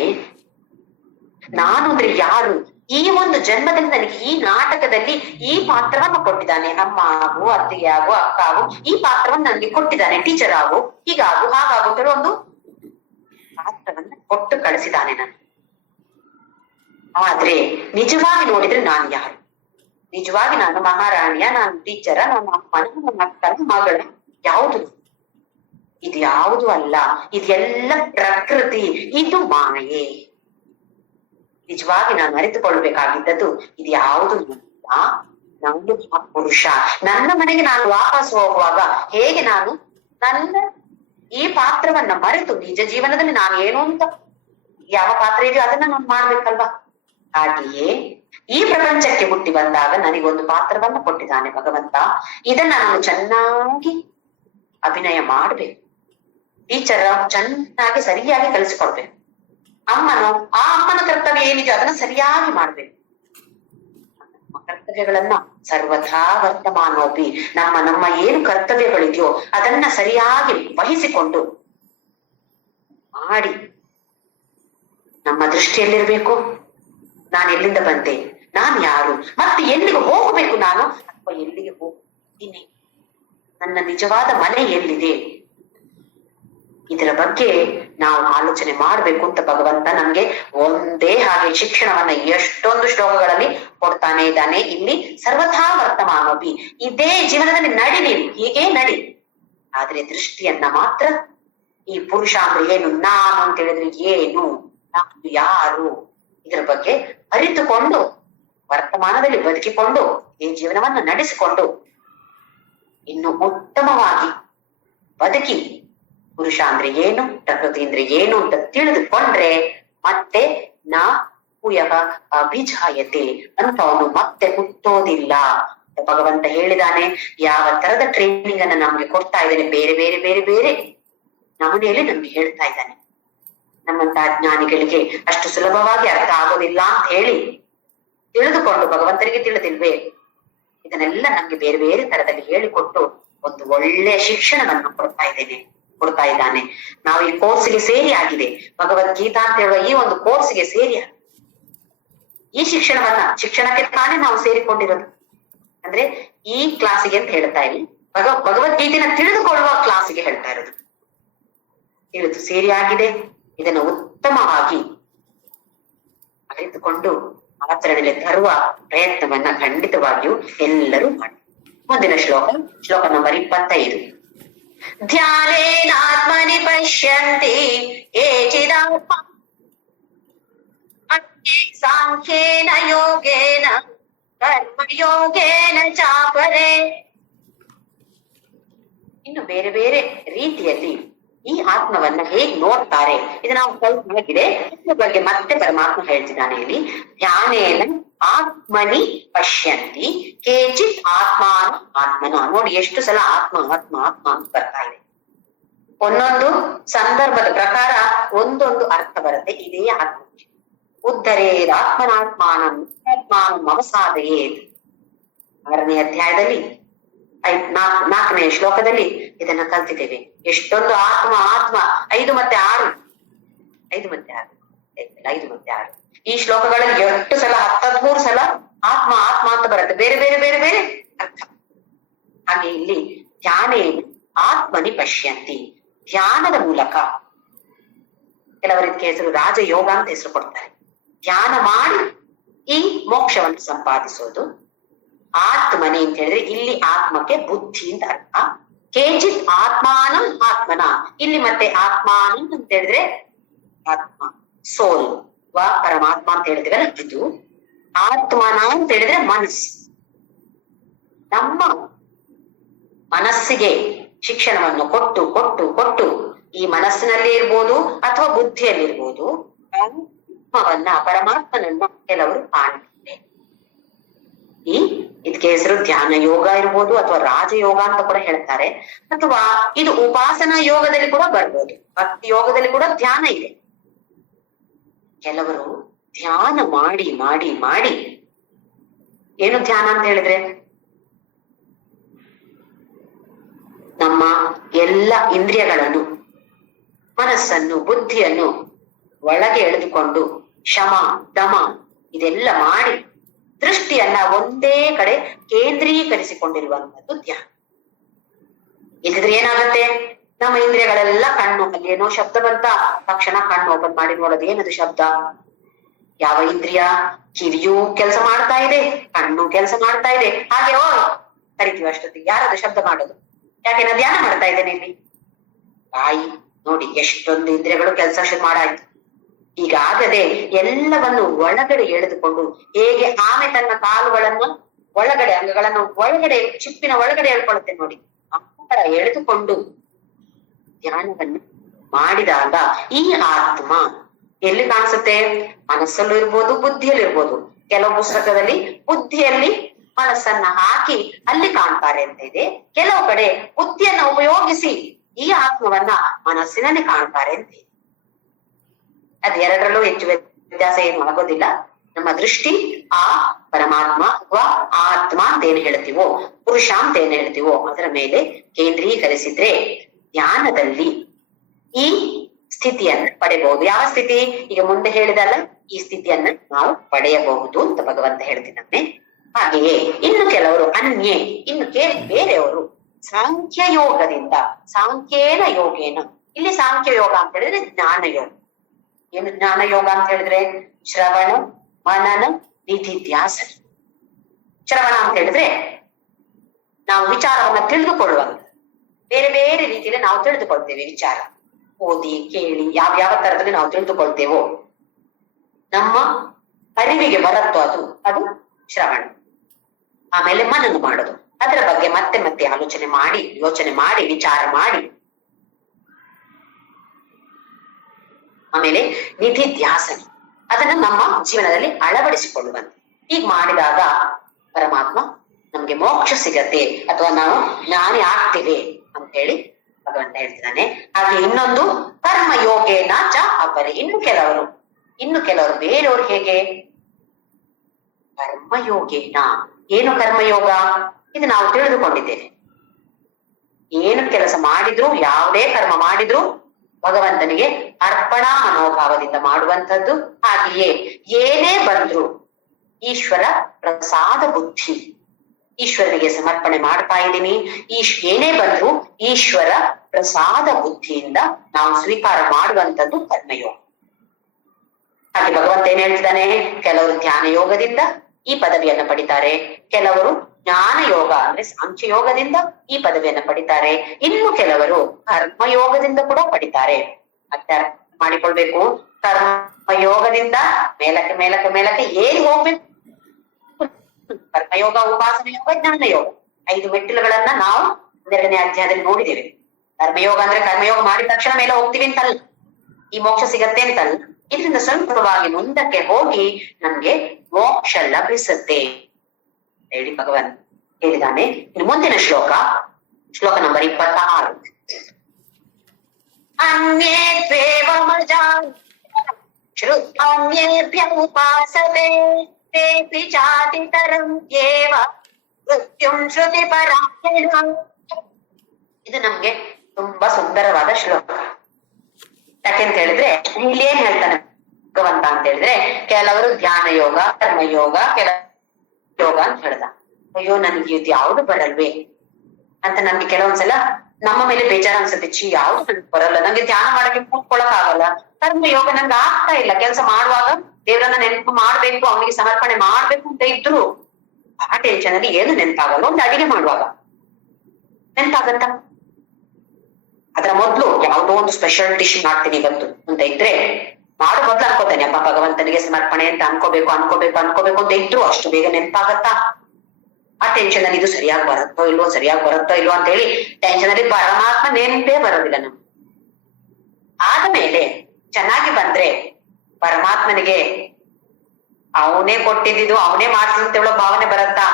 ನಾನು ಅಂದ್ರೆ ಯಾರು? ಈ ಒಂದು ಜನ್ಮದಲ್ಲಿ ನನಗೆ ಈ ನಾಟಕದಲ್ಲಿ ಈ ಪಾತ್ರವನ್ನು ಕೊಟ್ಟಿದ್ದಾನೆ. ಅಮ್ಮ ಆಗು, ಅತ್ತಿಗೆ ಆಗು, ಅಕ್ಕ ಆಗು, ಈ ಪಾತ್ರವನ್ನು ನನಗೆ ಕೊಟ್ಟಿದ್ದಾನೆ. ಟೀಚರ್ ಆಗು, ಹೀಗಾಗು, ಹಾಗಾಗು ಅಂತ ಒಂದು ಪಾತ್ರವನ್ನ ಕೊಟ್ಟು ಕಳಿಸಿದ್ದಾನೆ ನಾನು. ಆದ್ರೆ ನಿಜವಾಗಿ ನೋಡಿದ್ರೆ ನಾನು ಯಾರು? ನಿಜವಾಗಿ ನಾನು ಮಹಾರಾಣಿಯ, ನಾನು ಟೀಚರ, ನನ್ನ ಅಮ್ಮನ, ನನ್ನ ಅಕ್ಕನ ಮಗಳ? ಯಾವುದು? ಇದು ಯಾವುದು ಅಲ್ಲ. ಇದೆಲ್ಲ ಪ್ರಕೃತಿ, ಇದು ಮಾಯೆ. ನಿಜವಾಗಿ ನಾನು ಅರಿತುಕೊಳ್ಬೇಕಾಗಿದ್ದದ್ದು ಇದು ಯಾವುದು ನಾನು ಪುರುಷ. ನನ್ನ ಮನೆಗೆ ನಾನು ವಾಪಸ್ ಹೋಗುವಾಗ ಹೇಗೆ ನಾನು ನನ್ನ ಈ ಪಾತ್ರವನ್ನ ಮರೆತು ನಿಜ ಜೀವನದಲ್ಲಿ ನಾನು ಏನು ಅಂತ ಯಾವ ಪಾತ್ರ ಇದೆಯೋ ಅದನ್ನ ನಾನು ಮಾಡ್ಬೇಕಲ್ವಾ? ಹಾಗೆಯೇ ಈ ಪ್ರಪಂಚಕ್ಕೆ ಹುಟ್ಟಿ ಬಂದಾಗ ನನಗೊಂದು ಪಾತ್ರವನ್ನ ಕೊಟ್ಟಿದ್ದಾನೆ ಭಗವಂತ. ಇದನ್ನ ನಾನು ಚೆನ್ನಾಗಿ ಅಭಿನಯ ಮಾಡ್ಬೇಕು. ಟೀಚರ್ ಚೆನ್ನಾಗಿ ಸರಿಯಾಗಿ ಕಲಿಸಿಕೊಡ್ಬೇಕು. ಅಮ್ಮನು ಆ ಅಮ್ಮನ ಕರ್ತವ್ಯ ಏನಿದೆ ಅದನ್ನ ಸರಿಯಾಗಿ ಮಾಡ್ಬೇಕು. ನಮ್ಮ ಕರ್ತವ್ಯಗಳನ್ನ ಸರ್ವಥಾ ವರ್ತಮಾನೋಪಿ, ನಮ್ಮ ಏನು ಕರ್ತವ್ಯಗಳಿದೆಯೋ ಅದನ್ನ ಸರಿಯಾಗಿ ವಹಿಸಿಕೊಂಡು ಮಾಡಿ ನಮ್ಮ ದೃಷ್ಟಿಯಲ್ಲಿರ್ಬೇಕು. ನಾನು ಎಲ್ಲಿಂದ ಬಂದೆ, ನಾನು ಯಾರು, ಮತ್ತೆ ಎಲ್ಲಿಗೆ ಹೋಗ್ಬೇಕು ನಾನು, ಅಥವಾ ಎಲ್ಲಿಗೆ ಹೋಗ್ತೀನಿ, ನನ್ನ ನಿಜವಾದ ಮನೆ ಎಲ್ಲಿದೆ, ಇದರ ಬಗ್ಗೆ ನಾವು ಆಲೋಚನೆ ಮಾಡ್ಬೇಕು ಅಂತ ಭಗವಂತ ನಮ್ಗೆ ಒಂದೇ ಹಾಗೆ ಶಿಕ್ಷಣವನ್ನ ಎಷ್ಟೊಂದು ಶ್ಲೋಕಗಳಲ್ಲಿ ಕೊಡ್ತಾನೆ ಇದ್ದಾನೆ. ಇಲ್ಲಿ ಸರ್ವಥಾ ವರ್ತಮಾನೋಪಿ, ಇದೇ ಜೀವನದಲ್ಲಿ ನಡಿ, ನೀನು ಹೀಗೆ ನಡಿ. ಆದ್ರೆ ದೃಷ್ಟಿಯನ್ನ ಮಾತ್ರ ಈ ಪುರುಷ ಅಂದ್ರೆ ಏನು, ನಾನು ಅಂತ ಹೇಳಿದ್ರೆ ಏನು, ನಾನು ಯಾರು, ಇದರ ಬಗ್ಗೆ ಅರಿತುಕೊಂಡು ವರ್ತಮಾನದಲ್ಲಿ ಬದುಕಿಕೊಂಡು ಈ ಜೀವನವನ್ನ ನಡೆಸಿಕೊಂಡು ಇನ್ನು ಉತ್ತಮವಾಗಿ ಬದುಕಿ ಪುರುಷ ಅಂದ್ರೆ ಏನು, ಪ್ರಕೃತಿ ಅಂದ್ರೆ ಏನು ಅಂತ ತಿಳಿದುಕೊಂಡ್ರೆ ಮತ್ತೆ ನಾ ಪುಯಃ ಅಭಿಜಾಯತೆ ಅಂತ ಅವನು ಮತ್ತೆ ಹುಟ್ಟೋದಿಲ್ಲ. ಭಗವಂತ ಹೇಳಿದಾನೆ. ಯಾವ ತರದ ಟ್ರೈನಿಂಗ್ ಅನ್ನ ನಮ್ಗೆ ಕೊಡ್ತಾ ಇದ್ದಾನೆ, ಬೇರೆ ಬೇರೆ ಬೇರೆ ಬೇರೆ ನಮನೆಯಲ್ಲಿ ನಮ್ಗೆ ಹೇಳ್ತಾ ಇದ್ದಾನೆ. ನಮ್ಮಂತ ಜ್ಞಾನಿಗಳಿಗೆ ಅಷ್ಟು ಸುಲಭವಾಗಿ ಅರ್ಥ ಆಗೋದಿಲ್ಲ ಅಂತ ಹೇಳಿ ತಿಳಿದುಕೊಂಡು ಭಗವಂತನಿಗೆ ತಿಳಿದಿಲ್ವೇ, ಇದನ್ನೆಲ್ಲ ನಮ್ಗೆ ಬೇರೆ ಬೇರೆ ತರದಲ್ಲಿ ಹೇಳಿಕೊಟ್ಟು ಒಂದು ಒಳ್ಳೆಯ ಶಿಕ್ಷಣವನ್ನು ಕೊಡ್ತಾ ಇದ್ದಾನೆ. ನಾವು ಈ ಕೋರ್ಸ್ಗೆ ಸೇರಿ ಆಗಿದೆ, ಭಗವದ್ಗೀತಾ ಅಂತ ಹೇಳುವ ಈ ಒಂದು ಕೋರ್ಸ್ಗೆ ಸೇರಿ ಈ ಶಿಕ್ಷಣಕ್ಕೆ ತಾನೇ ನಾವು ಸೇರಿಕೊಂಡಿರೋದು. ಅಂದ್ರೆ ಈ ಕ್ಲಾಸಿಗೆ ಅಂತ ಹೇಳ್ತಾ ಇಲ್ಲಿ ಭಗವದ್ಗೀತೆನ ತಿಳಿದುಕೊಳ್ಳುವ ಕ್ಲಾಸಿಗೆ ಹೇಳ್ತಾ ಇರೋದು. ತಿಳಿದು ಸೇರಿ ಆಗಿದೆ. ಇದನ್ನು ಉತ್ತಮವಾಗಿ ಅರಿತುಕೊಂಡು ಆಚರಣೆಗೆ ತರುವ ಪ್ರಯತ್ನವನ್ನ ಖಂಡಿತವಾಗಿಯೂ ಎಲ್ಲರೂ ಮಾಡಿ. ಮುಂದಿನ ಶ್ಲೋಕ ನಂಬರ್ 25. ಧ್ಯಾನೇನಾತ್ಮನಿ ಪಶ್ಯಂತಿ ಕೇಚಿದಾತ್ಮ ಸಾಂಖ್ಯೇನ ಯೋಗೇನ ಕರ್ಮಯೋಗೇನ ಚಾಪರೇ. ಇನ್ನು ಬೇರೆ ಬೇರೆ ರೀತಿಯಲ್ಲಿ ಈ ಆತ್ಮವನ್ನ ಹೇಗೆ ನೋಡ್ತಾರೆ ಇದು ನಾವು ಕಲ್ಪನೆಗಿದೆ. ಇದ್ರ ಬಗ್ಗೆ ಮತ್ತೆ ಪರಮಾತ್ಮ ಹೇಳ್ತಿದ್ದಾನೆ ಇಲ್ಲಿ. ಧ್ಯಾನೇನ ಆತ್ಮನಿ ಪಶ್ಯಂತಿ ಕೇಚಿತ್ ಆತ್ಮನ. ನೋಡಿ ಎಷ್ಟು ಸಲ ಆತ್ಮ ಆತ್ಮ ಆತ್ಮ ಅಂತ ಬರ್ತಾ ಇದೆ. ಒಂದೊಂದು ಸಂದರ್ಭದ ಪ್ರಕಾರ ಒಂದೊಂದು ಅರ್ಥ ಬರುತ್ತೆ. ಇದೇ ಆತ್ಮ ಉದ್ಧರೇದ್ ಆತ್ಮನಾತ್ಮಾನಂ ಅವಸಾದಯೇತ್. 6ನೇ ಅಧ್ಯಾಯದಲ್ಲಿ ನಾಲ್ಕನೇ ಶ್ಲೋಕದಲ್ಲಿ ಇದನ್ನ ಕಲ್ತಿದ್ದೇವೆ. ಎಷ್ಟೊಂದು ಆತ್ಮ ಆತ್ಮ 5 ಮತ್ತೆ 6 5 ಮತ್ತೆ 6 5 ಮತ್ತೆ 6 ಈ ಶ್ಲೋಕಗಳಲ್ಲಿ 8 ಸಲ 13 ಸಲ ಆತ್ಮ ಆತ್ಮ ಅಂತ ಬರುತ್ತೆ, ಬೇರೆ ಬೇರೆ ಬೇರೆ ಬೇರೆ ಅರ್ಥ. ಹಾಗೆ ಇಲ್ಲಿ ಧ್ಯಾನ ಏನು? ಆತ್ಮನಿ ಪಶ್ಯಂತಿ. ಧ್ಯಾನದ ಮೂಲಕ ಕೆಲವರಿಗೆ ಹೆಸರು ರಾಜಯೋಗ ಅಂತ ಹೆಸರು ಕೊಡ್ತಾರೆ. ಧ್ಯಾನ ಮಾಡಿ ಈ ಮೋಕ್ಷವನ್ನು ಸಂಪಾದಿಸೋದು. ಆತ್ಮನಿ ಅಂತ ಹೇಳಿದ್ರೆ ಇಲ್ಲಿ ಆತ್ಮಕ್ಕೆ ಬುದ್ಧಿ ಅಂತ ಅರ್ಥ. ಕೇಚಿತ್ ಆತ್ಮಾನಂ ಆತ್ಮನ, ಇಲ್ಲಿ ಮತ್ತೆ ಆತ್ಮಾನಂ ಅಂತ ಹೇಳಿದ್ರೆ ಆತ್ಮ ಸೋಲ್ ವಾ ಪರಮಾತ್ಮ ಅಂತ ಹೇಳಿದ್ವಲ್ಲ ಇದು. ಆತ್ಮನ ಅಂತ ಹೇಳಿದ್ರೆ ಮನಸ್ಸು. ನಮ್ಮ ಮನಸ್ಸಿಗೆ ಶಿಕ್ಷಣವನ್ನು ಕೊಟ್ಟು ಕೊಟ್ಟು ಕೊಟ್ಟು ಈ ಮನಸ್ಸಿನಲ್ಲಿ ಇರ್ಬೋದು ಅಥವಾ ಬುದ್ಧಿಯಲ್ಲಿ ಇರ್ಬೋದು ಆತ್ಮವನ್ನ ಪರಮಾತ್ಮನನ್ನ ಕೆಲವರು ಕಾಣ್ತಾರೆ. ಇದಕ್ಕೆ ಹೆಸರು ಧ್ಯಾನ ಯೋಗ ಇರ್ಬೋದು ಅಥವಾ ರಾಜಯೋಗ ಅಂತ ಕೂಡ ಹೇಳ್ತಾರೆ. ಅಥವಾ ಇದು ಉಪಾಸನಾ ಯೋಗದಲ್ಲಿ ಕೂಡ ಬರ್ಬೋದು, ಭಕ್ತಿ ಯೋಗದಲ್ಲಿ ಕೂಡ ಧ್ಯಾನ ಇದೆ. ಕೆಲವರು ಧ್ಯಾನ ಮಾಡಿ ಮಾಡಿ ಮಾಡಿ, ಏನು ಧ್ಯಾನ ಅಂತ ಹೇಳಿದ್ರೆ ನಮ್ಮ ಎಲ್ಲ ಇಂದ್ರಿಯಗಳನ್ನು, ಮನಸ್ಸನ್ನು, ಬುದ್ಧಿಯನ್ನು ಒಳಗೆ ಎಳೆದುಕೊಂಡು ಶಮ ದಮ ಇದೆಲ್ಲ ಮಾಡಿ ದೃಷ್ಟಿಯನ್ನ ಒಂದೇ ಕಡೆ ಕೇಂದ್ರೀಕರಿಸಿಕೊಂಡಿರುವಂತದ್ದು ಧ್ಯಾನ. ಇಲ್ಲದ್ರೆ ಏನಾಗತ್ತೆ, ನಮ್ಮ ಇಂದ್ರಿಯಗಳೆಲ್ಲ ಕಣ್ಣು, ಅಲ್ಲಿ ಏನೋ ಶಬ್ದ ಬಂತ ತಕ್ಷಣ ಕಣ್ಣು ಓಪನ್ ಮಾಡಿ ನೋಡೋದು, ಏನದು ಶಬ್ದ? ಯಾವ ಇಂದ್ರಿಯ? ಕಿವಿಯೂ ಕೆಲಸ ಮಾಡ್ತಾ ಇದೆ, ಕಣ್ಣು ಕೆಲಸ ಮಾಡ್ತಾ ಇದೆ. ಹಾಗೆ ಕರಿತೀವಿ ಅಷ್ಟೊತ್ತಿಗೆ, ಯಾರದು ಶಬ್ದ ಮಾಡೋದು? ಯಾಕೆ ನಾ ಧ್ಯಾನ ಮಾಡ್ತಾ ಇದ್ದೇನೆ ಇಲ್ಲಿ. ಬಾಯಿ ನೋಡಿ ಎಷ್ಟೊಂದು ಇಂದ್ರಿಯಗಳು ಕೆಲಸ ಶುರು ಮಾಡಾಯ್ತು. ಹೀಗಾಗದೆ ಎಲ್ಲವನ್ನು ಒಳಗಡೆ ಎಳೆದುಕೊಂಡು, ಹೇಗೆ ಆಮೆ ತನ್ನ ಕಾಲುಗಳನ್ನ ಒಳಗಡೆ, ಅಂಗಗಳನ್ನು ಒಳಗಡೆ ಚಿಪ್ಪಿನ ಒಳಗಡೆ ಎಳ್ಕೊಳ್ಳುತ್ತೆ ನೋಡಿ, ಆ ತರ ಎಳೆದುಕೊಂಡು ಧ್ಯಾನವನ್ನು ಮಾಡಿದಾಗ ಈ ಆತ್ಮ ಎಲ್ಲಿ ಕಾಣಿಸುತ್ತೆ? ಮನಸ್ಸಲ್ಲೂ ಇರ್ಬೋದು, ಬುದ್ಧಿಯಲ್ಲಿ ಇರ್ಬೋದು. ಕೆಲವು ಪುಸ್ತಕದಲ್ಲಿ ಬುದ್ಧಿಯಲ್ಲಿ ಮನಸ್ಸನ್ನ ಹಾಕಿ ಅಲ್ಲಿ ಕಾಣ್ತಾರೆ ಅಂತ ಇದೆ. ಕೆಲವು ಕಡೆ ಬುದ್ಧಿಯನ್ನ ಉಪಯೋಗಿಸಿ ಈ ಆತ್ಮವನ್ನ ಮನಸ್ಸಿನಲ್ಲಿ ಕಾಣ್ತಾರೆ ಅಂತ ಇದೆ. ಅದ್ ಎರಡರಲ್ಲೂ ಹೆಚ್ಚು ವ್ಯತ್ಯಾಸ ಏನು ಆಗೋದಿಲ್ಲ. ನಮ್ಮ ದೃಷ್ಟಿ ಆ ಪರಮಾತ್ಮ ಅಥವಾ ಆತ್ಮ ಅಂತ ಏನ್ ಹೇಳ್ತೀವೋ, ಪುರುಷ ಅಂತ ಏನ್ ಹೇಳ್ತೀವೋ ಅದರ ಮೇಲೆ ಕೇಂದ್ರೀಕರಿಸಿದ್ರೆ ಧ್ಯಾನದಲ್ಲಿ ಈ ಸ್ಥಿತಿಯನ್ನು ಪಡೆಯಬಹುದು. ಯಾವ ಸ್ಥಿತಿ? ಈಗ ಮುಂದೆ ಹೇಳಿದಲ್ಲ, ಈ ಸ್ಥಿತಿಯನ್ನ ನಾವು ಪಡೆಯಬಹುದು ಅಂತ ಭಗವಂತ ಹೇಳ್ತಿದ್ದಾನೆ. ಹಾಗೆಯೇ ಇನ್ನು ಕೆಲವರು ಅನ್ಯೇ, ಇನ್ನು ಬೇರೆಯವರು ಸಾಂಖ್ಯ ಯೋಗದಿಂದ, ಸಾಂಖ್ಯೇನ ಯೋಗೇನ, ಇಲ್ಲಿ ಸಾಂಖ್ಯ ಯೋಗ ಅಂತ ಹೇಳಿದ್ರೆ ಜ್ಞಾನ ಯೋಗ. ಏನು ಜ್ಞಾನ ಯೋಗ ಅಂತ ಹೇಳಿದ್ರೆ? ಶ್ರವಣ ಮನನ ನಿಧಿಧ್ಯಾಸನ. ಶ್ರವಣ ಅಂತ ಹೇಳಿದ್ರೆ ನಾವು ವಿಚಾರವನ್ನ ತಿಳಿದುಕೊಳ್ಳುವಂತ, ಬೇರೆ ಬೇರೆ ರೀತಿಯಲ್ಲಿ ನಾವು ತಿಳಿದುಕೊಳ್ತೇವೆ. ವಿಚಾರ ಓದಿ ಕೇಳಿ ಯಾವ ತರದಲ್ಲಿ ನಾವು ತಿಳಿದುಕೊಳ್ತೇವೋ, ನಮ್ಮ ಅರಿವಿಗೆ ಬರುತ್ತೋ ಅದು ಶ್ರವಣ. ಆಮೇಲೆ ಮನನ ಮಾಡೋದು, ಅದರ ಬಗ್ಗೆ ಮತ್ತೆ ಮತ್ತೆ ಯೋಚನೆ ಮಾಡಿ ವಿಚಾರ ಮಾಡಿ, ಆಮೇಲೆ ನಿಧಿಧ್ಯಾಸನ, ಅದನ್ನ ನಮ್ಮ ಜೀವನದಲ್ಲಿ ಅಳವಡಿಸಿಕೊಳ್ಳುವಂತೆ. ಹೀಗ್ ಮಾಡಿದಾಗ ಪರಮಾತ್ಮ ನಮ್ಗೆ ಮೋಕ್ಷ ಸಿಗತ್ತೆ ಅಥವಾ ನಾವು ಜ್ಞಾನಿ ಆಗ್ತೇವೆ ಅಂತ ಹೇಳಿ ಭಗವಂತ ಹೇಳ್ತಿದ್ದಾನೆ. ಹಾಗೆ ಇನ್ನೊಂದು ಕರ್ಮ ಯೋಗೇನ ಚ ಅಪರೆ, ಇನ್ನು ಕೆಲವರು ಬೇರೆಯವರು ಹೇಗೆ? ಕರ್ಮಯೋಗೇನ. ಏನು ಕರ್ಮಯೋಗ? ಇದು ನಾವು ತಿಳಿದುಕೊಂಡಿದ್ದೇವೆ. ಏನು ಕೆಲಸ ಮಾಡಿದ್ರು, ಯಾವುದೇ ಕರ್ಮ ಮಾಡಿದ್ರು ಭಗವಂತನಿಗೆ ಅರ್ಪಣಾ ಮನೋಭಾವದಿಂದ ಮಾಡುವಂಥದ್ದು. ಹಾಗೆಯೇ ಏನೇ ಬಂದ್ರು ಈಶ್ವರ ಪ್ರಸಾದ ಬುದ್ಧಿ, ಈಶ್ವರನಿಗೆ ಸಮರ್ಪಣೆ ಮಾಡ್ತಾ ಇದ್ದೀನಿ, ಏನೇ ಬಂದ್ರು ಈಶ್ವರ ಪ್ರಸಾದ ಬುದ್ಧಿಯಿಂದ ನಾವು ಸ್ವೀಕಾರ ಮಾಡುವಂಥದ್ದು ಕರ್ಮಯೋಗ. ಹಾಗೆ ಭಗವಂತ ಏನ್ ಹೇಳ್ತಿದ್ದಾನೆ? ಕೆಲವರು ಧ್ಯಾನ ಯೋಗದಿಂದ ಈ ಪದವಿಯನ್ನ ಪಡಿತಾರೆ, ಕೆಲವರು ಜ್ಞಾನ ಯೋಗ ಅಂದ್ರೆ ಸಾಂಖ್ಯ ಯೋಗದಿಂದ ಈ ಪದವಿಯನ್ನ ಪಡಿತಾರೆ, ಇನ್ನು ಕೆಲವರು ಕರ್ಮಯೋಗದಿಂದ ಕೂಡ ಪಡಿತಾರೆ. ಮತ್ತೆ ಅರ್ಥ ಮಾಡಿಕೊಳ್ಬೇಕು, ಕರ್ಮಯೋಗದಿಂದ ಮೇಲಕ್ಕೆ ಮೇಲಕ್ಕೆ ಮೇಲಕ್ಕೆ ಏನ್ ಹೋಗ್ಬೇಕು? ಕರ್ಮಯೋಗ, ಉಪಾಸನ ಯೋಗ, ಜ್ಞಾನ ಯೋಗ, 5 ಮೆಟ್ಟಿಲುಗಳನ್ನ ನಾವು 2ನೇ ಅಧ್ಯಾಯದಲ್ಲಿ ನೋಡಿದ್ದೇವೆ. ಕರ್ಮಯೋಗ ಅಂದ್ರೆ ಕರ್ಮಯೋಗ ಮಾಡಿದ ತಕ್ಷಣ ಮೇಲೆ ಹೋಗ್ತೀವಿ ಅಂತಲ್ಲ, ಈ ಮೋಕ್ಷ ಸಿಗತ್ತೆ ಅಂತಲ್ಲ. ಇದರಿಂದ ಸ್ವಲ್ಪವಾಗಿ ಮುಂದಕ್ಕೆ ಹೋಗಿ ನಮ್ಗೆ ಮೋಕ್ಷ ಲಭಿಸುತ್ತೆ ಹೇಳಿ ಭಗವಂತ ಹೇಳಿದ್ದಾನೆ. ಇನ್ನು ಮುಂದಿನ ಶ್ಲೋಕ ನಂಬರ್ 26. ಅನ್ಯೇತ್ವೇವಮಜಾನ್ ಶ್ರುತ್ಯನ್ಯೇಭ್ಯ ಉಪಾಸತೆ ತೇಪಿ ಚಾತಿತರಂ ಏವ ಮೃತ್ಯುಂ ಶ್ರುತಿ ಪರಾಯಣ. ಇದು ನಮ್ಗೆ ತುಂಬಾ ಸುಂದರವಾದ ಶ್ಲೋಕ. ಯಾಕೆಂತ ಹೇಳಿದ್ರೆ ಇಲ್ಲಿ ಏನ್ ಹೇಳ್ತಾನೆ ಭಗವಂತ ಅಂತ ಹೇಳಿದ್ರೆ, ಕೆಲವರು ಧ್ಯಾನ ಯೋಗ, ಕರ್ಮಯೋಗ, ಕೆಲ ಯೋಗ ಅಂತ ಹೇಳ್ದ. ಅಯ್ಯೋ ನನ್ಗೆ ಇದು ಯಾವ್ದು ಬರಲ್ವೇ ಅಂತ ನನ್ಗೆ ಕೆಲವೊಂದ್ಸಲ ನಮ್ಮ ಮೇಲೆ ಬೇಜಾರ ಅನ್ಸುತ್ತೆ. ಯಾವ್ದು ನನ್ಗೆ ಬರಲ್ಲ, ನಂಗೆ ಧ್ಯಾನ ಮಾಡಕ್ಕೆ ಕೂತ್ಕೊಳಕ್ ಆಗಲ್ಲ, ಕರ್ಮ ಯೋಗ ನಂಗೆ ಆಗ್ತಾ ಇಲ್ಲ. ಕೆಲಸ ಮಾಡುವಾಗ ದೇವ್ರನ್ನ ನೆನಪು ಮಾಡ್ಬೇಕು, ಅವನಿಗೆ ಸಮರ್ಪಣೆ ಮಾಡ್ಬೇಕು ಅಂತ ಇದ್ರು ಆ ಟೆನ್ಷನ್ ಅಲ್ಲಿ ಏನು ನೆನಪಾಗಲ್ಲ. ಒಂದು ಅಡಿಗೆ ಮಾಡುವಾಗ ನೆನಪಾಗತ್ತ, ಅದ್ರ ಮೊದ್ಲು ಯಾವ್ದೋ ಒಂದು ಸ್ಪೆಷಲ್ ಡಿಶ್ ಮಾಡ್ತೀನಿ ಇವತ್ತು ಅಂತ ಇದ್ರೆ ಮಾಡೋ ಮೊದ್ಲು ಅನ್ಕೋತಾನೆ, ಅಪ್ಪ ಭಗವಂತನಿಗೆ ಸಮರ್ಪಣೆ ಅಂತ ಅನ್ಕೋಬೇಕು ಅಂತ ಇದ್ರು ಅಷ್ಟು ಬೇಗ ನೆನಪಾಗತ್ತಾ? ಆ ಟೆನ್ಷನ್ ಅಲ್ಲಿ ಇದು ಸರಿಯಾಗಿ ಬರುತ್ತೋ ಇಲ್ವೋ ಅಂತ ಹೇಳಿ ಟೆನ್ಷನ್ ಅಲ್ಲಿ ಪರಮಾತ್ಮ ನೆನಪೇ ಬರೋದಿಲ್ಲ ನಮ್ಗೆ. ಆದ್ಮೇಲೆ ಚೆನ್ನಾಗಿ ಬಂದ್ರೆ ಪರಮಾತ್ಮನಿಗೆ ಅವನೇ ಕೊಟ್ಟಿದ್ದು ಅವನೇ ಮಾಡ್ಸಿದಂತ ಹೇಳೋ ಭಾವನೆ ಬರತ್ತಾ?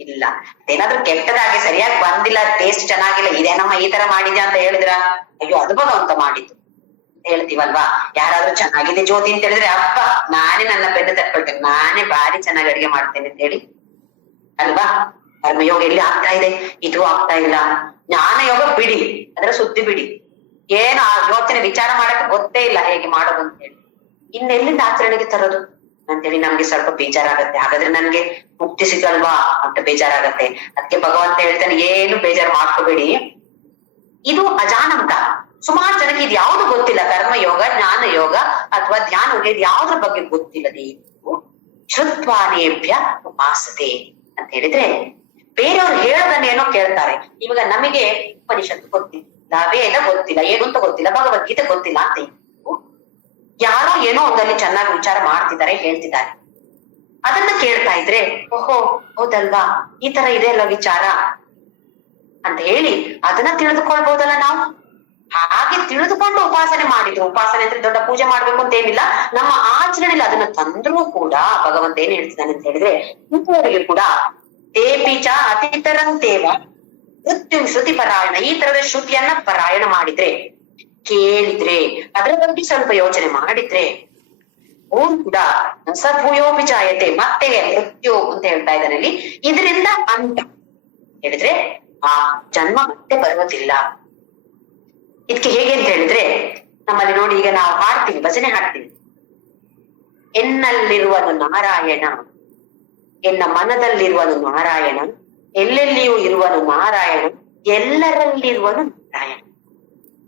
ಇಲ್ಲ. ಅದೇನಾದ್ರೂ ಕೆಟ್ಟದಾಗಿ ಸರಿಯಾಗಿ ಬಂದಿಲ್ಲ, ಟೇಸ್ಟ್ ಚೆನ್ನಾಗಿಲ್ಲ, ಇದೇನಮ್ಮ ಈ ತರ ಮಾಡಿದ್ಯಾ ಅಂತ ಹೇಳಿದ್ರ, ಅಯ್ಯೋ ಅದು ಭಗವಂತ ಮಾಡಿದ್ದು ಹೇಳ್ತೀವಲ್ವಾ. ಯಾರಾದ್ರೂ ಚೆನ್ನಾಗಿದೆ ಜ್ಯೋತಿ ಅಂತ ಹೇಳಿದ್ರೆ ಅಪ್ಪ ನಾನೇ ನನ್ನ ಬೆನ್ನು ತಕ್ಕೊಳ್ತೇನೆ, ನಾನೇ ಬಾರಿ ಚೆನ್ನಾಗಿ ಅಡಿಗೆ ಮಾಡ್ತೇನೆ ಅಂತ ಹೇಳಿ ಅಲ್ವಾ. ಕರ್ಮಯೋಗ ಎಲ್ಲಿ ಆಗ್ತಾ ಇದೆ, ಇದು ಆಗ್ತಾ ಇಲ್ಲ. ಜ್ಞಾನ ಯೋಗ ಬಿಡಿ, ಅದರ ಸುದ್ದಿ ಬಿಡಿ, ಏನು ಆ ಯೋಚನೆ ವಿಚಾರ ಮಾಡಕ್ಕೆ ಗೊತ್ತೇ ಇಲ್ಲ ಹೇಗೆ ಮಾಡೋದು ಅಂತ ಹೇಳಿ ಇನ್ನೆಲ್ಲಿಂದ ಆಚರಣೆಗೆ ತರೋದು ಅಂತೇಳಿ ನಮ್ಗೆ ಸ್ವಲ್ಪ ಬೇಜಾರಾಗತ್ತೆ. ಹಾಗಾದ್ರೆ ನನ್ಗೆ ಮುಕ್ತಿ ಸಿಗಲ್ವಾ ಅಂತ ಬೇಜಾರಾಗತ್ತೆ. ಅದಕ್ಕೆ ಭಗವಂತ ಹೇಳ್ತಾನೆ, ಏನು ಬೇಜಾರು ಮಾಡ್ಕೋಬೇಡಿ, ಇದು ಅಜಾನಂತ. ಸುಮಾರು ಜನಕ್ಕೆ ಇದು ಯಾವ್ದು ಗೊತ್ತಿಲ್ಲ, ಕರ್ಮಯೋಗ, ಜ್ಞಾನ ಯೋಗ ಅಥವಾ ಧ್ಯಾನ ಇದು ಯಾವ್ದ್ರ ಬಗ್ಗೆ ಗೊತ್ತಿಲ್ಲದೆ ಶ್ರುತ್ವಾನೇಭ್ಯ ಉಪಾಸತೆ ಅಂತ ಹೇಳಿದ್ರೆ ಬೇರೆಯವ್ರು ಹೇಳೋದನ್ನೇನೋ ಕೇಳ್ತಾರೆ. ಇವಾಗ ನಮಗೆ ಉಪನಿಷತ್ತು ಗೊತ್ತಿಲ್ಲ, ವೇದ ಗೊತ್ತಿಲ್ಲ, ಏನು ಅಂತ ಗೊತ್ತಿಲ್ಲ, ಭಗವದ್ಗೀತೆ ಗೊತ್ತಿಲ್ಲ ಅಂತ ಯಾರೋ ಏನೋ ಒಂದಲ್ಲಿ ಚೆನ್ನಾಗಿ ವಿಚಾರ ಮಾಡ್ತಿದ್ದಾರೆ, ಹೇಳ್ತಿದ್ದಾರೆ. ಅದನ್ನ ಕೇಳ್ತಾ ಇದ್ರೆ ಓಹೋ ಹೌದಲ್ವಾ, ಈ ತರ ಇದೆ ಅಲ್ಲ ವಿಚಾರ ಅಂತ ಹೇಳಿ ಅದನ್ನ ತಿಳಿದುಕೊಳ್ಬಹುದಲ್ಲ ನಾವು. ಹಾಗೆ ತಿಳಿದುಕೊಂಡು ಉಪಾಸನೆ ಮಾಡಿದ್ರು, ಉಪಾಸನೆ ಅಂದ್ರೆ ದೊಡ್ಡ ಪೂಜೆ ಮಾಡ್ಬೇಕು ಅಂತ ಏನಿಲ್ಲ, ನಮ್ಮ ಆಚರಣೆಯಲ್ಲಿ ಅದನ್ನ ತಂದ್ರೂ ಕೂಡ ಭಗವಂತ ಏನ್ ಹೇಳ್ತಿದ್ದಾನೆ ಅಂತ ಹೇಳಿದ್ರೆ, ಇಂಥವರಿಗೆ ಕೂಡ ತೇಪಿಚ ಅತಿತರಂತೇವ ಮೃತ್ಯು ಶ್ರುತಿ ಪರಾಯಣ, ಈ ತರದ ಶ್ರುತಿಯನ್ನ ಪಾರಾಯಣ ಮಾಡಿದ್ರೆ, ಕೇಳಿದ್ರೆ, ಅದರ ಬಗ್ಗೆ ಸ್ವಲ್ಪ ಯೋಚನೆ ಮಾಡಿದ್ರೆ ಅವ್ರು ಕೂಡ ಸದ್ಭೂಯೋಪಿಚಾಯತೆ, ಮತ್ತೆ ಮೃತ್ಯು ಅಂತ ಹೇಳ್ತಾ ಇದ್ದಾನೆ ಅಲ್ಲಿ. ಇದರಿಂದ ಅಂತ ಹೇಳಿದ್ರೆ ಆ ಜನ್ಮ ಮತ್ತೆ ಬರುವುದಿಲ್ಲ. ಇದಕ್ಕೆ ಹೇಗೆ ಅಂತ ಹೇಳಿದ್ರೆ, ನಮ್ಮಲ್ಲಿ ನೋಡಿ, ಈಗ ನಾವು ಹಾಡ್ತೀವಿ, ಭಜನೆ ಹಾಡ್ತೀವಿ, ಎನ್ನಲ್ಲಿರುವನು ನಾರಾಯಣ, ಎನ್ನ ಮನದಲ್ಲಿರುವನು ನಾರಾಯಣ, ಎಲ್ಲೆಲ್ಲಿಯೂ ಇರುವನು ನಾರಾಯಣ, ಎಲ್ಲರಲ್ಲಿರುವನು ನಾರಾಯಣ.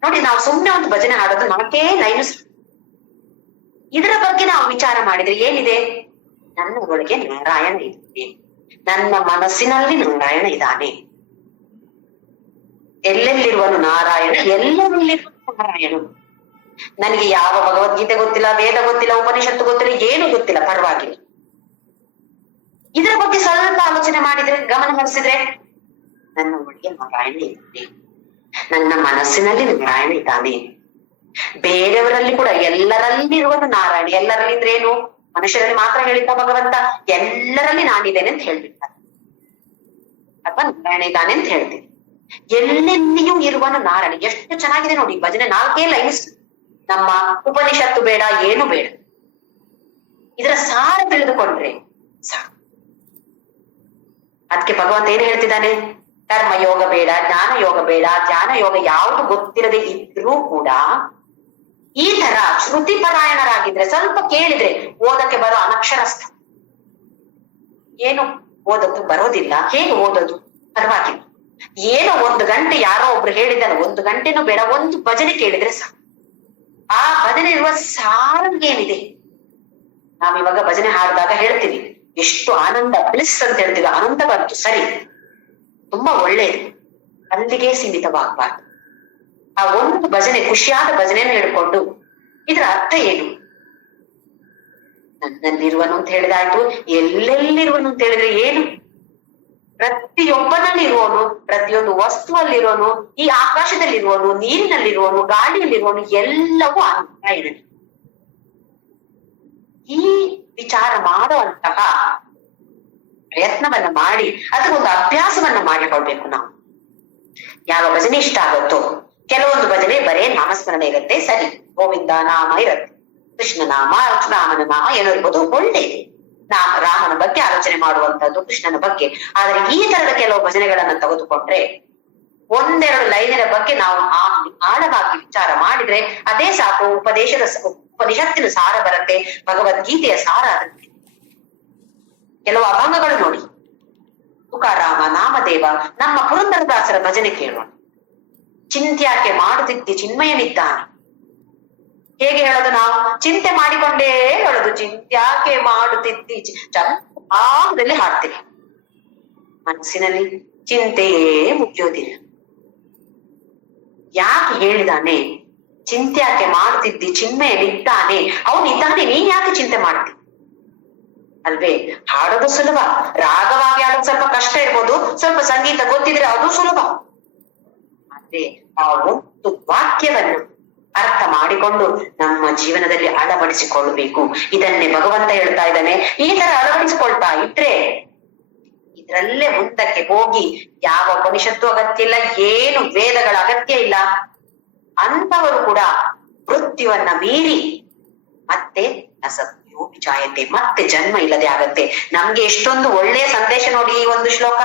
ನೋಡಿ, ನಾವು ಸುಮ್ನೆ ಒಂದು ಭಜನೆ ಹಾಡೋದು 4 ಲೈನು. ಇದರ ಬಗ್ಗೆ ನಾವು ವಿಚಾರ ಮಾಡಿದ್ರೆ ಏನಿದೆ, ನನ್ನ ಒಳಗೆ ನಾರಾಯಣ ಇದ್ದಾನೆ, ನನ್ನ ಮನಸ್ಸಿನಲ್ಲಿ ನಾರಾಯಣ ಇದ್ದಾನೆ, ಎಲ್ಲೆಲ್ಲಿರುವನು ನಾರಾಯಣ, ಎಲ್ಲರಲ್ಲಿರುವನು ನಾರಾಯಣ. ನನಗೆ ಯಾವ ಭಗವದ್ಗೀತೆ ಗೊತ್ತಿಲ್ಲ, ವೇದ ಗೊತ್ತಿಲ್ಲ, ಉಪನಿಷತ್ತು ಗೊತ್ತಿಲ್ಲ, ಏನು ಗೊತ್ತಿಲ್ಲ, ಪರವಾಗಿಲ್ಲ. ಇದರ ಬಗ್ಗೆ ಸ್ವಲ್ಪ ಆಲೋಚನೆ ಮಾಡಿದ್ರೆ, ಗಮನ ಹರಿಸಿದ್ರೆ, ನನ್ನ ಒಳಗೆ ನಾರಾಯಣ ಇದ್ದಾನೆ, ನನ್ನ ಮನಸ್ಸಿನಲ್ಲಿ ನಾರಾಯಣ ಇದ್ದಾನೆ, ಬೇರೆಯವರಲ್ಲಿ ಕೂಡ ಎಲ್ಲರಲ್ಲಿರುವನು ನಾರಾಯಣ. ಎಲ್ಲರಲ್ಲಿ ಅಂದ್ರೆ ಏನು, ಮನುಷ್ಯರಲ್ಲಿ ಮಾತ್ರ ಹೇಳಿದ್ದ ಭಗವಂತ, ಎಲ್ಲರಲ್ಲಿ ನಾನಿದ್ದೇನೆ ಅಂತ ಹೇಳ್ಬಿಡ್ತಾನೆ, ಅಥವಾ ನಾರಾಯಣ ಇದ್ದಾನೆ ಅಂತ ಹೇಳ್ತೀನಿ. ಎಲ್ಲೆಲ್ಲಿಯೂ ಇರುವನು ನಾರಾಯಣ. ಎಷ್ಟು ಚೆನ್ನಾಗಿದೆ ನೋಡಿ ಭಜನೆ, 4 ಲೈನ್ಸ್. ನಮ್ಮ ಉಪನಿಷತ್ತು ಬೇಡ, ಏನು ಬೇಡ, ಇದರ ಸಾರ ತಿಳಿದುಕೊಂಡ್ರೆ ಸಾಕು. ಅದಕ್ಕೆ ಭಗವಂತ ಏನ್ ಹೇಳ್ತಿದ್ದಾನೆ, ಕರ್ಮ ಯೋಗ ಬೇಡ, ಜ್ಞಾನ ಯೋಗ ಬೇಡ, ಧ್ಯಾನ ಯೋಗ ಯಾವುದು ಗೊತ್ತಿರದೆ ಇದ್ರೂ ಕೂಡ ಈ ತರ ಶ್ರುತಿ ಪರಾಯಣರಾಗಿದ್ರೆ, ಸ್ವಲ್ಪ ಕೇಳಿದ್ರೆ, ಓದಕ್ಕೆ ಬರೋ ಅನಕ್ಷರಸ್ಥ, ಏನು ಓದೋದು ಬರೋದಿಲ್ಲ, ಹೇಗೆ ಓದೋದು ಪರವಾಗಿಲ್ಲ, ಏನೋ 1 ಗಂಟೆ ಯಾರೋ ಒಬ್ರು ಹೇಳಿದ್ದಾನೆ, 1 ಗಂಟೆನೂ ಬೇಡ, ಒಂದು ಭಜನೆ ಕೇಳಿದ್ರೆ ಸಾಕು. ಆ ಭಜನೆ ಇರುವ ಸಾರ ಏನಿದೆ, ನಾವಿವಾಗ ಭಜನೆ ಹಾಡಿದಾಗ ಹೇಳ್ತೀವಿ, ಎಷ್ಟು ಆನಂದ, ಬ್ಲಿಸ್ ಅಂತ ಹೇಳ್ತೀವಿ, ಆನಂದ ಬಂತು, ಸರಿ, ತುಂಬಾ ಒಳ್ಳೇದು, ಅಲ್ಲಿಗೆ ಸೀಮಿತವಾಗಬಾರ್ದು. ಆ ಒಂದು ಭಜನೆ, ಖುಷಿಯಾದ ಭಜನೆಯನ್ನು ಹಿಡ್ಕೊಂಡು ಇದರ ಅರ್ಥ ಏನು, ನನ್ನಲ್ಲಿರುವನು ಅಂತ ಹೇಳಿದಾಯ್ತು, ಎಲ್ಲೆಲ್ಲಿರುವನು ಅಂತ ಹೇಳಿದ್ರೆ ಏನು, ಪ್ರತಿಯೊಬ್ಬನಲ್ಲಿರುವನು, ಪ್ರತಿಯೊಂದು ವಸ್ತುವಲ್ಲಿರೋನು, ಈ ಆಕಾಶದಲ್ಲಿರುವನು, ನೀರಿನಲ್ಲಿರುವನು, ಗಾಳಿಯಲ್ಲಿರುವನು, ಎಲ್ಲವೂ ನಾರಾಯಣ. ಈ ವಿಚಾರ ಮಾಡುವಂತಹ ಪ್ರಯತ್ನವನ್ನ ಮಾಡಿ ಅದಕ್ಕೊಂದು ಅಭ್ಯಾಸವನ್ನ ಮಾಡಿಕೊಳ್ಬೇಕು ನಾವು. ಯಾವ ಭಜನೆ ಇಷ್ಟ ಆಗುತ್ತೋ, ಕೆಲವೊಂದು ಭಜನೆ ಬರೇ ನಾಮಸ್ಮರಣೆ ಇರುತ್ತೆ, ಸರಿ, ಗೋವಿಂದ ನಾಮ ಇರುತ್ತೆ, ಕೃಷ್ಣ ನಾಮ, ರಾಮನ ನಾಮ ಏನೋ ಇರ್ಬೋದು, ಒಳ್ಳೆಯದು. ರಾಮನ ಬಗ್ಗೆ ಆಲೋಚನೆ ಮಾಡುವಂತದ್ದು, ಕೃಷ್ಣನ ಬಗ್ಗೆ. ಆದ್ರೆ ಈ ತರದ ಕೆಲವು ಭಜನೆಗಳನ್ನ ತೆಗೆದುಕೊಂಡ್ರೆ ಒಂದೆರಡು ಲೈನಿನ ಬಗ್ಗೆ ನಾವು ಆಳವಾಗಿ ವಿಚಾರ ಮಾಡಿದ್ರೆ ಅದೇ ಸಾಕು. ಉಪನಿಷತ್ತಿನ ಸಾರ ಬರುತ್ತೆ, ಭಗವದ್ಗೀತೆಯ ಸಾರ ಅದಕ್ಕೆ. ಕೆಲವು ಅಭಂಗಗಳು ನೋಡಿ, ತುಕಾರಾಮ, ನಾಮದೇವ, ನಮ್ಮ ಪುರಂದರದಾಸರ ಭಜನೆ ಕೇಳೋಣ. ಚಿಂತ್ಯಾಕೆ ಮಾಡುತ್ತಿದ್ದಿ ಚಿನ್ಮಯನಿದ್ದಾನೆ. ಹೇಗೆ ಹೇಳೋದು ನಾವು? ಚಿಂತೆ ಮಾಡಿಕೊಂಡೇ ಹೇಳೋದು, ಚಿಂತ್ಯಾಕೆ ಮಾಡುತ್ತಿದ್ದಿ ಚಂದಲ್ಲಿ ಹಾಡ್ತೀವಿ. ಮನಸ್ಸಿನಲ್ಲಿ ಚಿಂತೆಯೇ ಮುಗಿಯೋದಿಲ್ಲ. ಯಾಕೆ ಹೇಳಿದಾನೆ? ಚಿಂತ್ಯಾಕೆ ಮಾಡುತ್ತಿದ್ದಿ ಚಿನ್ಮಯನಿದ್ದಾನೆ, ಅವನಿದ್ದಾನೆ, ನೀನ್ ಯಾಕೆ ಚಿಂತೆ ಮಾಡ್ತಿ ಅಲ್ವೇ? ಹಾಡೋದು ಸುಲಭ, ರಾಗವಾಗಿ ಹಾಡೋದು ಸ್ವಲ್ಪ ಕಷ್ಟ ಇರ್ಬೋದು, ಸ್ವಲ್ಪ ಸಂಗೀತ ಗೊತ್ತಿದ್ರೆ ಅದು ಸುಲಭ. ಆದ್ರೆ ಆ ಒಂದು ವಾಕ್ಯವನ್ನು ಅರ್ಥ ಮಾಡಿಕೊಂಡು ನಮ್ಮ ಜೀವನದಲ್ಲಿ ಅಳವಡಿಸಿಕೊಳ್ಳಬೇಕು. ಇದನ್ನೇ ಭಗವಂತ ಹೇಳ್ತಾ ಇದ್ದಾನೆ. ಈ ತರ ಅಳವಡಿಸಿಕೊಳ್ತಾ ಇದ್ರೆ ಇದ್ರಲ್ಲೇ ಮುಂದಕ್ಕೆ ಹೋಗಿ ಯಾವ ಉಪನಿಷತ್ತು ಅಗತ್ಯ ಇಲ್ಲ, ಏನು ವೇದಗಳ ಅಗತ್ಯ ಇಲ್ಲ. ಅಂತವರು ಕೂಡ ಮೃತ್ಯುವನ್ನ ಮೀರಿ ಮತ್ತೆ ವಿಚಾಯತೆ, ಮತ್ತೆ ಜನ್ಮ ಇಲ್ಲದೆ ಆಗತ್ತೆ. ನಮ್ಗೆ ಎಷ್ಟೊಂದು ಒಳ್ಳೆಯ ಸಂದೇಶ ನೋಡಿ ಈ ಒಂದು ಶ್ಲೋಕ.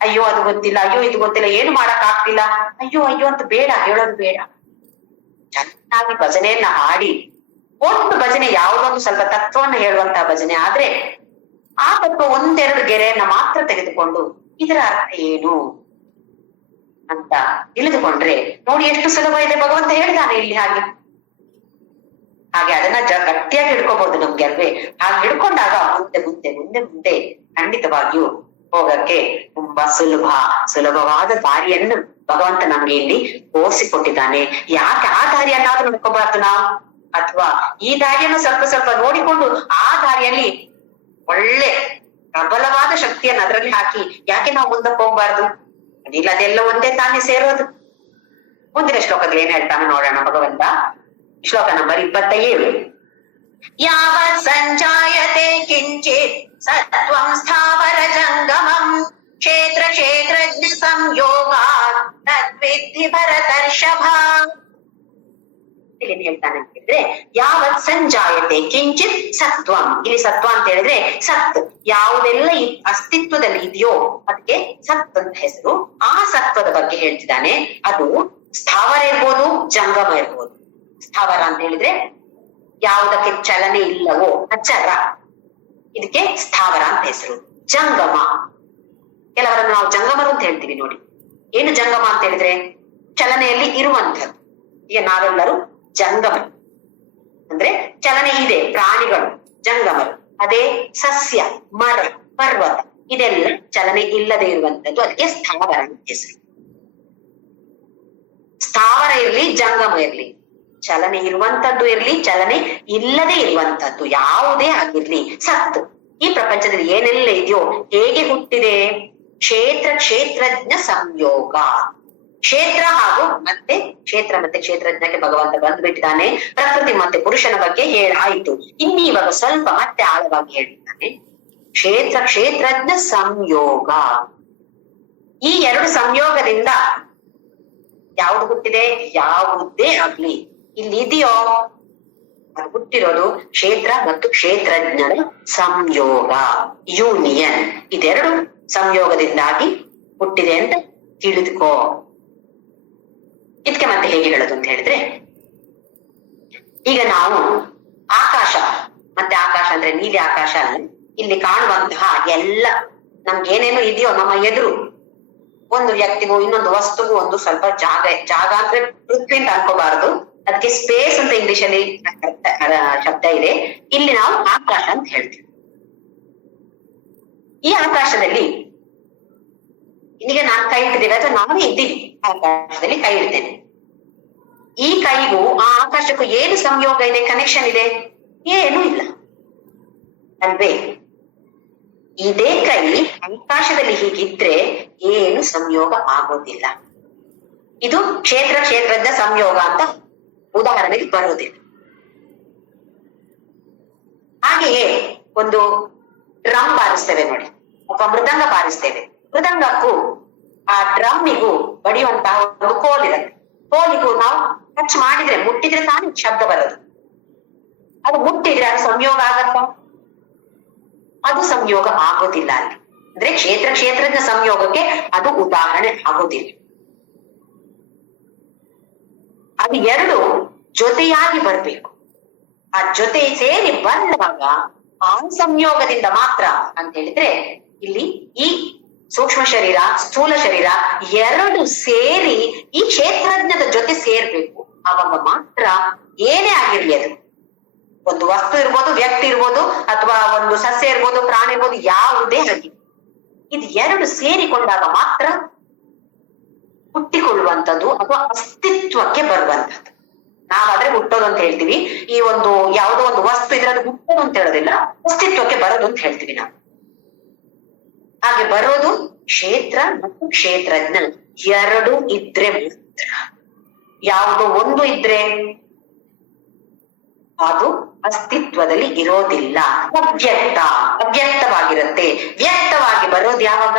ಅಯ್ಯೋ ಅದು ಗೊತ್ತಿಲ್ಲ, ಅಯ್ಯೋ ಇದು ಗೊತ್ತಿಲ್ಲ, ಏನು ಮಾಡಕ್ ಆಗ್ತಿಲ್ಲ, ಅಯ್ಯೋ ಅಯ್ಯೋ ಅಂತ ಬೇಡ, ಹೇಳೋದು ಬೇಡ. ಚೆನ್ನಾಗಿ ಭಜನೆಯನ್ನ ಹಾಡಿ, ಒಂದು ಭಜನೆ ಯಾವುದೊಂದು ಸ್ವಲ್ಪ ತತ್ವವನ್ನು ಹೇಳುವಂತಹ ಭಜನೆ ಆದ್ರೆ ಆ ತತ್ವ ಒಂದೆರಡು ಗೆರೆಯನ್ನ ಮಾತ್ರ ತೆಗೆದುಕೊಂಡು ಇದರ ಅರ್ಥ ಏನು ಅಂತ ತಿಳಿದುಕೊಂಡ್ರೆ ನೋಡಿ ಎಷ್ಟು ಸುಲಭ ಇದೆ. ಭಗವಂತ ಹೇಳಿದಾನೆ ಇಲ್ಲಿ ಹಾಗೆ ಅದನ್ನ ಗಟ್ಟಿಯಾಗಿ ಹಿಡ್ಕೋಬಹುದು ನಮ್ಗೆ ಅಲ್ವೇ? ಹಾಗೆ ಹಿಡ್ಕೊಂಡಾಗ ಮುಂದೆ ಮುಂದೆ ಮುಂದೆ ಮುಂದೆ ಖಂಡಿತವಾಗಿಯೂ ಹೋಗಕ್ಕೆ ತುಂಬಾ ಸುಲಭವಾದ ದಾರಿಯನ್ನು ಭಗವಂತ ನಮ್ಗೆ ಇಲ್ಲಿ ತೋರಿಸಿಕೊಟ್ಟಿದ್ದಾನೆ. ಯಾಕೆ ಆ ದಾರಿಯನ್ನಾದ್ರೂ ನೋಡ್ಕೋಬಾರ್ದು ನಾವು? ಅಥವಾ ಈ ದಾರಿಯನ್ನು ಸ್ವಲ್ಪ ಸ್ವಲ್ಪ ನೋಡಿಕೊಂಡು ಆ ದಾರಿಯಲ್ಲಿ ಒಳ್ಳೆ ಪ್ರಬಲವಾದ ಶಕ್ತಿಯನ್ನು ಅದರಲ್ಲಿ ಹಾಕಿ ಯಾಕೆ ನಾವು ಮುಂದಕ್ಕೆ ಹೋಗ್ಬಾರ್ದು? ಅದಿಲ್ಲ, ಅದೆಲ್ಲ ಒಂದೇ ತಾನೇ ಸೇರೋದು. ಮುಂದಿನ ಶ್ಲೋಕದಲ್ಲಿ ಏನ್ ಹೇಳ್ತಾನೆ ನೋಡೋಣ ಭಗವಂತ. ಶ್ಲೋಕ ನಂಬರ್ 27. ಯಾವತ್ ಸಂಜಾಯತೆ ಕಿಂಚಿತ್ ಸತ್ವಂ ಸ್ಥಾವರ ಜಂಗಮಂ ಕ್ಷೇತ್ರ ಕ್ಷೇತ್ರಜ್ಞ ಸಂಯೋಗಾತ್ ತದ್ವಿದ್ಧಿ ಭರತರ್ಷಭ. ಏನ್ ಹೇಳ್ತಾನೆ ಅಂತಂದ್ರೆ, ಯಾವತ್ ಸಂಜಾಯತೆ ಕಿಂಚಿತ್ ಸತ್ವಂ. ಇಲ್ಲಿ ಸತ್ವ ಅಂತ ಹೇಳಿದ್ರೆ ಸತ್, ಯಾವುದೆಲ್ಲ ಅಸ್ತಿತ್ವದಲ್ಲಿ ಇದೆಯೋ ಅದಕ್ಕೆ ಸತ್ ಅಂತ ಹೆಸರು. ಆ ಸತ್ವದ ಬಗ್ಗೆ ಹೇಳ್ತಿದ್ದಾನೆ. ಅದು ಸ್ಥಾವರ ಇರ್ಬೋದು, ಜಂಗಮ ಇರ್ಬೋದು. ಸ್ಥಾವರ ಅಂತ ಹೇಳಿದ್ರೆ ಯಾವುದಕ್ಕೆ ಚಲನೆ ಇಲ್ಲವೋ ಅಚರ, ಇದಕ್ಕೆ ಸ್ಥಾವರ ಅಂತ ಹೆಸರು. ಜಂಗಮ, ಕೆಲವರನ್ನು ನಾವು ಜಂಗಮರು ಅಂತ ಹೇಳ್ತೀವಿ ನೋಡಿ. ಏನು ಜಂಗಮ ಅಂತ ಹೇಳಿದ್ರೆ ಚಲನೆಯಲ್ಲಿ ಇರುವಂಥದ್ದು. ಈಗ ನಾವೆಲ್ಲರೂ ಜಂಗಮ ಅಂದ್ರೆ ಚಲನೆ ಇದೆ, ಪ್ರಾಣಿಗಳು ಜಂಗಮರು. ಅದೇ ಸಸ್ಯ, ಮರ, ಪರ್ವತ ಇದೆಲ್ಲ ಚಲನೆ ಇಲ್ಲದೆ ಇರುವಂತದ್ದು, ಅದಕ್ಕೆ ಸ್ಥಾವರ ಅಂತ ಹೆಸರು. ಸ್ಥಾವರ ಇರ್ಲಿ, ಜಂಗಮ ಇರ್ಲಿ, ಚಲನೆ ಇರುವಂತದ್ದು ಇರ್ಲಿ, ಚಲನೆ ಇಲ್ಲದೆ ಇರುವಂತದ್ದು ಯಾವುದೇ ಆಗಿರ್ಲಿ ಸತ್ತು. ಈ ಪ್ರಪಂಚದಲ್ಲಿ ಏನೆಲ್ಲ ಇದೆಯೋ, ಹೇಗೆ ಹುಟ್ಟಿದೆ? ಕ್ಷೇತ್ರ ಕ್ಷೇತ್ರಜ್ಞ ಸಂಯೋಗ. ಕ್ಷೇತ್ರ ಹಾಗೂ ಮತ್ತೆ ಕ್ಷೇತ್ರಜ್ಞಕ್ಕೆ ಭಗವಂತ ಬಂದ್ಬಿಟ್ಟಿದ್ದಾನೆ. ಪ್ರಕೃತಿ ಮತ್ತೆ ಪುರುಷನ ಬಗ್ಗೆ ಹೇಳಾಯಿತು. ಇನ್ನೀವಾಗ ಸ್ವಲ್ಪ ಮತ್ತೆ ಆಳವಾಗಿ ಹೇಳಿದ್ದಾನೆ. ಕ್ಷೇತ್ರ ಕ್ಷೇತ್ರಜ್ಞ ಸಂಯೋಗ. ಈ ಎರಡು ಸಂಯೋಗದಿಂದ ಯಾವುದು ಹುಟ್ಟಿದೆ? ಯಾವುದೇ ಆಗ್ಲಿ ಇಲ್ಲಿ ಇದೆಯೋ ಅದು ಹುಟ್ಟಿರೋದು ಕ್ಷೇತ್ರ ಮತ್ತು ಕ್ಷೇತ್ರಜ್ಞರ ಸಂಯೋಗ, ಯೂನಿಯನ್. ಇದೆರಡು ಸಂಯೋಗದಿಂದಾಗಿ ಹುಟ್ಟಿದೆ ಅಂತ ತಿಳಿದುಕೋ. ಇದಕ್ಕೆ ಮತ್ತೆ ಹೇಗೆ ಹೇಳೋದು ಅಂತ ಹೇಳಿದ್ರೆ, ಈಗ ನಾವು ಆಕಾಶ ಅಂದ್ರೆ ನೀಲಿ ಆಕಾಶ ಅಲ್ಲ, ಇಲ್ಲಿ ಕಾಣುವಂತಹ ಎಲ್ಲ ನಮ್ಗೇನೇನು ಇದೆಯೋ ನಮ್ಮ ಎದುರು, ಒಂದು ವ್ಯಕ್ತಿಗೂ ಇನ್ನೊಂದು ವಸ್ತುಗೂ ಒಂದು ಸ್ವಲ್ಪ ಜಾಗ ಅಂದ್ರೆ ಪೃಥ್ವಿ ಅಂತ ಅನ್ಕೋಬಾರದು, ಅದಕ್ಕೆ ಸ್ಪೇಸ್ ಅಂತ ಇಂಗ್ಲಿಷ್ ಅಲ್ಲಿ ಶಬ್ದ ಇದೆ. ಇಲ್ಲಿ ನಾವು ಆಕಾಶ ಅಂತ ಹೇಳ್ತೀವಿ. ಈ ಆಕಾಶದಲ್ಲಿ ಈಗ ನಾನು ಕೈ ಇಟ್ಟಿದ್ದೇವೆ ಅಥವಾ ನಾವೇ ಇದ್ದೀವಿ ಆಕಾಶದಲ್ಲಿ, ಕೈ ಇಡ್ತೇನೆ. ಈ ಕೈಗೂ ಆ ಆಕಾಶಕ್ಕೂ ಏನು ಸಂಯೋಗ ಇದೆ, ಕನೆಕ್ಷನ್ ಇದೆ? ಏನೂ ಇಲ್ಲ ಅಲ್ವೇ? ಇದೇ ಕೈ ಆಕಾಶದಲ್ಲಿ ಹೀಗಿದ್ರೆ ಏನು ಸಂಯೋಗ ಆಗೋದಿಲ್ಲ. ಇದು ಕ್ಷೇತ್ರಜ್ಞ ಸಂಯೋಗ ಅಂತ ಉದಾಹರಣೆಗೆ ಬರುವುದಿಲ್ಲ. ಹಾಗೆಯೇ ಒಂದು ಡ್ರಮ್ ಬಾರಿಸ್ತೇವೆ ನೋಡಿ, ಅಥವಾ ಮೃದಂಗ ಬಾರಿಸ್ತೇವೆ. ಮೃದಂಗಕ್ಕೂ ಆ ಡ್ರಮ್ಮಿಗೂ ಬಡಿಯುವಂತಹ ಒಂದು ಕೋಲಿರುತ್ತೆ. ಕೋಲಿಗೂ ನಾವು ಟಚ್ ಮಾಡಿದ್ರೆ, ಮುಟ್ಟಿದ್ರೆ ತಾನೇ ಶಬ್ದ ಬರೋದು. ಅದು ಮುಟ್ಟಿದ್ರೆ ಅದು ಸಂಯೋಗ ಆಗತ್ತ? ಅದು ಸಂಯೋಗ ಆಗೋದಿಲ್ಲ ಅಲ್ಲಿ. ಅಂದ್ರೆ ಕ್ಷೇತ್ರಜ್ಞ ಸಂಯೋಗಕ್ಕೆ ಅದು ಉದಾಹರಣೆ ಆಗೋದಿಲ್ಲ. ಅದು ಎರಡು ಜೊತೆಯಾಗಿ ಬರ್ಬೇಕು. ಆ ಜೊತೆ ಸೇರಿ ಬಂದಾಗ ಆ ಸಂಯೋಗದಿಂದ ಮಾತ್ರ ಅಂತ ಹೇಳಿದ್ರೆ ಇಲ್ಲಿ ಈ ಸೂಕ್ಷ್ಮ ಶರೀರ ಸ್ಥೂಲ ಶರೀರ ಎರಡು ಸೇರಿ ಈ ಕ್ಷೇತ್ರಜ್ಞದ ಜೊತೆ ಸೇರ್ಬೇಕು. ಅವಾಗ ಮಾತ್ರ ಏನೇ ಆಗಿರ್ಲಿ, ಅದು ಒಂದು ವಸ್ತು ಇರ್ಬೋದು, ವ್ಯಕ್ತಿ ಇರ್ಬೋದು, ಅಥವಾ ಒಂದು ಸಸ್ಯ ಇರ್ಬೋದು, ಪ್ರಾಣಿ ಇರ್ಬೋದು, ಯಾವುದೇ ಆಗಿ ಇದು ಎರಡು ಸೇರಿಕೊಂಡಾಗ ಮಾತ್ರ ಹುಟ್ಟಿಕೊಳ್ಳುವಂಥದ್ದು ಅಥವಾ ಅಸ್ತಿತ್ವಕ್ಕೆ ಬರುವಂಥದ್ದು. ನಾವಾದ್ರೆ ಹುಟ್ಟೋದು ಅಂತ ಹೇಳ್ತೀವಿ. ಈ ಒಂದು ಯಾವುದೋ ಒಂದು ವಸ್ತು ಇದ್ರೆ ಅದು ಹುಟ್ಟೋದು ಅಂತ ಹೇಳೋದಿಲ್ಲ, ಅಸ್ತಿತ್ವಕ್ಕೆ ಬರೋದು ಅಂತ ಹೇಳ್ತೀವಿ ನಾವು. ಹಾಗೆ ಬರೋದು ಕ್ಷೇತ್ರ ಮತ್ತು ಕ್ಷೇತ್ರಜ್ಞ ಎರಡು ಇದ್ರೆ ಮಾತ್ರ. ಯಾವುದೋ ಒಂದು ಇದ್ರೆ ಅದು ಅಸ್ತಿತ್ವದಲ್ಲಿ ಇರೋದಿಲ್ಲ. ಅವ್ಯಕ್ತವಾಗಿರುತ್ತೆ. ವ್ಯಕ್ತವಾಗಿ ಬರೋದು ಯಾವಾಗ?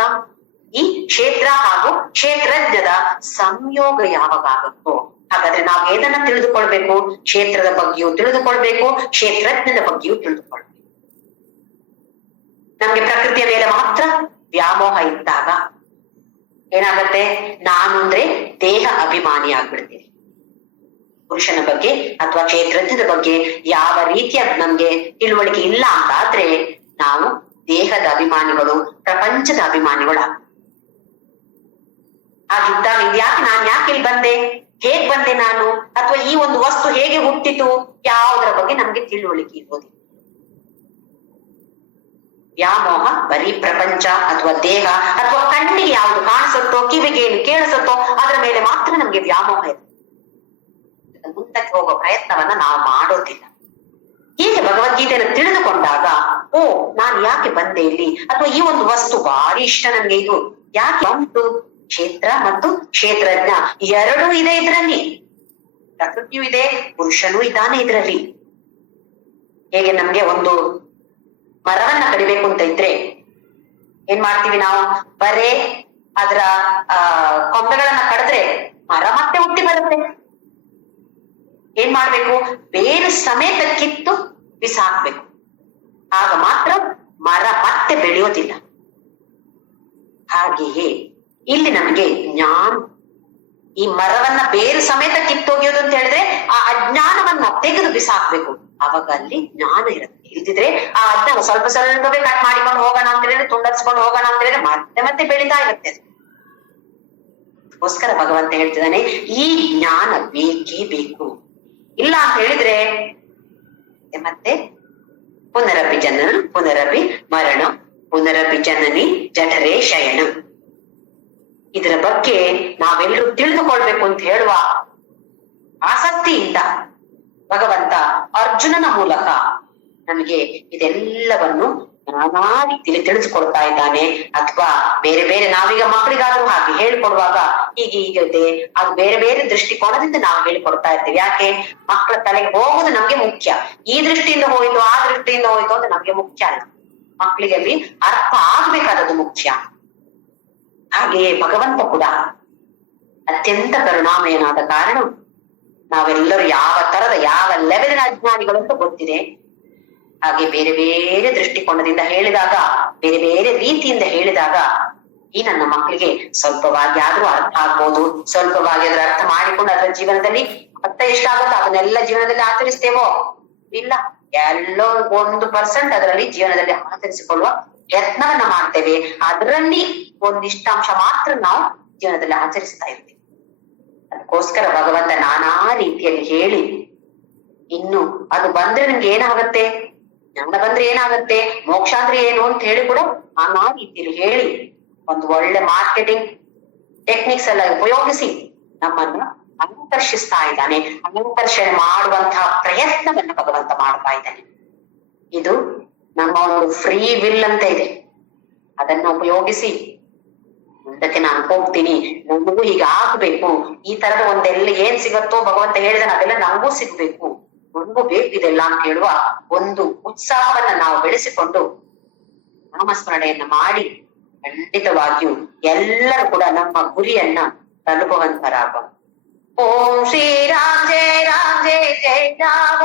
ಈ ಕ್ಷೇತ್ರ ಹಾಗೂ ಕ್ಷೇತ್ರಜ್ಞದ ಸಂಯೋಗ ಯಾವಾಗ ಆಗುತ್ತೋ. ಹಾಗಾದ್ರೆ ನಾವು ಏನನ್ನ ತಿಳಿದುಕೊಳ್ಬೇಕು? ಕ್ಷೇತ್ರದ ಬಗ್ಗೆಯೂ ತಿಳಿದುಕೊಳ್ಬೇಕು, ಕ್ಷೇತ್ರಜ್ಞದ ಬಗ್ಗೆಯೂ ತಿಳಿದುಕೊಳ್ಬೇಕು. ನಮ್ಗೆ ಪ್ರಕೃತಿಯ ಮೇಲೆ ಮಾತ್ರ ವ್ಯಾಮೋಹ ಇದ್ದಾಗ ಏನಾಗತ್ತೆ? ನಾನು ಅಂದ್ರೆ ದೇಹ ಅಭಿಮಾನಿ ಆಗ್ಬಿಡ್ತೀನಿ. ಪುರುಷನ ಬಗ್ಗೆ ಅಥವಾ ಕ್ಷೇತ್ರಜ್ಞದ ಬಗ್ಗೆ ಯಾವ ರೀತಿಯ ನಮ್ಗೆ ತಿಳುವಳಿಕೆ ಇಲ್ಲ ಅಂತಾದ್ರೆ ನಾವು ದೇಹದ ಅಭಿಮಾನಿಗಳು, ಪ್ರಪಂಚದ ಅಭಿಮಾನಿಗಳು. ಹಾಗಿದ್ದಾಗ ಇದ್ಯಾಕೆ ನಾನ್ ಯಾಕೆ ಇಲ್ಲಿ ಬಂದೆ, ಹೇಗ್ ಬಂದೆ ನಾನು, ಅಥವಾ ಈ ಒಂದು ವಸ್ತು ಹೇಗೆ ಹುಟ್ಟಿತು, ಯಾವುದರ ಬಗ್ಗೆ ನಮ್ಗೆ ತಿಳುವಳಿಕೆ ಇರೋದಿಲ್ಲ. ವ್ಯಾಮೋಹ ಬರೀ ಪ್ರಪಂಚ ಅಥವಾ ದೇಹ ಅಥವಾ ಕಣ್ಣಿಗೆ ಯಾವುದು ಕಾಣಿಸುತ್ತೋ, ಕಿವಿಗೆ ಏನು ಕೇಳಿಸುತ್ತೋ ಅದರ ಮೇಲೆ ಮಾತ್ರ ನಮ್ಗೆ ವ್ಯಾಮೋಹ ಇದೆ. ಮುಂದಕ್ಕೆ ಹೋಗೋ ಪ್ರಯತ್ನವನ್ನ ನಾವು ಮಾಡೋದಿಲ್ಲ. ಹೀಗೆ ಭಗವದ್ಗೀತೆಯನ್ನು ತಿಳಿದುಕೊಂಡಾಗ ಓ ನಾನು ಯಾಕೆ ಬಂದೆ ಇಲ್ಲಿ, ಅಥವಾ ಈ ಒಂದು ವಸ್ತು ಭಾರಿ ಇಷ್ಟ ನನ್ಗೆ, ಇದು ಯಾಕೆ ಉಂಟು? ಕ್ಷೇತ್ರ ಮತ್ತು ಕ್ಷೇತ್ರಜ್ಞ ಎರಡೂ ಇದೆ ಇದರಲ್ಲಿ. ಪ್ರಕೃತಿಯೂ ಇದೆ, ಪುರುಷನೂ ಇದ್ದಾನೆ ಇದರಲ್ಲಿ. ಹೇಗೆ ನಮ್ಗೆ ಒಂದು ಮರವನ್ನ ಕಡಿಬೇಕು ಅಂತ ಇದ್ರೆ ಏನ್ ಮಾಡ್ತೀವಿ ನಾವು? ಬರೇ ಅದರ ಕೊಂಬೆಗಳನ್ನ ಕಡಿದ್ರೆ ಮರ ಮತ್ತೆ ಹುಟ್ಟಿ ಬರುತ್ತೆ. ಏನ್ ಮಾಡ್ಬೇಕು? ಬೇರು ಸಮೇತ ಕಿತ್ತು ಬಿಸಾಕ್ಬೇಕು. ಆಗ ಮಾತ್ರ ಮರ ಮತ್ತೆ ಬೆಳೆಯೋದಿಲ್ಲ. ಹಾಗೆಯೇ ಇಲ್ಲಿ ನಮಗೆ ಜ್ಞಾನ, ಈ ಮರವನ್ನ ಬೇರು ಸಮೇತ ಕಿತ್ತೋಗಿಯೋದು ಅಂತ ಹೇಳಿದ್ರೆ ಆ ಅಜ್ಞಾನವನ್ನ ತೆಗೆದು ಬಿಸಾಕ್ಬೇಕು. ಅವಾಗ ಅಲ್ಲಿ ಜ್ಞಾನ ಇರುತ್ತೆ. ಇಲ್ದಿದ್ರೆ ಆ ಅಜ್ಞಾನ ಸ್ವಲ್ಪ ಸ್ವಲ್ಪವೇ ಕಟ್ ಮಾಡಿಕೊಂಡು ಹೋಗೋಣ ಅಂತ ಹೇಳಿದ್ರೆ, ತುಂಡರಿಸ್ಕೊಂಡು ಹೋಗೋಣ ಅಂತ ಹೇಳಿದ್ರೆ ಮತ್ತೆ ಮತ್ತೆ ಬೆಳೀತಾ ಇರುತ್ತೆ. ಅದಕ್ಕೋಸ್ಕರ ಭಗವಂತ ಹೇಳ್ತಿದ್ದಾನೆ ಈ ಜ್ಞಾನ ಬೇಕೇ ಬೇಕು. ಇಲ್ಲ ಅಂತ ಹೇಳಿದ್ರೆ ಮತ್ತೆ ಪುನರಪಿ ಜನನ ಪುನರಪಿ ಮರಣ ಪುನರಪಿ ಜನನಿ ಜಠರೇ ಶಯನ. ಇದರ ಬಗ್ಗೆ ನಾವೆಲ್ಲರೂ ತಿಳಿದುಕೊಳ್ಬೇಕು ಅಂತ ಹೇಳುವ ಆಸಕ್ತಿಯಿಂದ ಭಗವಂತ ಅರ್ಜುನನ ಮೂಲಕ ನಮಗೆ ಇದೆಲ್ಲವನ್ನು ನಾನಾ ರೀತಿಯಲ್ಲಿ ತಿಳಿದುಕೊಡ್ತಾ ಇದ್ದಾನೆ. ಅಥವಾ ಬೇರೆ ಬೇರೆ ನಾವೀಗ ಮಕ್ಕಳಿಗಾದ್ರೂ ಹಾಗೆ ಹೇಳ್ಕೊಡುವಾಗ ಹೀಗೆ ಹೀಗಿದೆ, ಅದು ಬೇರೆ ಬೇರೆ ದೃಷ್ಟಿಕೋನದಿಂದ ನಾವು ಹೇಳಿಕೊಡ್ತಾ ಇರ್ತೀವಿ. ಯಾಕೆ? ಮಕ್ಕಳ ತಲೆಗೆ ಹೋಗುದು ನಮ್ಗೆ ಮುಖ್ಯ. ಈ ದೃಷ್ಟಿಯಿಂದ ಹೋಯ್ತು, ಆ ದೃಷ್ಟಿಯಿಂದ ಹೋಯ್ತು ಅಂತ ನಮ್ಗೆ ಮುಖ್ಯ ಅಲ್ಲ. ಮಕ್ಕಳಿಗೆ ಅಲ್ಲಿ ಅರ್ಥ ಆಗ್ಬೇಕಾದದ್ದು ಮುಖ್ಯ. ಹಾಗೆಯೇ ಭಗವಂತ ಕೂಡ ಅತ್ಯಂತ ಕರುಣಾಮಯನಾದ ಕಾರಣ ನಾವೆಲ್ಲರೂ ಯಾವ ತರದ ಯಾವ ಲೆವೆಲಿನ ಅಜ್ಞಾನಿಗಳು ಅಂತ ಗೊತ್ತಿದೆ. ಹಾಗೆ ಬೇರೆ ಬೇರೆ ದೃಷ್ಟಿಕೋನದಿಂದ ಹೇಳಿದಾಗ, ಬೇರೆ ಬೇರೆ ರೀತಿಯಿಂದ ಹೇಳಿದಾಗ ಈ ನನ್ನ ಮಕ್ಕಳಿಗೆ ಸ್ವಲ್ಪವಾಗಿ ಆದ್ರೂ ಅರ್ಥ ಆಗ್ಬೋದು. ಸ್ವಲ್ಪವಾಗಿ ಅದ್ರ ಅರ್ಥ ಮಾಡಿಕೊಂಡು ಅದರ ಜೀವನದಲ್ಲಿ ಅರ್ಥ ಎಷ್ಟಾಗುತ್ತೋ ಅದನ್ನೆಲ್ಲ ಜೀವನದಲ್ಲಿ ಆಚರಿಸ್ತೇವೋ? ಇಲ್ಲ, ಎಲ್ಲೋ 1% ಅದರಲ್ಲಿ ಜೀವನದಲ್ಲಿ ಆಚರಿಸಿಕೊಳ್ಳುವ ಯತ್ನವನ್ನ ಮಾಡ್ತೇವೆ. ಅದರಲ್ಲಿ ಒಂದಿಷ್ಟಾಂಶ ಮಾತ್ರ ನಾವು ಜೀವನದಲ್ಲಿ ಆಚರಿಸ್ತಾ ಇರ್ತೀವಿ. ಅದಕ್ಕೋಸ್ಕರ ಭಗವಂತ ನಾನಾ ರೀತಿಯಲ್ಲಿ ಹೇಳಿ, ಇನ್ನು ಅದು ಬಂದ್ರೆ ನಿಮ್ಗೆ ಏನಾಗತ್ತೆ, ಜ್ಞಾನ ಬಂದ್ರೆ ಏನಾಗತ್ತೆ, ಮೋಕ್ಷ ಅಂದ್ರೆ ಏನು ಅಂತ ಹೇಳಿ ಕೂಡ ನಾನಾ ರೀತಿಯಲ್ಲಿ ಹೇಳಿ ಒಂದು ಒಳ್ಳೆ ಮಾರ್ಕೆಟಿಂಗ್ ಟೆಕ್ನಿಕ್ಸ್ ಎಲ್ಲ ಉಪಯೋಗಿಸಿ ನಮ್ಮನ್ನ ಆಕರ್ಷಿಸ್ತಾ ಇದ್ದಾನೆ. ಆಕರ್ಷಣೆ ಮಾಡುವಂತಹ ಪ್ರಯತ್ನವನ್ನ ಭಗವಂತ ಮಾಡ್ತಾ ಇದ್ದಾನೆ. ಇದು ನಮ್ಮ ಒಂದು ಫ್ರೀ ವಿಲ್ ಅಂತ ಇದೆ, ಅದನ್ನ ಉಪಯೋಗಿಸಿ ಮುಂದಕ್ಕೆ ನಾನು ಹೋಗ್ತೀನಿ, ನಮಗೂ ಹೀಗೆ ಆಗ್ಬೇಕು, ಈ ತರದ ಒಂದೆಲ್ಲ ಏನ್ ಸಿಗತ್ತೋ ಭಗವಂತ ಹೇಳಿದಾನೆ ಅದೆಲ್ಲ ನಮಗೂ ಸಿಗ್ಬೇಕು, ನಮಗೂ ಬೇಕಿದೆಲ್ಲ ಅಂತ ಹೇಳುವ ಒಂದು ಉತ್ಸಾಹವನ್ನ ನಾವು ಬೆಳೆಸಿಕೊಂಡು ನಾಮಸ್ಮರಣೆಯನ್ನ ಮಾಡಿ ಖಂಡಿತವಾಗಿಯೂ ಎಲ್ಲರೂ ಕೂಡ ನಮ್ಮ ಗುರಿಯನ್ನ ತಲುಪುವಂತರಾಗ. ಓಂ ಶ್ರೀ ರಾಮ್ ಜಯ ರಾಮ್ ಜಯ ಜಯ ರಾಮ.